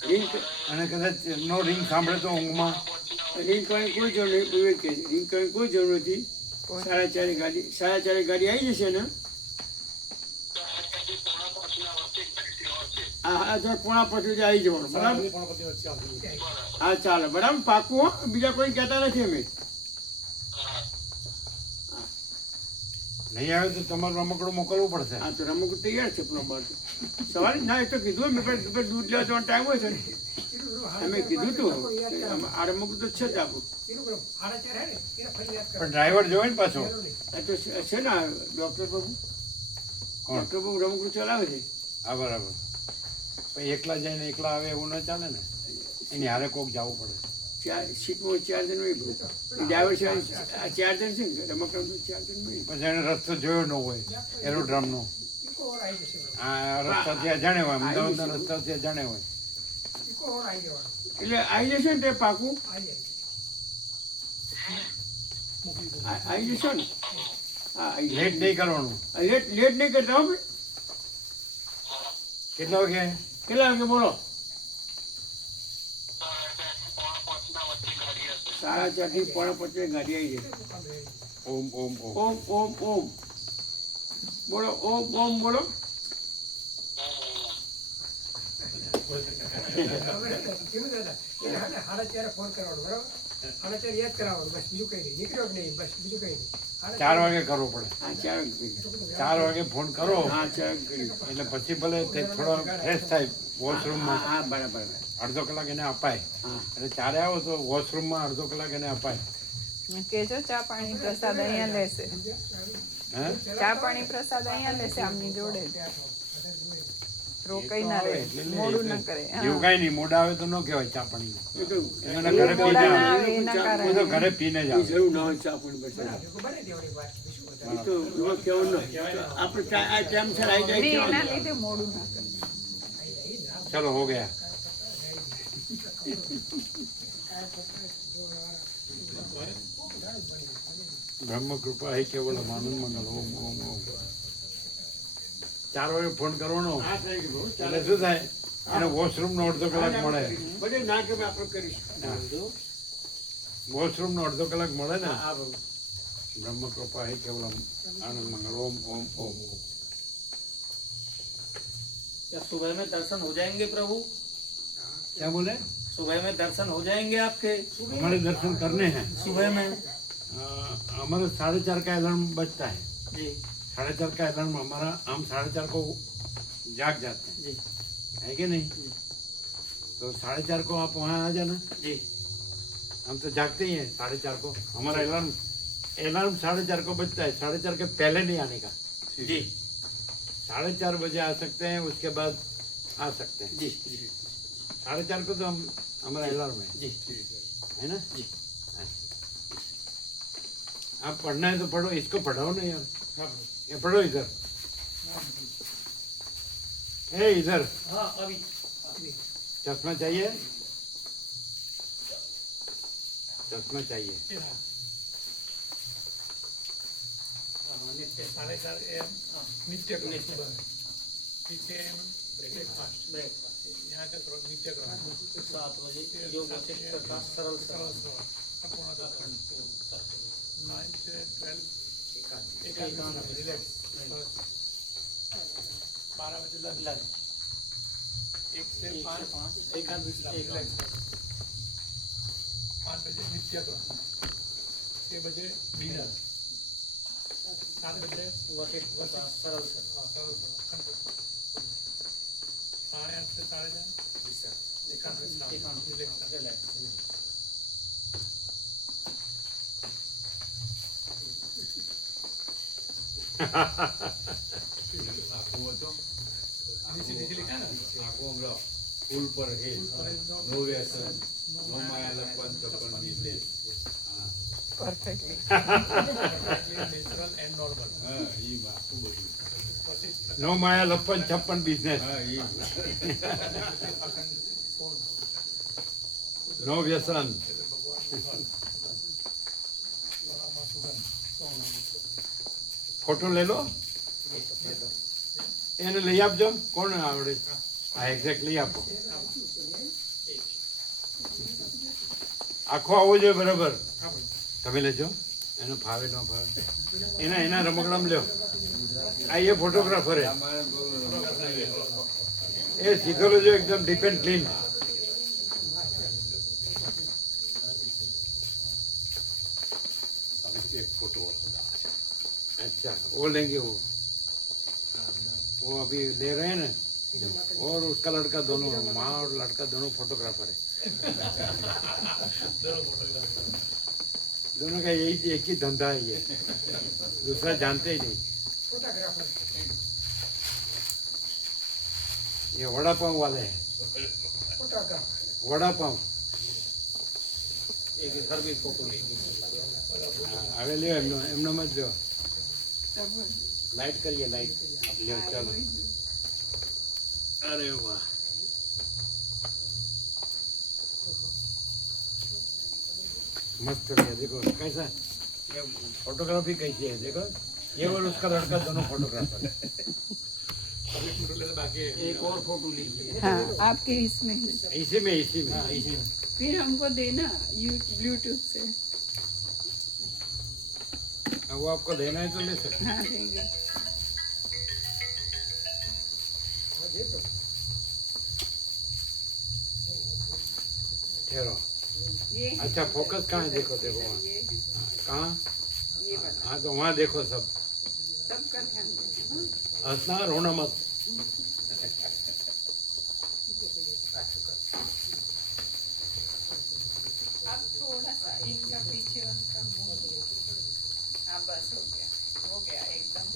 રિંગ અને કદાચ નો રિંગ સાંભળે તો ઊંઘમાં રિંગ કરવાની કોઈ જરૂર નહીં. વિવેક કહે છે, રિંગ કરવાની કોઈ જરૂર નથી. 4:30 ગાડી આવી જશે ને? હા, 4:45 સુધી આવી જવાનું. બરાબર? હા, ચાલો. બરાબર, પાકું હો. બીજા કોઈ કહેતા નથી અમે. નહીં આવે તો તમારું રમકડું મોકલવું પડશે. હા, તો રમકડું તૈયાર છે પ્રોબર. સવારે ના, એ તો કીધું મેં, પણ દૂધ લેવા જવાનો ટાઈમ હોય છે ને, અમે કીધું તું આ રમકડું તો છે જ આપણું. પણ ડ્રાઈવર જોવે ને પાછો. આ તો છે ને ડૉક્ટર બાબુ. કોણ? ડૉક્ટર બાબુ રમકડું ચલાવે છે. હા, બરાબર. પણ એકલા જઈને એકલા આવે એવું ન ચાલે ને, એની હારે કોક જવું પડે. સીટમાં 4 જણ હોય. ડ્રાઈવર છે 4 જણ છે ને, રમકડામાં 4 જણ હોય. પછી એને રસ્તો જોયો ન હોય એરોડ્રામનો. આ રસ્તાથી અજાણે હોય, અમદાવાદના રસ્તાથી અજાણે હોય. એટલે આવી જશો ને તે પાકું? આવી જશો ને? હા, લેટ નહીં કરવાનું. લેટ નહીં કરતા હો ભાઈ. કેટલા વાગે? કેટલા વાગે બોલો? 4:30 થી 4:45 ગાડી આવી જાય. ઓમ ઓમ ઓમ. ઓમ ઓમ ઓમ બોલો. ઓમ ઓમ બોલો. ચાર વાગે કરવો પડે. હા, 4 વાગે. 4 વાગે ફોન કરો હા, 4 વાગે કરી. એટલે પછી ભલે તે થોડો ફ્રેશ થાય વોશરૂમમાં. હા, બરાબર. અડધો કલાક એને અપાય. હા, એટલે 4 આવો તો વોશરૂમમાં અડધો કલાક એને અપાય. કેજો ચા પાણી પ્રસાદ અહીંયા લેશે. હે? ચા પાણી પ્રસાદ અહીંયા લેશે આમની જોડે જ. રોકાઈ ના રહે, એટલે લે, મોડું એટલે ના કરે. એવું કાંઈ નહીં. મોડા આવે તો ન કહેવાય ચા પાણી. એ તો એના ઘરે પીને મોડા ના આવે. આવે એના એ તો કારણે. ઘરે પીને જ કોઈ આવે. જરૂર ના હોય ચા પાણી બસ. એ તો એમાં કહેવું ન. આપણે આ ટાઈમ છે આવી ને જાય એના છે. લીધે મોડું ના કરે. ચલો હો ગયા. બ્રહ્મ કૃપા હે કેવલ આનંદ મંગલ. ઓમ ઓમ ઓમ. 4 વાગે ફોન કરવાનો. હા, થઈ ગયું. એટલે શું થાય? એને વોશરૂમનો અડધો કલાક મળે. બધે ના કે આપણે કરીશું. વોશરૂમનો અડધો કલાક મળે ને. હા, બાબુ. બ્રહ્મ કૃપા હે કેવલ આનંદ મંગલ. ઓમ ઓમ ઓમ. क्या सुबह में दर्शन हो जाएंगे प्रभु? क्या बोले? सुबह में दर्शन हो जाएंगे आपके? हमारे दर्शन करने हैं. सुबह में हमारे 4:30 का अलार्म बजता है. जी 4:30 का अलार्म हमारा, हम 4:30 को जाग जाते हैं. जी है कि नहीं? तो 4:30 को आप वहाँ आ जाना. जी हम तो जागते ही हैं 4:30 को. हमारा अलार्म 4:30 को बजता है. 4:30 के पहले नहीं आने का. जी 4:30 बजे आ सकते हैं, उसके बाद आ सकते हैं. जी जी 4:30 को तो हम हमारा अलार्म है. जी है ना? जी. आप पढ़ना है तो पढ़ो. इसको पढ़ाओ ना यार. ये पढ़ो इधर. ए इधर. हाँ अभी चश्मा चाहिए? चश्मा चाहिए. नित्य पीछे ब्रेकफास्ट यहाँ का नित्य 7 बजे योग वशिष्ठ का सरल सरल 9 से 12 एकांत रिलैक्स. 12 बजे लंच. 1 से 5 एकांत रिलैक्स. 5 बजे नित्य 6 बजे डिनर. 7 बजे वशिष्ठ का सरल सरल. 8:30 से 10:30 एकांत रिलैक्स. रिलैक्स. नीचे लिखा है ना. ફૂલ પર હે નો વ્યસન નો માયા લપન તપન. business. હા પરફેક્ટલી નેચરલ એન્ડ નોર્મલ. નો માયા લપ્પન છપ્પન બિઝનેસ. નો વ્યસન. ફોટો લઈ લો, એને લઈ આપજો. કોણ આવડે? હા, એક્ઝેક્ટ લઈ આપો. આખો આવવો જોઈએ બરાબર. તમે લેજો, એનો ફાવે ન ફાવે એના રમકડામાં લ્યો. આ એ ફોટોગ્રાફર એ સીધો લેજો, એકદમ ડીપ એન્ડ ક્લીન. एक फोटो अच्छा वो लेंगे वो अभी ले रहे हैं ना, और उसका लड़का दोनों, माँ और लड़का दोनों फोटोग्राफर है. दोनों का यही एक ही धंधा है, ये दूसरा जानते ही नहीं. ये वड़ा पाव वाले हैं, वड़ा पाव. एक घर में फोटो लेंगे. હવે લ્યો એમનો મત લ્યો. લાઈટ કરીએ, લાઈટ લ્યો. ચાલો. અરે વાહ, मस्त है. देखो कैसा ये फोटोग्राफी कैसी है, देखो ये और उसका लड़का दोनों फोटोग्राफर. एक और फोटो लीजिए. हाँ, आपके इसमें ही. इसी में हाँ इसी में. फिर हमको देना ब्लूटूथ से. अब वो आपको लेना है तो ले सकते. हाँ, देंगे. ठहरो. ये अच्छा फोकस कहाँ है? देखो देखो वहाँ. ये कहाँ? ये वाला हाँ तो वहाँ देखो सब. सबका ध्यान देना. हंसना, रोना मत. अब थोड़ा सा इनका पीछे उनका मुंह. हाँ बस हो गया एकदम.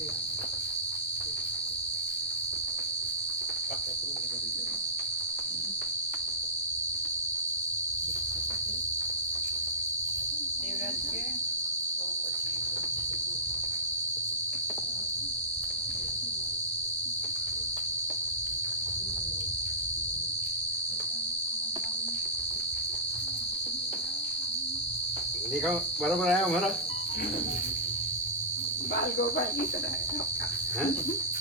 देवराज के तो પછી देखो बराबर आया हमारा. बाल गोपाल की तरह है. हैं?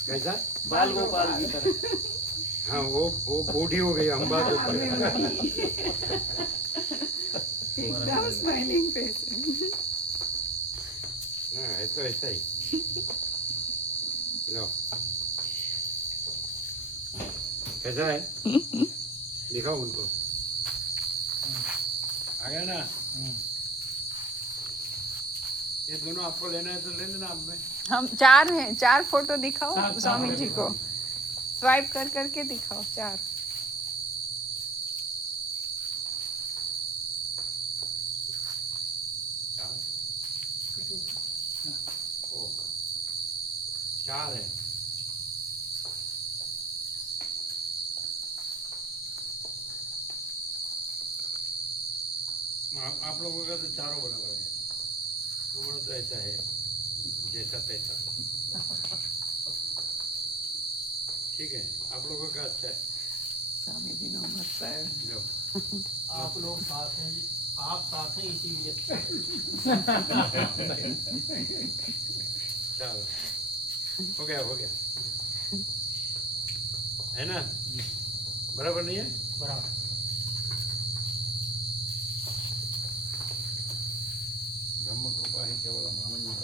कैसा? बाल गोपाल की तरह. हाँ वो बूढ़ी हो गई, हम बात ऊपर. एकदम स्माइलिंग फेस. हाँ है तो ऐसा ही. लो कैसा है? दिखाओ उनको. आ गया ना? ये दोनों आपको लेना है तो ले लेना. आप में हम 4 हैं. 4 फोटो दिखाओ स्वामी जी को. स्वाइप कर करके दिखाओ 4. चार है. आप लोगों का तो चारों बराबर है. हमारा तो ऐसा है जैसा तैसा. ठीक है, आप लोगों का अच्छा है. स्वामी जी नमस्ते. लो आप लोग साथ हैं जी. आप साथ हैं इसीलिए. चलो हो गया है ना? बराबर नहीं है? बराबर. ब्रह्म कृपा ही केवल आनंद में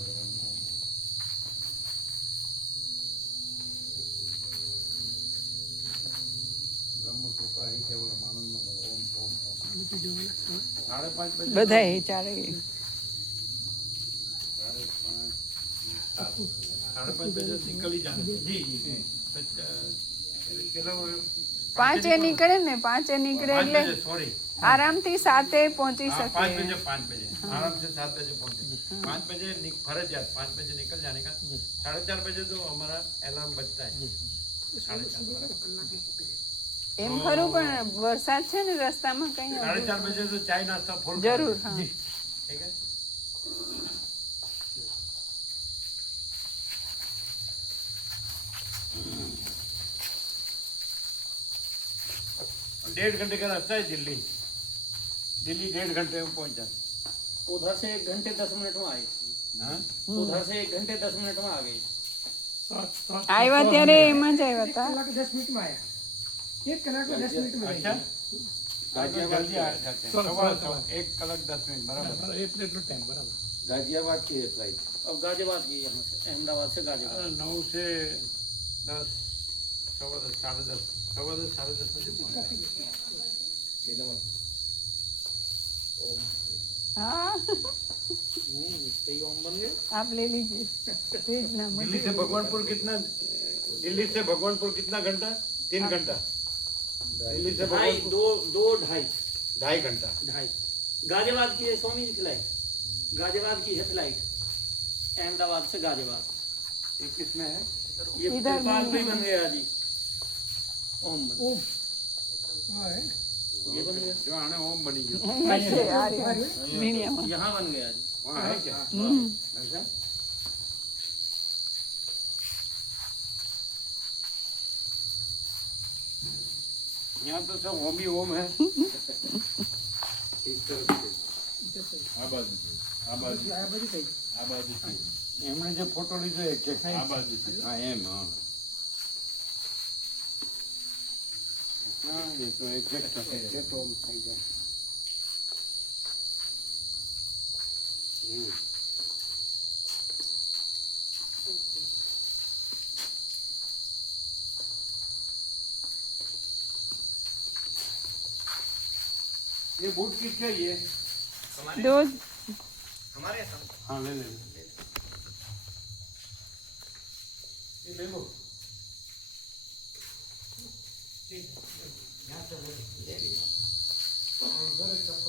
ब्रह्म कृपा ही केवल आनंद में ओम ओम ओम. 5:30 बजे બધા એ ચારે 5:30 बजे निकल ही जाना. जी કેટલા 5 એ નીકળે ને 5 એ નીકળે એટલે सॉरी આરામથી 7 એ પહોંચી 5 શકે. बजे 5 बजे आराम से 7 बजे पहुंचे. 5 बजे फर्जियात 5 बजे निकल जाने का. 4:30 बजे तो हमारा अलार्म बजता है. 4:30 એમ ખરું પણ વરસાદ છે ને રસ્તામાં કઈ 4:30 बजे तो चाय नाश्ता फुल જરૂર. હા ठीक है. 1.5 घंटे का रास्ता है दिल्ली। दिल्ली 1.5 घंटे में पहुंच जाते। उधर से 1 घंटे 10 मिनट में आए, हाँ? उधर से 1 घंटे 10 मिनट में आ गए। આવ્યા ત્યારે એમાં જ આવ્યા હતા. 1 कलाक 10 मिनट में आया, 1 कलाक 10 मिनट में अच्छा, गए। गाजियाबाद जल्दी आ जाते हैं। 1 कलाक 10 मिनट बराबर। ગાઝિયાબાદ की फ्लाइट अब गाजियाबाद की, यहाँ से अहमदाबाद से गाजियाबाद। 9 से 10, 10:15, 10:30, 10:15, 10:30 बजे पहुंचे। હા सही ओम बन गए। આપ ले लीजिए भेज ना दिल्ली मुझे. से भगवानपुर कितना, दिल्ली से भगवानपुर कितना घंटा? 3 घंटा। दिल्ली से ढाई, भगवानपुर दो दो ढाई 2.5 घंटा। ढाई। गाजियाबाद की है स्वामी जी फ्लाइट, गाजियाबाद की है फ्लाइट, अहमदाबाद से गाजियाबाद। ये किसमें है? ये इधर नेपाल नहीं पे है। बन गया जी। ओम बन ओम हाँ है, ये बन गया, जो आने ओम बनी गई। અહીંયા છે આ રહ્યો મીડિયામાં. यहाँ बन गया जी। वहाँ है क्या? હમ. ऐसा? यहाँ तो सब ओम ही ओम है। આ બાજુથી આ બધી કઈ આ બાજુથી એમણે જે ફોટો લીધો એક આ બાજુથી हाँ एम हाँ हाँ ये तो एग्जैक्ट ओम થઈ જાય. ये बूट किसका ये? દો हमारे यहाँ हाँ ले ले ये ले लो. यहाँ से ले लो. और उधर एक चप्पल